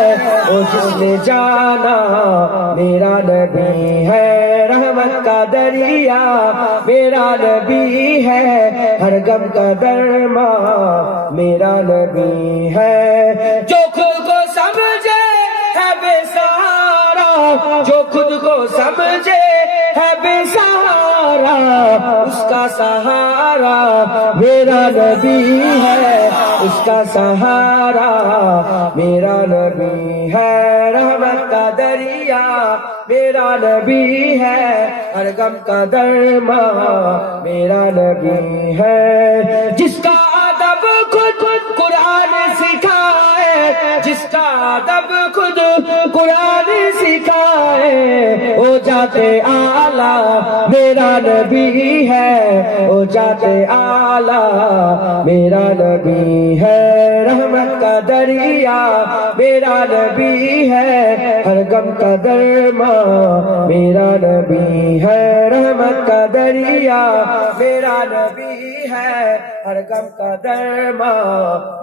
वो जिसने जाना मेरा नबी है। रहमत का दरिया मेरा नबी है, हर गम का दरमा मेरा नबी है। जो खुद को समझे है बेसहारा, जो खुद को समझे है बेसहारा, उसका सहारा मेरा नबी है, उसका सहारा मेरा नबी है। रहमत का दरिया मेरा नबी है, हर गम का दरमा मेरा नबी है। जिसका अदब खुद कुरान सिखाए, जिसका अदब खुद कुरान सिखाए, वो जाते आला मेरा नबी है, वो जाते आला मेरा नबी है। रहमत का दरिया मेरा नबी है, हर गम का दरमा मेरा नबी है। रहमत का दरिया मेरा नबी है, हर गम का दरमा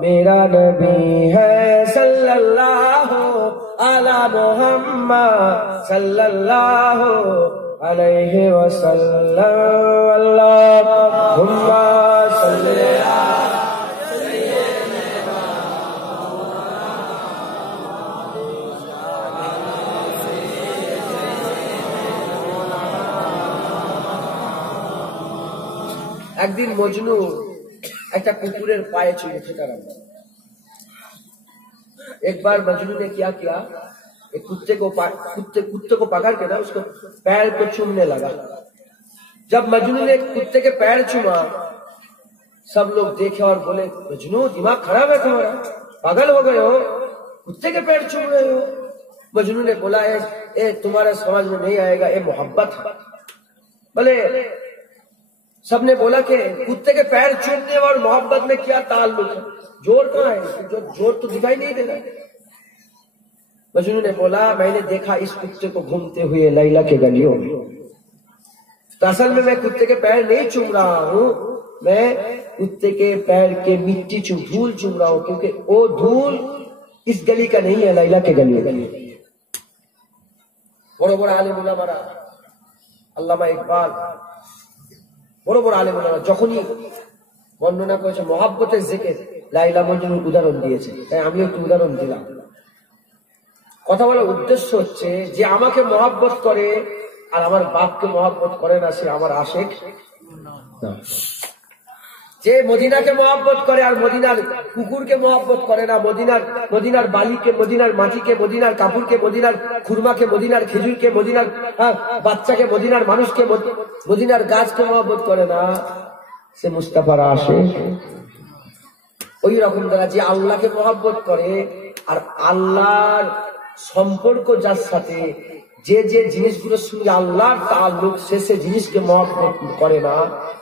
मेरा नबी है। सल्लल्लाहु अला मुहम्मद सल्लल्लाहु अलैहि वसल्लम। अल्लाहुम्मा सल्ली अला একদিন মজনু একটা কুকুরের পায়ে চুমু খেতে লাগলো। एक बार मजनू ने क्या किया, एक कुत्ते को पकड़ के ना उसको पैर को चूमने लगा। जब मजनू ने कुत्ते के पैर चूमा, सब लोग देखे और बोले, मजनू दिमाग खराब है तुम्हारा, पागल हो गए हो, कुत्ते के पैर चूम रहे हो। मजनू ने बोला है, तुम्हारे समझ में नहीं आएगा, ये मोहब्बत है। बोले सबने बोला कि कुत्ते के पैर चूमने और मोहब्बत में क्या ताल्लुक है, जोर कहाँ है, जोर तो दिखाई नहीं दे रहा। मजनू ने बोला, मैंने देखा इस कुत्ते को घूमते हुए लैला के गलियों में, तो असल में मैं कुत्ते के पैर नहीं चूम रहा हूँ, मैं कुत्ते के पैर के मिट्टी धूल चूम रहा हूँ, क्योंकि वो धूल इस गली का नहीं है, लैला के गली का। बड़ो बड़ा आलिम उलमारा, আল্লামা ইকবাল, বড় বড় আলেম ওলামা যখনই বর্ণনা করেছে মহব্বতের জিকির, লাইলা মজনুর উদাহরণ দিয়েছে, তাই আমি একটু উদাহরণ দিলাম। কথা বলার উদ্দেশ্য হচ্ছে, যে আমাকে মহব্বত করে আর আমার বাপকে মহব্বত করে না, সে আমার আশিক না। যে মদিনাকে মহব্বত করে আর মদিনার কুকুরকে মহব্বত করে না, মদিনার বালিকে, মদিনার মাটিকে, মদিনার কাপড়কে, মদিনার খুরমাকে, মদিনার খেজুরকে, মদিনার বাচ্চাকে, মদিনার মানুষকে, মদিনার গাছকে মহব্বত করে না, সে মুস্তাফার আশিক। ওই রকম দ্বারা যে আল্লাহকে মহব্বত করে আর আল্লাহর সম্পর্ক যার সাথে, যে যে জিনিসগুলোর সঙ্গে আল্লাহর তাআল্লুক, সে জিনিসকে মহব্বত করে না,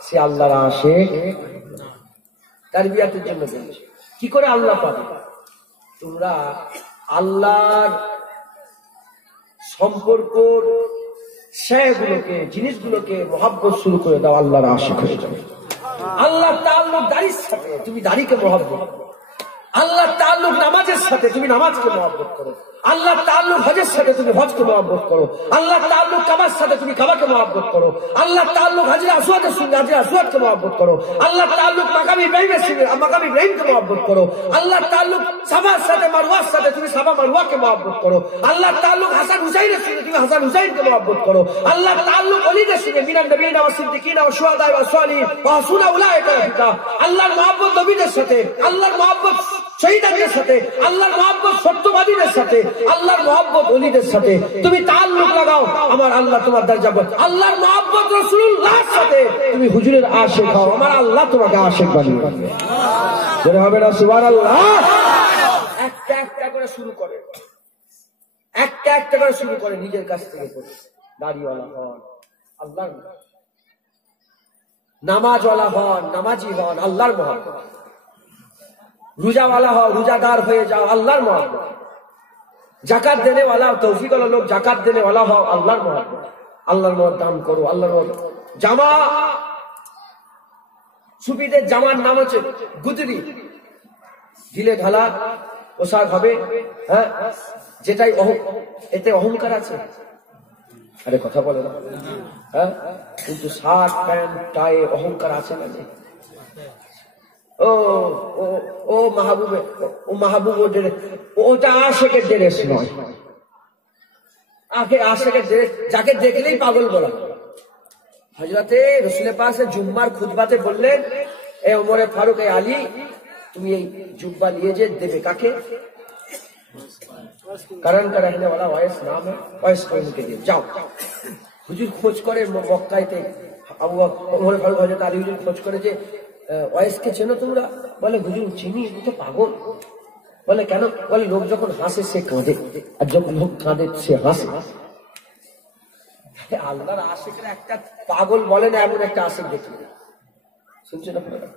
সে আল্লাহর আশিক। তারবিয়াতের জন্য বলছি, কি করে আল্লাহ পাবে? তোমরা আল্লাহর সম্পর্ক সেগুলোকে, জিনিসগুলোকে মহব্বত শুরু করে দাও, আল্লাহর আশিক হয়ে যাবে। আল্লাহ তাআল্লুক দাড়ির সাথে, তুমি দাড়িকে মহব্বত করো। আল্লাহ তাআল্লুক নামাজের সাথে, তুমি নামাজকে মহব্বত করো। আল্লাহ তাআল্লুক হজের সাথে, তুমি হজকে মহব্বত করো। আল্লাহ তাআল্লুক কাবার সাথে, তুমি কাবাকে মহব্বত করো। আল্লাহ তাআল্লুক হাজরে আসওয়াদের সঙ্গে হাজরে আসওয়াদকে মহব্বত করো। আল্লাহ তাআল্লুক মাকাম ইব্রাহিমের সঙ্গে মাকাম ইব্রাহিমকে মহব্বত করো। আল্লাহ তাআল্লুক সাফার সাথে মারওয়ার সাথে, তুমি সাফা মারওয়াকে মহব্বত করো। আল্লাহ তাআল্লুক হাসান হুসাইনের সঙ্গে, তুমি হাসান হুসাইনকে মহব্বত করো। আল্লাহ তাআল্লুক ওলিদের সঙ্গে, মিনান নবিয়িনা ওয়াস সিদ্দিকিনা ওয়াস শুহাদা ওয়াস সালিহিন ওয়া হাসুনা উলাইকা রাফিকা। আল্লাহর মহব্বত নবীদের সাথে, আল্লাহর মহব্বত শহীদদের সাথে, আল্লাহর মহব্বত সত্যবাদীদের সাথে, আল্লাহর মহব্বত ওলিদের সাথে তুমি তাআল্লুক লাগাও, আমার আল্লাহ তোমার দরজা বল। আল্লাহর মহব্বত রাসূলুল্লাহর সাথে তুমি হুজুরের আশিক হও, আমার আল্লাহ তোমাকে আশিক বানিয়ে দেবে। জোরে হবে না সুবহানাল্লাহ? একটা একটা করে শুরু করে, একটা একটা করে শুরু করে নিজের কাছ থেকে করে। দাড়িওয়ালা হন, আল্লাহর নামাজওয়ালা হন, নামাজি হন, আল্লাহর মহব্বত। রোজাওয়ালা হও, রোজাদার হয়ে যাও, আল্লাহর মহব্বত। জাকাত দেনে ওয়ালা, তৌফিক ওয়ালা লোক জাকাত দেনে ওয়ালা হও, আল্লাহর মহব্বত। আল্লাহর মহব্বত দান করো, আল্লাহর মহব্বত। জামা, সুফিদের জামার নাম হচ্ছে গুদরি, ঢিলে ঢালা পোশাক হবে, হ্যাঁ, যেটাই এতে অহংকার আছে। আরে কথা বলে না, হ্যাঁ, কিন্তু শার্ট প্যান্ট টাই অহংকার আছে না? ও ও ও মাহবুবে, ও মাহবুব, ওটা আশিকের ড্রেস নয়। আশিকের ড্রেস যাকে দেখলেই পাগল বলা। হযরতে রাসূল পাক জুম্মার খুতবাতে বললেন, এ ওমরে ফারুক, এ আলী, তুমি এই জুব্বা নিয়ে যে দেবে কাকে? কারণ কা রহনে ওয়ালা ওয়াইস নাম है, ওয়াইস को उनके দিয়ে যাও। হুজুর খোঁজ করে মক্কাতে, আবু ওমর ফারুক হযরত আলী হুজুর খোঁজ করে যে ওয়াইসকে চেনো তোমরা? বলে হুজুর চিনি, ও তো পাগল। বলে কেন? বলে লোক যখন হাসে সে কাঁদে, আর যখন লোক কাঁদে সে হাসে। আল্লাহর আশিকরা একটা পাগল বলে না, এমন একটা আশিক দেখি শুনছেন আপনারা?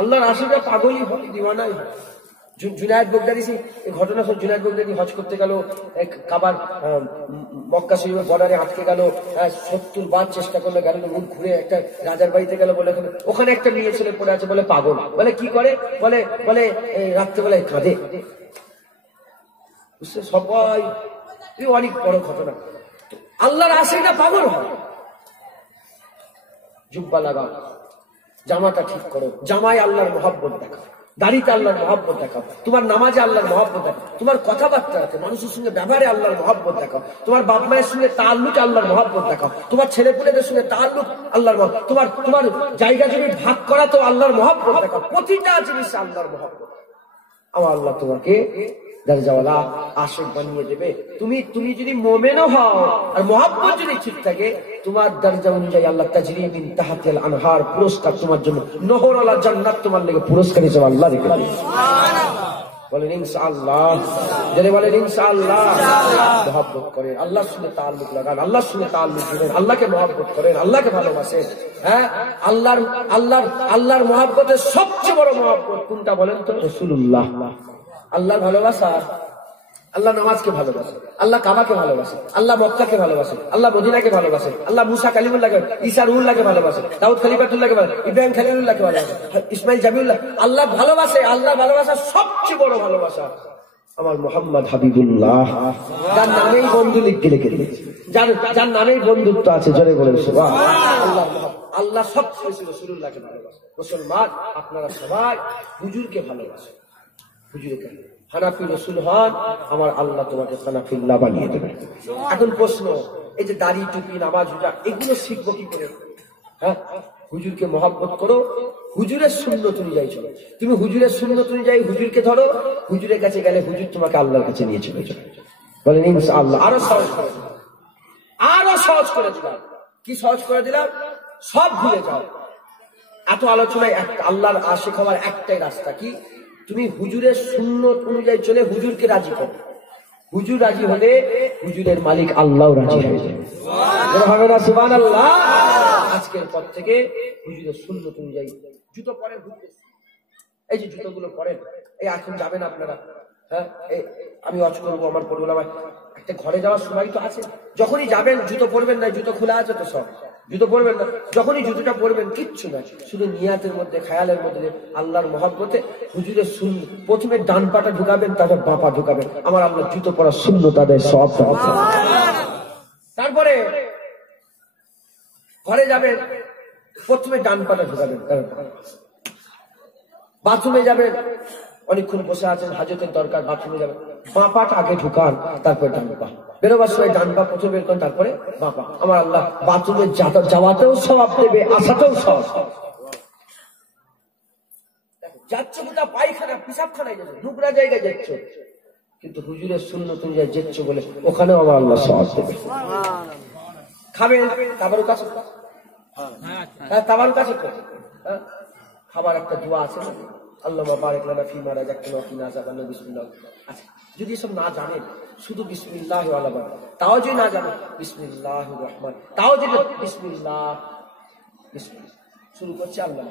আল্লাহর আশিকরা পাগলই হয়, দিওয়ানাই হয়। জুনায়েদ বগদাদি, এই ঘটনা সব, জুনায়েদ বগদাদি হজ করতে গেল, কাবার মক্কা শরীফের বর্ডারে আটকে গেল, 70 বার চেষ্টা করলে গেল, মুখ ঘুরে একটা রাজার বাড়িতে গেল, বলে ওখানে একটা মেয়ে ছেলে পড়ে আছে, বলে পাগল। বলে কি করে? বলে বলে রাত্রেবেলায় কাঁদে। সবাই, অনেক বড় ঘটনা। আল্লাহর আশিকরা পাগল হয়। জুব্বা লাগাও, জামাটা ঠিক করো, জামায় আল্লাহর মহব্বত দেখাও, দাড়িতে আল্লাহর মহব্বত দেখাও, তোমার নামাজে আল্লাহর মহব্বত দেখাও, তোমার কথাবার্তাতে মানুষের সঙ্গে ব্যবহারে আল্লাহর মহব্বত দেখাও, তোমার বাপ মায়ের সঙ্গে তাআল্লুকে আল্লাহর মহব্বত দেখাও, তোমার ছেলেপুলেদের সঙ্গে তাআল্লুক আল্লাহর মহব্বত, তোমার তোমার জায়গা জমি ভাগ করা তো আল্লাহর মহব্বত দেখাও। প্রতিটা জিনিস আল্লাহর মহব্বত। আমার আল্লাহ তোমাকে দরজাওয়ালা আশিক বানিয়ে দেবে। তুমি যদি মুমিনও হও আর মহব্বত যদি ঠিক থাকে, তোমার দরজা অনুযায়ী আল্লাহ তাজরি মিন তাহতিল আনহার, পুরস্কার তোমার জন্য, নহরওয়ালা জান্নাত তোমার লেগে পুরস্কার হিসেবে আল্লাহ রেখে দেবে। বলেন ইনশাআল্লাহ, যারা বলেন ইনশাআল্লাহ। মহব্বত করেন, আল্লাহর সঙ্গে তাআল্লুক লাগান, আল্লাহর সঙ্গে তাআল্লুক দিবেন, আল্লাহকে মহব্বত করেন, আল্লাহকে ভালোবাসেন। হ্যাঁ, আল্লাহর মহব্বতের সবচেয়ে বড় মহব্বত কোনটা বলেন তো? রাসূলুল্লাহ। আল্লাহর ভালোবাসা, আল্লাহ নামাজকে ভালোবাসে, আল্লাহ কাবাকে ভালোবাসে, আল্লাহ মক্কাকে ভালোবাসে, আল্লাহ মদিনাকে ভালোবাসে, আল্লাহ মুসা কালিমুল্লাহকে, ঈসা রুহুল্লাহকে ভালোবাসে, দাউদ খলিফাতুল্লাহকে ভালোবাসে, ইব্রাহিম খলিলুল্লাহকে ভালোবাসে, ইসমাইল জাবিউল্লাহ। আল্লাহ ভালোবাসে, আল্লাহ ভালোবাসা সবচেয়ে বড় ভালোবাসা আমার মুহাম্মদ হাবিবুল্লাহ, যার নামেই বন্ধু লিখে দিয়েছে, যার নামেই বন্ধুত্ব আছে। জোরে বলেন সুবহানাল্লাহ। আল্লাহ সবচেয়ে রাসূলুল্লাহকে ভালোবাসে। মুসলমান আপনারা সবাই হুজুরকে ভালোবাসেন, হুজুরকে। হানাফি রসুল হন, আমার আল্লাহ তোমাকে হানাফিল্লাহ বানিয়ে দেবে। এখন প্রশ্ন, এই যে দাড়ি, টুপি, নামাজ, রোজা, এগুলো শিখবো কি করে? হ্যাঁ, হুজুরকে মহব্বত করো, হুজুরের সুন্নত অনুযায়ী চলো। তুমি হুজুরের সুন্নত অনুযায়ী হুজুরকে ধরো, হুজুরের কাছে গেলে হুজুর তোমাকে আল্লাহর কাছে নিয়ে চলে যাবে। বলেন ইনশাআল্লাহ। আরো সহজ করে দিলাম, আরো সহজ করে দিলাম। কি সহজ করে দিলাম? সব ভুলে যাও। এত আলোচনায় আল্লাহর আশিক হওয়ার একটাই রাস্তা, কি? তুমি হুজুরের সুন্নত অনুযায়ী চলে হুজুরকে রাজি করো। হুজুর রাজি হলে হুজুরের মালিক আল্লাহ রাজি হয়ে যাবে। হবে না সুবহানাল্লাহ? আজকের পর থেকে হুজুরের সুন্নত অনুযায়ী জুতো পরেন, এই যে জুতোগুলো পরেন, এই এখন যাবেন আপনারা, হ্যাঁ আমি ওয়াজ করবো, আমার পড়বো না, একটা ঘরে যাওয়ার সময় তো আছে, যখনই যাবেন জুতো পরবেন না, জুতো খোলা আছে তো সব, জুতো পরবেন না, যখনই জুতোটা পরবেন কিচ্ছু না, শুধু নিয়াতের মধ্যে খায়ালের মধ্যে আল্লাহর মহব্বতে হুজুরের সুন্নত, প্রথমে ডান পাটা ঢুকাবেন, তারপর বাঁ পা ঢুকাবেন, আমার আল্লাহ জুতো পরার সুন্নত আদায় সব। তারপরে ঘরে যাবেন, প্রথমে ডান পাটা ঢুকাবেন, বাথরুমে যাবেন, অনেকক্ষণ বসে আছেন, হাজতের দরকার, বাথরুমে যাবেন, বাঁ পাটা আগে ঢুকান, তারপরে ডান পা, বেরোবার সময় ডান পা প্রথমে বের করেন, তারপরে বাঁ পা, আমার আল্লাহ বাথরুমে যাওয়াতেও সওয়াব দেবে, আসাতেও সওয়াব। যাচ্ছ কোথা, পায়খানা পিসাবখানায় যাচ্ছে, নোংরা জায়গায় যাচ্ছ, কিন্তু হুজুরের সুন্নত অনুযায়ী যাচ্ছ বলে ওখানেও আমার আল্লাহ সওয়াব দেবে। খাবেন তাবারুক আছে, হ্যাঁ তাবারুক আছে তো, খাবার একটা দোয়া আছে না, আল্লাহুম্মা বারিক লানা ফীমা রাযাকতানা ওয়া কিনা আযাবান্নার, বিসমিল্লাহ। আচ্ছা, যদি সব না জানেন, শুধু বিসমিল্লাহ ওয়ালা বাদ, তাও যদি না জানেন বিসমিল্লাহির রহমান, তাও যদি বিসমিল্লাহ, বিসমিল্লাহ শুরু করছে আল্লাহ।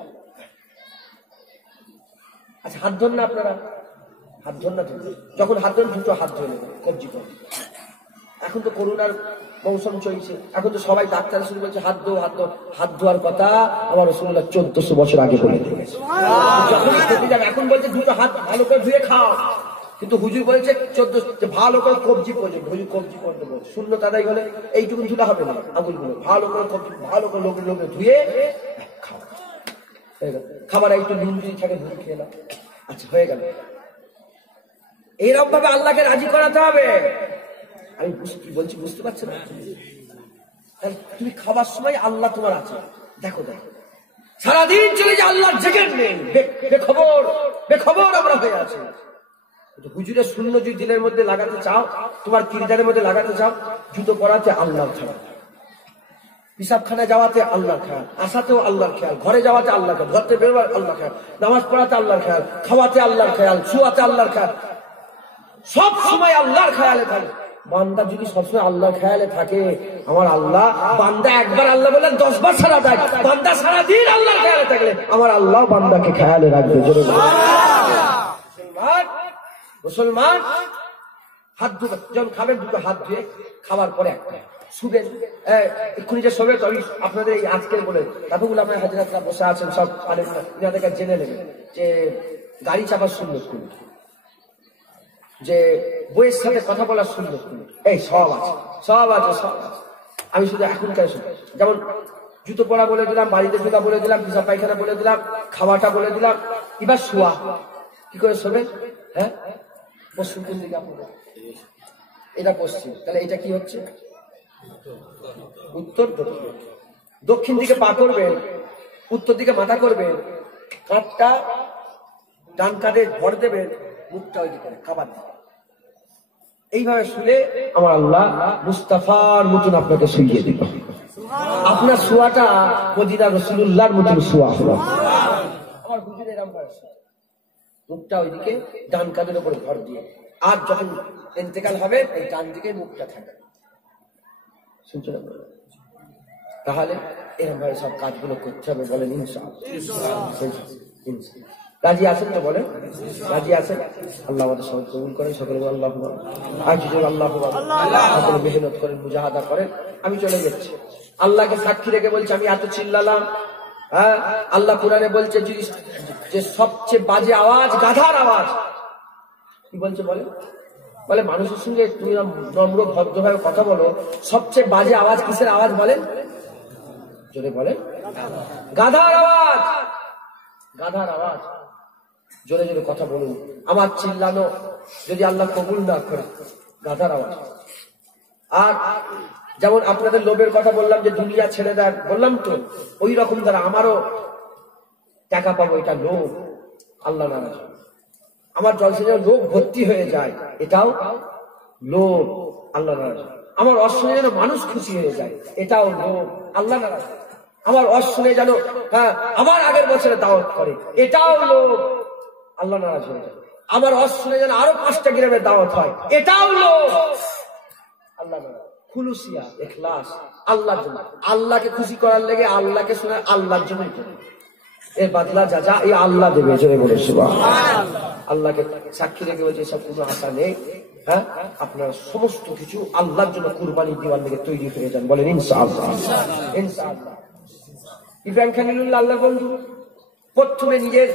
আচ্ছা, হাত ধরুন না আপনারা, হাত ধরুন না, যখন হাত ধরুন দুটো হাত ধরে নেবেন, কবজি করে। এখন তো করোনার মৌসুম চলছে, এখন তো সবাই ডাক্তার শুরু করছে হাত ধো হাত ধো, হাত ধোয়ার কথা আমার রাসূলুল্লাহ 1400 বছর আগে বলে দিয়েছে। যখনই খেতে যাবে এখন বলছে দুটো হাত ভালো করে ধুয়ে খাও, কিন্তু হুজুর বলেছে 1400 ভালো করে কবজি পর্যন্ত, হুজুর কবজি করতে বলে, সুন্নত আদায় হলে এইটুকু ধুলা হবে না, আঙুলগুলো ভালো করে কবজি, ভালো করে লোকে লোকে ধুয়ে খাও, খাবার একটু নুন যদি থাকে নুন খেয়ে নাও, আচ্ছা হয়ে গেল। এইরকম ভাবে আল্লাহকে রাজি করাতে হবে। আমি কি বলছি বুঝতে পারছো না? তুমি খাবার সময় আল্লাহ তোমার আছে, দেখো দেখো, সারাদিন চলে যে আল্লাহর জিকির নেই, বেখবর আমরা হয়ে আছি। হুজুরের শূন্য যদি দিনের মধ্যে লাগাতে চাও, তোমার কিরদারের মধ্যে লাগাতে চাও, জুতো পরাতে আল্লাহর খেয়াল, পিসাবখানায় যাওয়াতে আল্লাহর খেয়াল, আসাতেও আল্লাহর খেয়াল, ঘরে যাওয়াতে আল্লাহর খেয়াল, ঘরতে বেরোবার আল্লাহর খেয়াল, নামাজ পড়াতে আল্লাহর খেয়াল, খাওয়াতে আল্লাহর খেয়াল, শুয়াতে আল্লাহর খেয়াল, সব সময় আল্লাহর খেয়ালে থাকে। বান্দা যদি সবসময় আল্লাহর খেয়ালে থাকে, আমার আল্লাহ, বান্দা একবার আল্লাহ বললেন 10 বার সারা দেয়, বান্দা সারাদিন আল্লাহর খেয়ালে থাকলে আমার আল্লাহ বান্দাকে খেয়ালে রাখবে। জোরে মুসলমান হাত ধুবে, যখন খাবেন দুটো হাত ধুয়ে, খাবার পরে একটা শুবেন, এক্ষুনি যে শোবে, আমি আপনাদের এই আজকের বলে তারপরগুলো আপনার হাজিরাতরা বসে আছেন সব ইনাদের কাছে জেনে নেবেন যে গাড়ি চাপার সুন্নত কোন, যে বইয়ের সাথে কথা বলার সুন্নত কোন, এই সব আছে, সব আছে, সব আছে। আমি শুধু এখনকার শুনি, যেমন জুতো পরা বলে দিলাম, বাড়িতে জুতা বলে দিলাম, পিসাব পায়খানা বলে দিলাম, খাওয়াটা বলে দিলাম, এবার শোয়া কি করে শোবেন, হ্যাঁ পশ্চিম কোন দিকে আপনাদের, এটা পশ্চিম, তাহলে এটা কি হচ্ছে উত্তর, দক্ষিণ, দক্ষিণ দিকে পা করবেন, উত্তর দিকে মাথা করবেন, কাঁধটা ডান কাঁধে ভর দেবেন, মুখটা ওই দিকে খাবার দিকে, এইভাবে শুলে আমার আল্লাহ মুস্তাফার মতন আপনাকে শুইয়ে দিল, আপনার শোয়াটা মদিনা রাসূলুল্লাহর মতন শোয়া হলো। আমার হুজুর এরকম ভাবে মুখটা ওইদিকে ডান কাঁধের উপর ভর দিয়ে, আর যখন ইন্তেকাল হবে এই ডান দিকে মুখটা থাকে, শুনছেন? তাহলে এরকম ভাবে সব কাজগুলো করতে হবে, বলেন ইনশাআল্লাহ। রাজি আছেন তো বলেন, রাজি আছেন? আল্লাহ আমাদের সবাই কবুল করেন, সকলে আল্লাহ সকলে মেহনত করেন, মুজাহাদা করেন। আমি চলে যাচ্ছি, আল্লাহকে সাক্ষী রেখে বলছি, আমি এত চিল্লালাম, হ্যাঁ আল্লাহ কোরআনে বলছে যে সবচেয়ে বাজে আওয়াজ গাধার আওয়াজ, কি বলছে বলে, বলে মানুষের সঙ্গে তুমি নম্র ভদ্রভাবে কথা বলো, সবচেয়ে বাজে আওয়াজ কিসের আওয়াজ বলেন, জোরে বলেন, গাধার আওয়াজ, গাধার আওয়াজ, জোরে জোরে কথা বলুন। আমার চিল্লানো যদি আল্লাহ কবুল না করে, গাধার আওয়াজ। আর যেমন আপনাদের লোভের কথা বললাম যে দুনিয়া ছেড়ে দেন, বললাম তো ওই রকম দ্বারা আমারও টাকা পাবো, এটা লোভ, আল্লাহ নারাজ। আমার জলসে লোভ ভর্তি হয়ে যায়, এটাও লোভ, আল্লাহ নারাজ। আমার অশ্নে যেন মানুষ খুশি হয়ে যায়, এটাও লোভ, আল্লাহ নারাজ। আমার অশ্নে যেন আবার আগের বছরে দাওয়াত করে, এটাও লোভ, আল্লাহ নারাজ হয়ে যায়। আমার হজ শুনে যেন আরো 5টা গ্রামের দাওয়াত হয়, এটাও লোক। আল্লাহ খুলুসিয়া, ইখলাস, আল্লাহর জন্য, আল্লাহকে খুশি করার লেগে আল্লাহকে শুনে আল্লাহর জন্যই করে। এর বদলা যা যা এই আল্লাহ দেবে। জোরে বলে সুবহানাল্লাহ। আল্লাহকে সাক্ষী রেখে বলছে এসব কোনো আশা নেই। হ্যাঁ, আপনারা সমস্ত কিছু আল্লাহর জন্য কুরবানি দেওয়ার লেগে তৈরি হয়ে যান। বলেন ইনশাআল্লাহ। ইনশাআল্লাহ। ইব্রাহিম খলিলুল্লাহ আল্লাহর বন্ধু, প্রথমে নিজের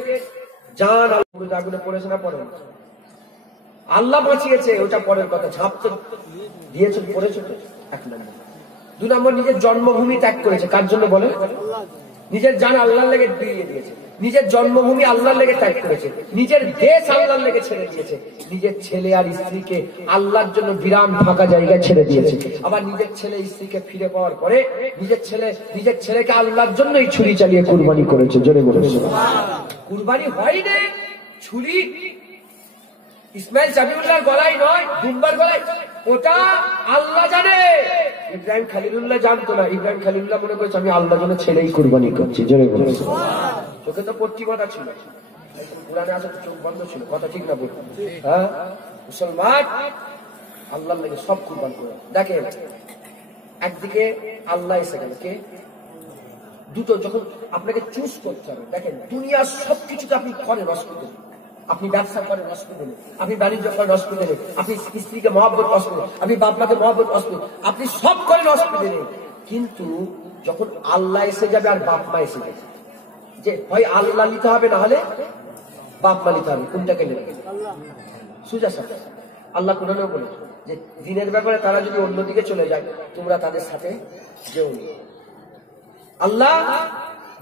জান আগুনে পড়েছে না পড়ে? আল্লাহ বাঁচিয়েছে, ওটা পরের কথা। ঝাঁপ তো দিয়েছে, পড়েছে 1 নম্বর। 2 নম্বর নিজের জন্মভূমি ত্যাগ করেছে। কার জন্য বলে? নিজের জান আল্লাহর লেগে দিয়ে দিয়েছে, নিজের জন্মভূমি আল্লাহর লেগে ত্যাগ করেছে, নিজের দেশ আল্লাহর লেগে ছেড়ে দিয়েছে, নিজের ছেলে আর স্ত্রীকে আল্লাহর জন্য বিরাম ফাঁকা জায়গায় ছেড়ে দিয়েছে। আবার নিজের ছেলে স্ত্রীকে ফিরে পাওয়ার পরে নিজের ছেলেকে আল্লাহর জন্যই ছুরি চালিয়ে কুরবানি করেছে। জোরে বলেছে কুরবানি হয়নি, ছুরি ইসমাইল জাবিউল্লাহর গলায় নয়, দুম্বার গলায়। ওটা আল্লাহ জানে, ইব্রাহিম খলিলুল্লাহ জানতো না। ইব্রাহিম খলিলুল্লাহ মনে করেছে আমি আল্লাহর জন্য ছেলেই কুরবানি করছি। জোরে বলেছে। চোখে তো পট্টি বাঁধা ছিল, পুরানে আছে তো চোখ বন্ধ ছিল। কথা ঠিক না বল? হ্যাঁ, মুসলমান আল্লাহর লেগে সব কুরবান করে। দেখেন, একদিকে আল্লাহ এসে গেল, কে? দুটো যখন আপনাকে চুজ করতে হবে। দেখেন, দুনিয়ার সবকিছুতে আপনি করেন অসুবিধা, আপনি ব্যবসা করেন অসুবিধা নেই, আপনি বাণিজ্য করেন অসুবিধা নেই, আপনি স্ত্রীকে মহব্বত অসুবিধা, আপনি বাপ মাকে মহব্বত অসুবিধা, আপনি সব করেন অসুবিধা নেই। কিন্তু যখন আল্লাহ এসে যাবে আর বাপ মা এসে যাবে, যে হয় আল্লাহ নিতে হবে, না হলে বাপ মা নিতে হবে, কোনটাকে নেবে? সুজা সাথে আল্লাহ কোরআনেও বলে যে দিনের ব্যাপারে তারা যদি অন্যদিকে চলে যায়, তোমরা তাদের সাথে যেও না। আল্লাহ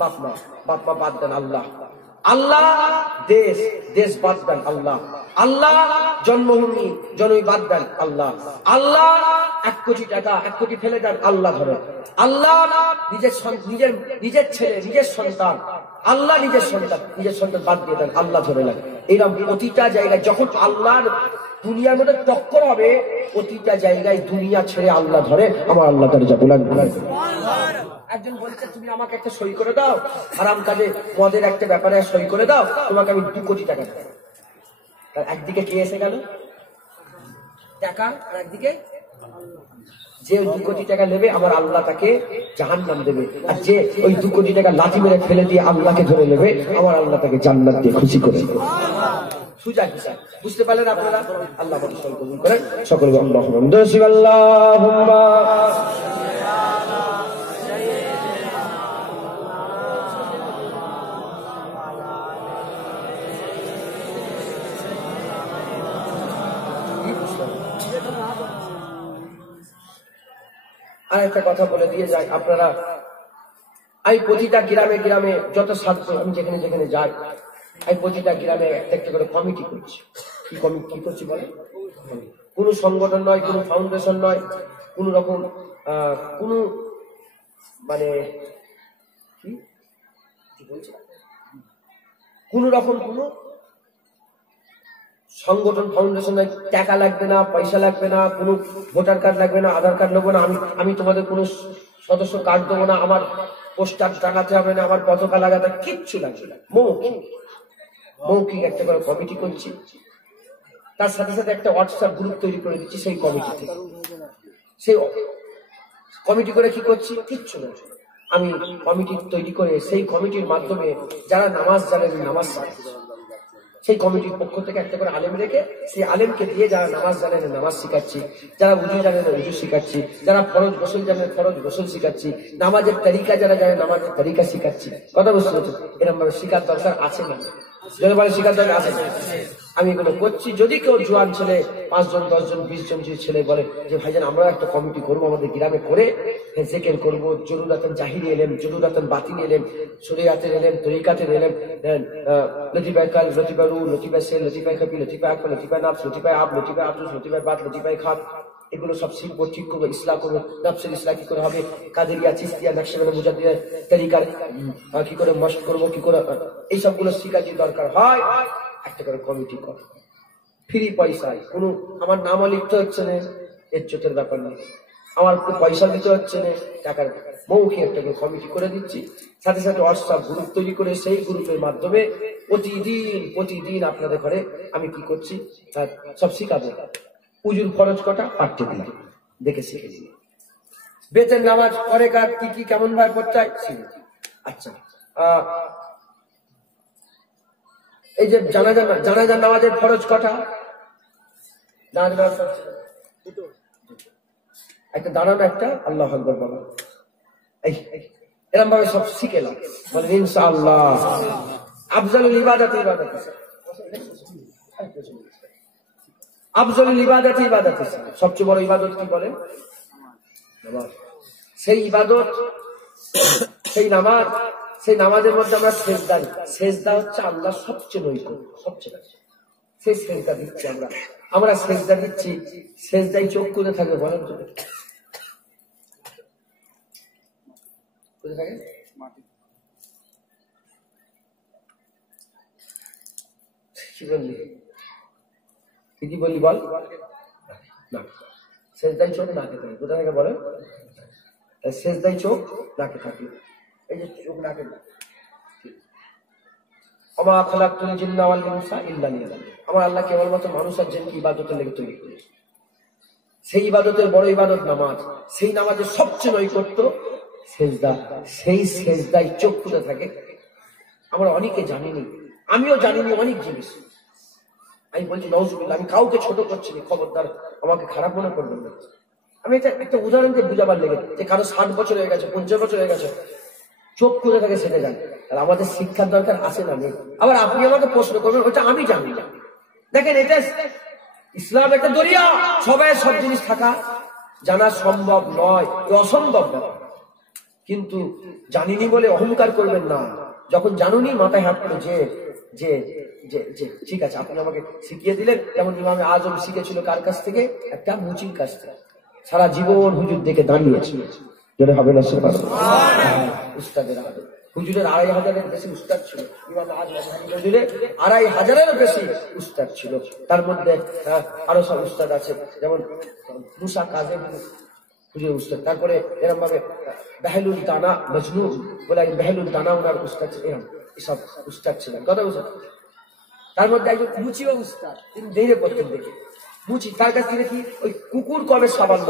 বাপ মা বাদ দেন আল্লাহ, আল্লাহ দেশ বাদ দেন আল্লাহ, আল্লাহ জন্মভূমি বাদ দেন আল্লাহ, আল্লাহ 1 কোটি টাকা 1 কোটি ফেলে দেন আল্লাহ ধরে, আল্লাহ নিজের ছেলে নিজের সন্তান, আল্লাহ নিজের সন্তান বাদ দিয়ে দেন আল্লাহ ধরে লাগে। এইরকম প্রতিটা জায়গায় যখন আল্লাহর দুনিয়ার মধ্যে টক্কর হবে, প্রতিটা জায়গায় দুনিয়া ছেড়ে আল্লাহ ধরে। আমার আল্লাহ তাআলা যা বলেন। একজন বলছে তুমি আমাকে একটা সই করে দাও, হারাম কাজে মদের একটা ব্যাপারে সই করে দাও, তোমাকে আমি 2 কোটি টাকা দেব। তার একদিকে কে এসে গেল? টাকা। আর একদিকে যে 2 কোটি টাকা নেবে আমার আল্লাহ তাকে জাহান্নাম দেবে, আর যে ওই 2 কোটি টাকা লাঠি মেরে ফেলে দিয়ে আল্লাহকে ধরে নেবে, আমার আল্লাহ তাকে জান্নাত দিয়ে খুশি করে দেবে। সুজা কিসা বুঝতে পারলেন আপনারা? আল্লাহ আমাদের সকল কবুল করেন। সকলকে আল্লাহুম্মা আর একটা কথা বলে দিয়ে যাই, আপনারা আমি প্রতিটা গ্রামে গ্রামে যত ছাত্র আমি যেখানে যেখানে যাই, আমি প্রতিটা গ্রামে একটা করে কমিটি করছি। কি করছি বলে? কোনো সংগঠন নয়, কোনো ফাউন্ডেশন নয়, কোন রকম কোনো মানে কি বলছে, কোন রকম কোনো সংগঠন ফাউন্ডেশন নাই। টাকা লাগবে না, পয়সা লাগবে না, কোনো ভোটার কার্ড লাগবে না, আধার কার্ড নেবো না, আমি তোমাদের কোনো সদস্য কার্ড দেবো না, আমার পোস্টার টাঙাতে হবে না, আমার পতাকা লাগাতে কিচ্ছু লাগবে না। মৌখিক একটা করে কমিটি করছি। তার সাথে সাথে একটা হোয়াটসঅ্যাপ গ্রুপ তৈরি করে দিচ্ছি সেই কমিটি থেকে। সেই কমিটি করে কি করছি? কিচ্ছু না, আমি কমিটি তৈরি করে সেই কমিটির মাধ্যমে যারা নামাজ জানেন নামাজ শিখাচ্ছি। সেই কমিটির পক্ষ থেকে একটা করে আলেম রেখে সেই আলেমকে দিয়ে যারা নামাজ জানেন নামাজ শিখাচ্ছি, যারা উজু জানেন উজু শিখাচ্ছি, যারা ফরজ গোসল জানেন ফরজ গোসল শিখাচ্ছি, নামাজের তরিকা যারা জানেন নামাজের তরিকা শিখাচ্ছি। কথা বুঝতে পারছি? এরকম ভাবে শিখার দরকার আছে না? শিখার দরকার আছে। আমি এগুলো করছি। যদি কেউ জোয়ান ছেলে 5 জন 10 জন 20 জন যদি ছেলে বলে যে ভাইজান আমরা একটা কমিটি করবো আমাদের গ্রামে, করে জিকির করবো, জরুরাতান জাহিরি এলেম, জরুরাতান বাতিন এলেম, শরীয়তের এলেম, তরিকাতের এলেম, লতিফায়ে কাল, লতিফায়ে রূহ, লতিফায়ে সেল, লতিফায়ে কবি, লতিফায়ে আকবার, লতিফায়ে নাফস, লতিফায়ে আব, লতিফায়ে আতুস, লতিফায়ে বাত, লতিফায়ে খাব, এগুলো সব শিখবো, ঠিক করবো, ইসলাহ করবো। নফসের ইসলাহ কি করে হবে, কাদেরিয়া, চিশতিয়া, নকশবন্দি, মুজাদ্দিদ তরিকার কি করে মশক করবো, কি করে, এই সবগুলো শিখা যদি দরকার হয় একটা করে কমিটি কর, ফ্রি পয়সায়। কোনো আমার নামও লিখতে হচ্ছে না, ইজ্জতের ব্যাপার নেই, আমার পয়সা দিতে হচ্ছে না, টাকার ব্যাপার। মৌখিক একটা কমিটি করে দিচ্ছি, সাথে সাথে হোয়াটসঅ্যাপ গ্রুপ তৈরি করে সেই গ্রুপের মাধ্যমে প্রতিদিন আপনাদের ঘরে আমি কি করছি সব শিখাবো। উজুর ফরজ কটা পাঠ্যে দিলাম, দেখে শিখে দিই। বেতের নামাজ পরে কার কি কেমন ভাবে পড়তে হয় শিখে। আচ্ছা, এই যে জানাজার নামাজের ফরজ কটা? একটা দাঁড়ানো, একটা আল্লাহু আকবার বলো, এরকম ভাবে সব শিখেলাম। বলেন ইনশাআল্লাহ। আফজালুল ইবাদত সবচেয়ে বড় ইবাদত কি বলেন? সেই ইবাদত, সেই নামাজ, সেই নামাজের মধ্যে আমরা সেজদা হচ্ছে আল্লাহ সবচেয়ে নৈকট্য, সবচেয়ে সেই সেজদা দিচ্ছি আমরা সেজদা দিচ্ছি। সেজদায় চোখ খুলে থাকবে, বলেন তো থাকে কি বললি বল না, সেজদায় চোখ নাকে থাকে, কোথা থেকে বলেন? সেজদায় চোখ নাকে থাকে, এই যে চোখ নাকে। আমার আল্লাহ কেবলমাত্র মানুষ আর জিনকে ইবাদতের লেগে তৈরি করেছে। সেই ইবাদতের বড় ইবাদত নামাজ, সেই নামাজের সবচেয়ে নৈকট্য সেজদা। সেই সেজদায় চোখ খুলে থাকে। আমরা অনেকে জানিনি, আমিও জানিনি অনেক জিনিস। আমি বলছি নাউজুবিল্লাহ, আমি কাউকে ছোট করছি না, খবরদার আমাকে খারাপ মনে করবেন না। আমি এটা একটা উদাহরণ দিয়ে বুঝাবার লেগে, যে কারো 60 বছর হয়ে গেছে, 50 বছর হয়ে গেছে, চোখ খুলে থাকে সেটা জানি। আর আমাদের শিক্ষার দরকার আছে না নেই? আবার আপনি আমাকে প্রশ্ন করবেন, ওটা আমি জানি না। দেখেন, এটা ইসলাম একটা দরিয়া, সবাই সব জিনিস থাকা জানা সম্ভব নয়, অসম্ভব ব্যাপার। কিন্তু জানিনি বলে অহংকার করবেন না। যখন জানুনি মাথায় হাত করে যে যে যে যে ঠিক আছে, আপনি আমাকে শিখিয়ে দিলেন। যেমন ইমামে আজম শিখেছিল কার কাছ থেকে? একটা মুচির কাছ থেকে। সারা জীবন হুজুর দেখে দাঁড়িয়েছিল, যেটা হবে না উস্তাদের আদর। হুজুরের 2500-এর বেশি উস্তাদ ছিল। ইমাম আজম হুজুরের 2500-এরও বেশি উস্তাদ ছিল। তার মধ্যে আরো সব উস্তাদ আছে, যেমন মুসা কাজেম হুজুর উস্তাদ। তারপরে এরকম ভাবে বেহলুল দানা মজনু বলে বেহলুল দানা ওনার উস্তাদ, এসব উস্তাদ ছিলেন। কথা বুঝলেন? তার মধ্যে একজন মুচিও উস্তাদ, তিনি দেরে পড়তেন দেখে মুচি। তার কাছ থেকে কি ওই কুকুর কবে সাবাল্য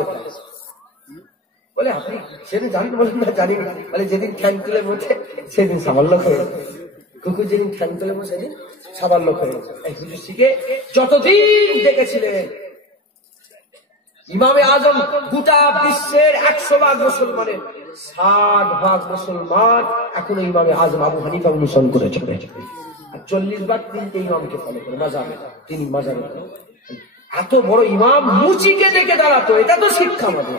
বলে, আপনি সেদিন জানেন? বলেন না জানি না। বলে যেদিন ঠ্যাং তুলে বসে সেদিন সাবাল্য করে, কুকুর যেদিন ঠ্যাং তুলে বসে সেদিন সাবাল্য করে। এই হুজুর শিখে যতদিন দেখেছিলেন, ইমামে আজম গোটা বিশ্বের 100 ভাগ মুসলমানের 60 ভাগ মুসলমান এখনো ইমামে আজম আবু হানিফা অনুসরণ করে চলে, আর 40 ভাগ তিনটে ইমামকে ফলো করে মাযহাবে। তিনি মাযহাবে এত বড় ইমাম মুচিকে দেখে দাঁড়াতো। এটা তো শিক্ষা আমাদের।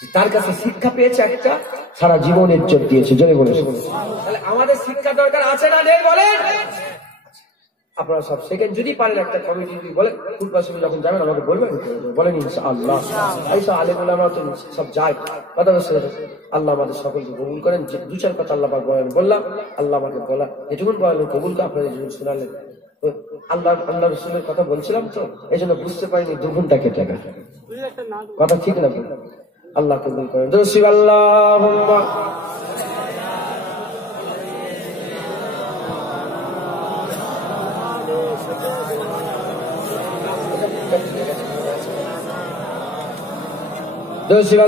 তার কাছে শিক্ষা পেয়েছে একটা, সারা জীবন ইজ্জত দিয়েছে। জয় বলে। তাহলে আমাদের শিক্ষা দরকার আছে না নেই বলেন? আপনারা সব সেকেন্ড যদি পারেন একটা কমিটি যদি বলেন, ফুটপাশে যখন যাবেন আমাকে বলবেন, বলেন ইনশাআল্লাহ। এইসব আলেম ওলামা তো সব যায়, কথা বলছে। আল্লাহ আমাদের সকলকে কবুল করেন। যে 2-4 কথা আল্লাহ পাক বললাম, আল্লাহ আমাকে বলা যেটুকুন বলেন কবুল করে, আপনাদের যেটুকু শোনালেন। আল্লাহ রসুলের কথা বলছিলাম তো, এই জন্য বুঝতে পারিনি 2 ঘন্টা কেটে গেল। কথা ঠিক না? আল্লাহ কবুল করেন। আল্লাহুম্মা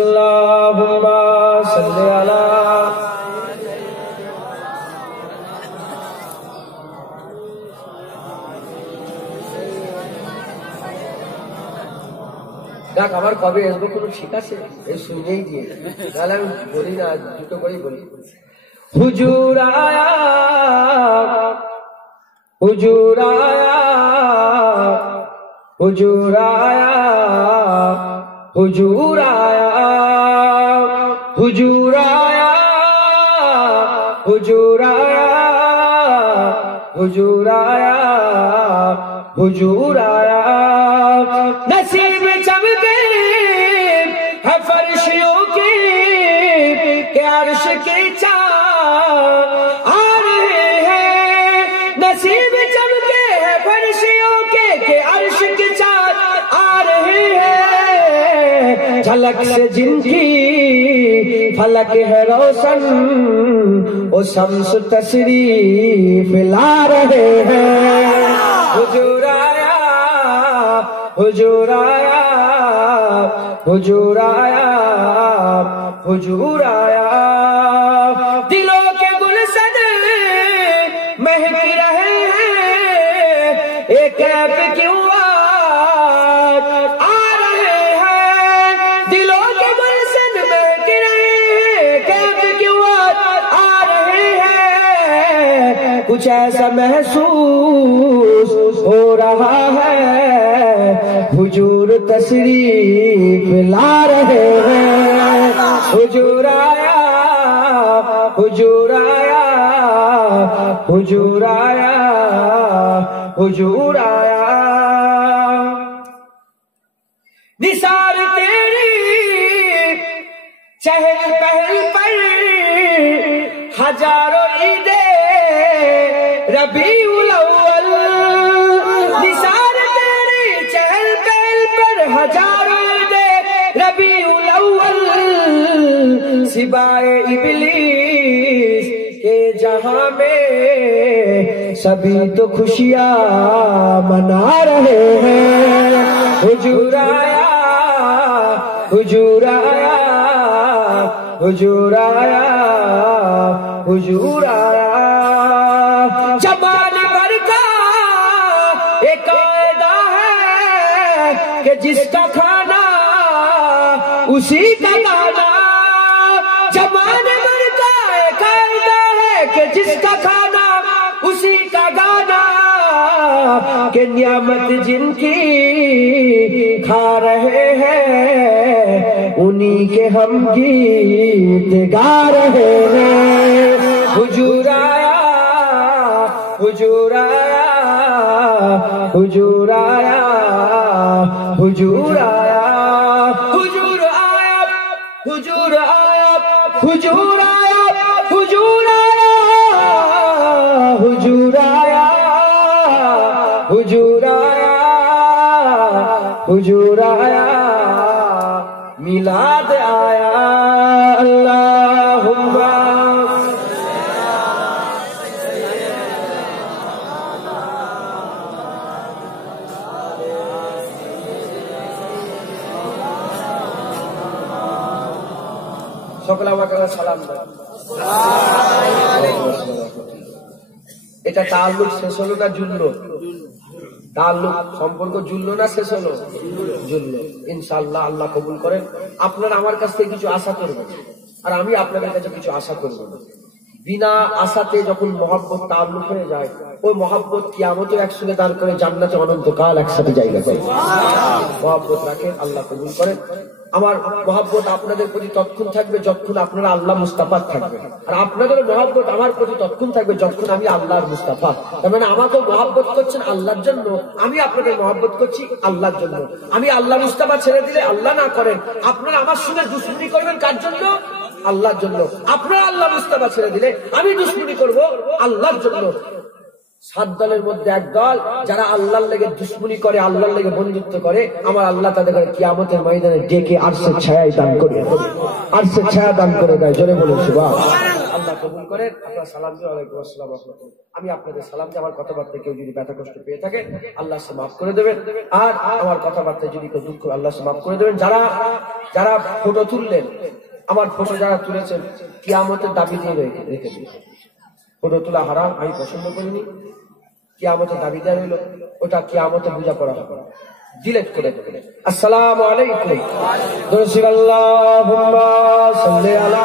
আল্লাহুম্মা সাল্লি আলা দেখ আমার কবে আসবো কোনো ঠিক আছে? এই শুনেই দিয়ে, তাহলে আমি বলি না, দুটো করেই বলি। হুজুর আয়া, হুজুর আয়া, হুজুর আয়া, হুজুর আয়া, হুজুর আয়া, হুজুর আয়া, হুজুর আया, हुजूर आया, नसीब चमके है फर्शियों की के अर्श की चाँद आ रहे हैं, नसीब चमके है फर्शियों के अर्श की चाँद आ रहे हैं, فلک سے جن کی فلک ہے روشن وہ شمس تشریف لا رہے ہیں حضور آیا حضور آیا حضور آیا حضور آیا دلوں کے گلشن مہک رہے ہیں ایک ایپ کیوں آ رہے ہیں دلوں کے گلشن مہک رہے ہیں ایک ایپ کیوں آ رہے ہیں کچھ ایسا محسوس ہو رہا ہے حضور تشریف لا رہے ہیں حضور آیا حضور آیا حضور آیا حضور آیا نثار تیری چہل پہل پر ہزاروں عیدیں ربیع الاول نثار تیری چہل پہل پر ہزاروں عیدیں ربیع الاول سوائے ابلیس کے جہاں میں سبھی تو خوشیاں منا رہے ہیں حضور آیا حضور آیا حضور آیا حضور آیا جمال بھر کا ایک قاعدہ ہے کہ جس کا کھانا اسی کا گانا جمال بھر کا ایک قاعدہ ہے کہ جس کا کھانا اسی کا گانا کہ نعمت جن کی کھا رہے ہیں انہی کے ہم گیت گا رہے ہیں حضور آیا حضور آیا حضور آیا حضور آیا حضور آیا حضور آیا حضور آیا حضور آیا حضور آیا حضور آیا حضور آیا میلاد آیا اللہم সকলে আমাকে সালাম দেন এটা তাল্লুক শেষ হলো না জুড়লো তাল্লুক সম্পর্ক জুড়লো না শেষ হলো জুড়লো ইনশাআল্লাহ আল্লাহ কবুল করেন আপনারা আমার কাছ থেকে কিছু আশা করবেন আর আমি আপনাদের কাছে কিছু আশা করব বিনা আশাতে যখন মহব্বত তাল্লুক হয়ে যায় ওই মহব্বত কিয়ামতে একসঙ্গে দাঁড় করে জান্নাতে অনন্তকাল একসাথে জায়গা পায় মহব্বত রাখেন আল্লাহ কবুল করেন আমার মহব্বত আপনাদের প্রতি তৎক্ষণ থাকবে যতক্ষণ আপনারা আল্লাহ মুস্তাফা থাকবে আর আপনাদের মহব্বত আমার প্রতি তৎক্ষণ থাকবে যতক্ষণ আমি আল্লাহর মুস্তাফা তার মানে আমাকে মহব্বত করছেন আল্লাহর জন্য আমি আপনাদের মহব্বত করছি আল্লাহর জন্য আমি আল্লাহ মুস্তাফা ছেড়ে দিলে আল্লাহ না করেন আপনারা আমার সঙ্গে দুশ্মনী করবেন কার জন্য আল্লাহর জন্য আপনারা আল্লাহ মুস্তাফা ছেড়ে দিলে আমি দুশ্মনী করব আল্লাহর জন্য 7 দলের মধ্যে এক দল যারা আল্লাহর লেগে দুশ্মনী করে আল্লাহর লেগে বন্ধুত্ব করে আমার আল্লাহ তাদের কিয়ামতের ময়দানে ডেকে আরশের ছায়া দান করে আরশের ছায়া দান করে দেয় জোরে বলুন সুবহানাল্লাহ আল্লাহ কবুল করেন আপনারা সালাম দিয়ে ওয়ালাইকুম আসসালাম আমি আপনাদের সালাম দিয়ে আমার কথাবার্তা কেউ যদি ব্যথা কষ্ট পেয়ে থাকে আল্লাহ সে মাফ করে দেবেন আর আমার কথাবার্তা যদি কেউ দুঃখ আল্লাহ সে মাফ করে দেবেন যারা যারা ফটো তুললেন আমার ফটো যারা তুলেছেন কিয়ামতের দাবি দিয়ে রেখে দিন ফটো তোলা হারাম আমি পছন্দ করিনি কিয়ামতের দাবি দেওয়া হইল ওটা কিয়ামতে বুঝা পড়া হবে ডিলিট করে দেবেন আসসালামু আলাইকুম আল্লাহুম্মা সাল্লি আলা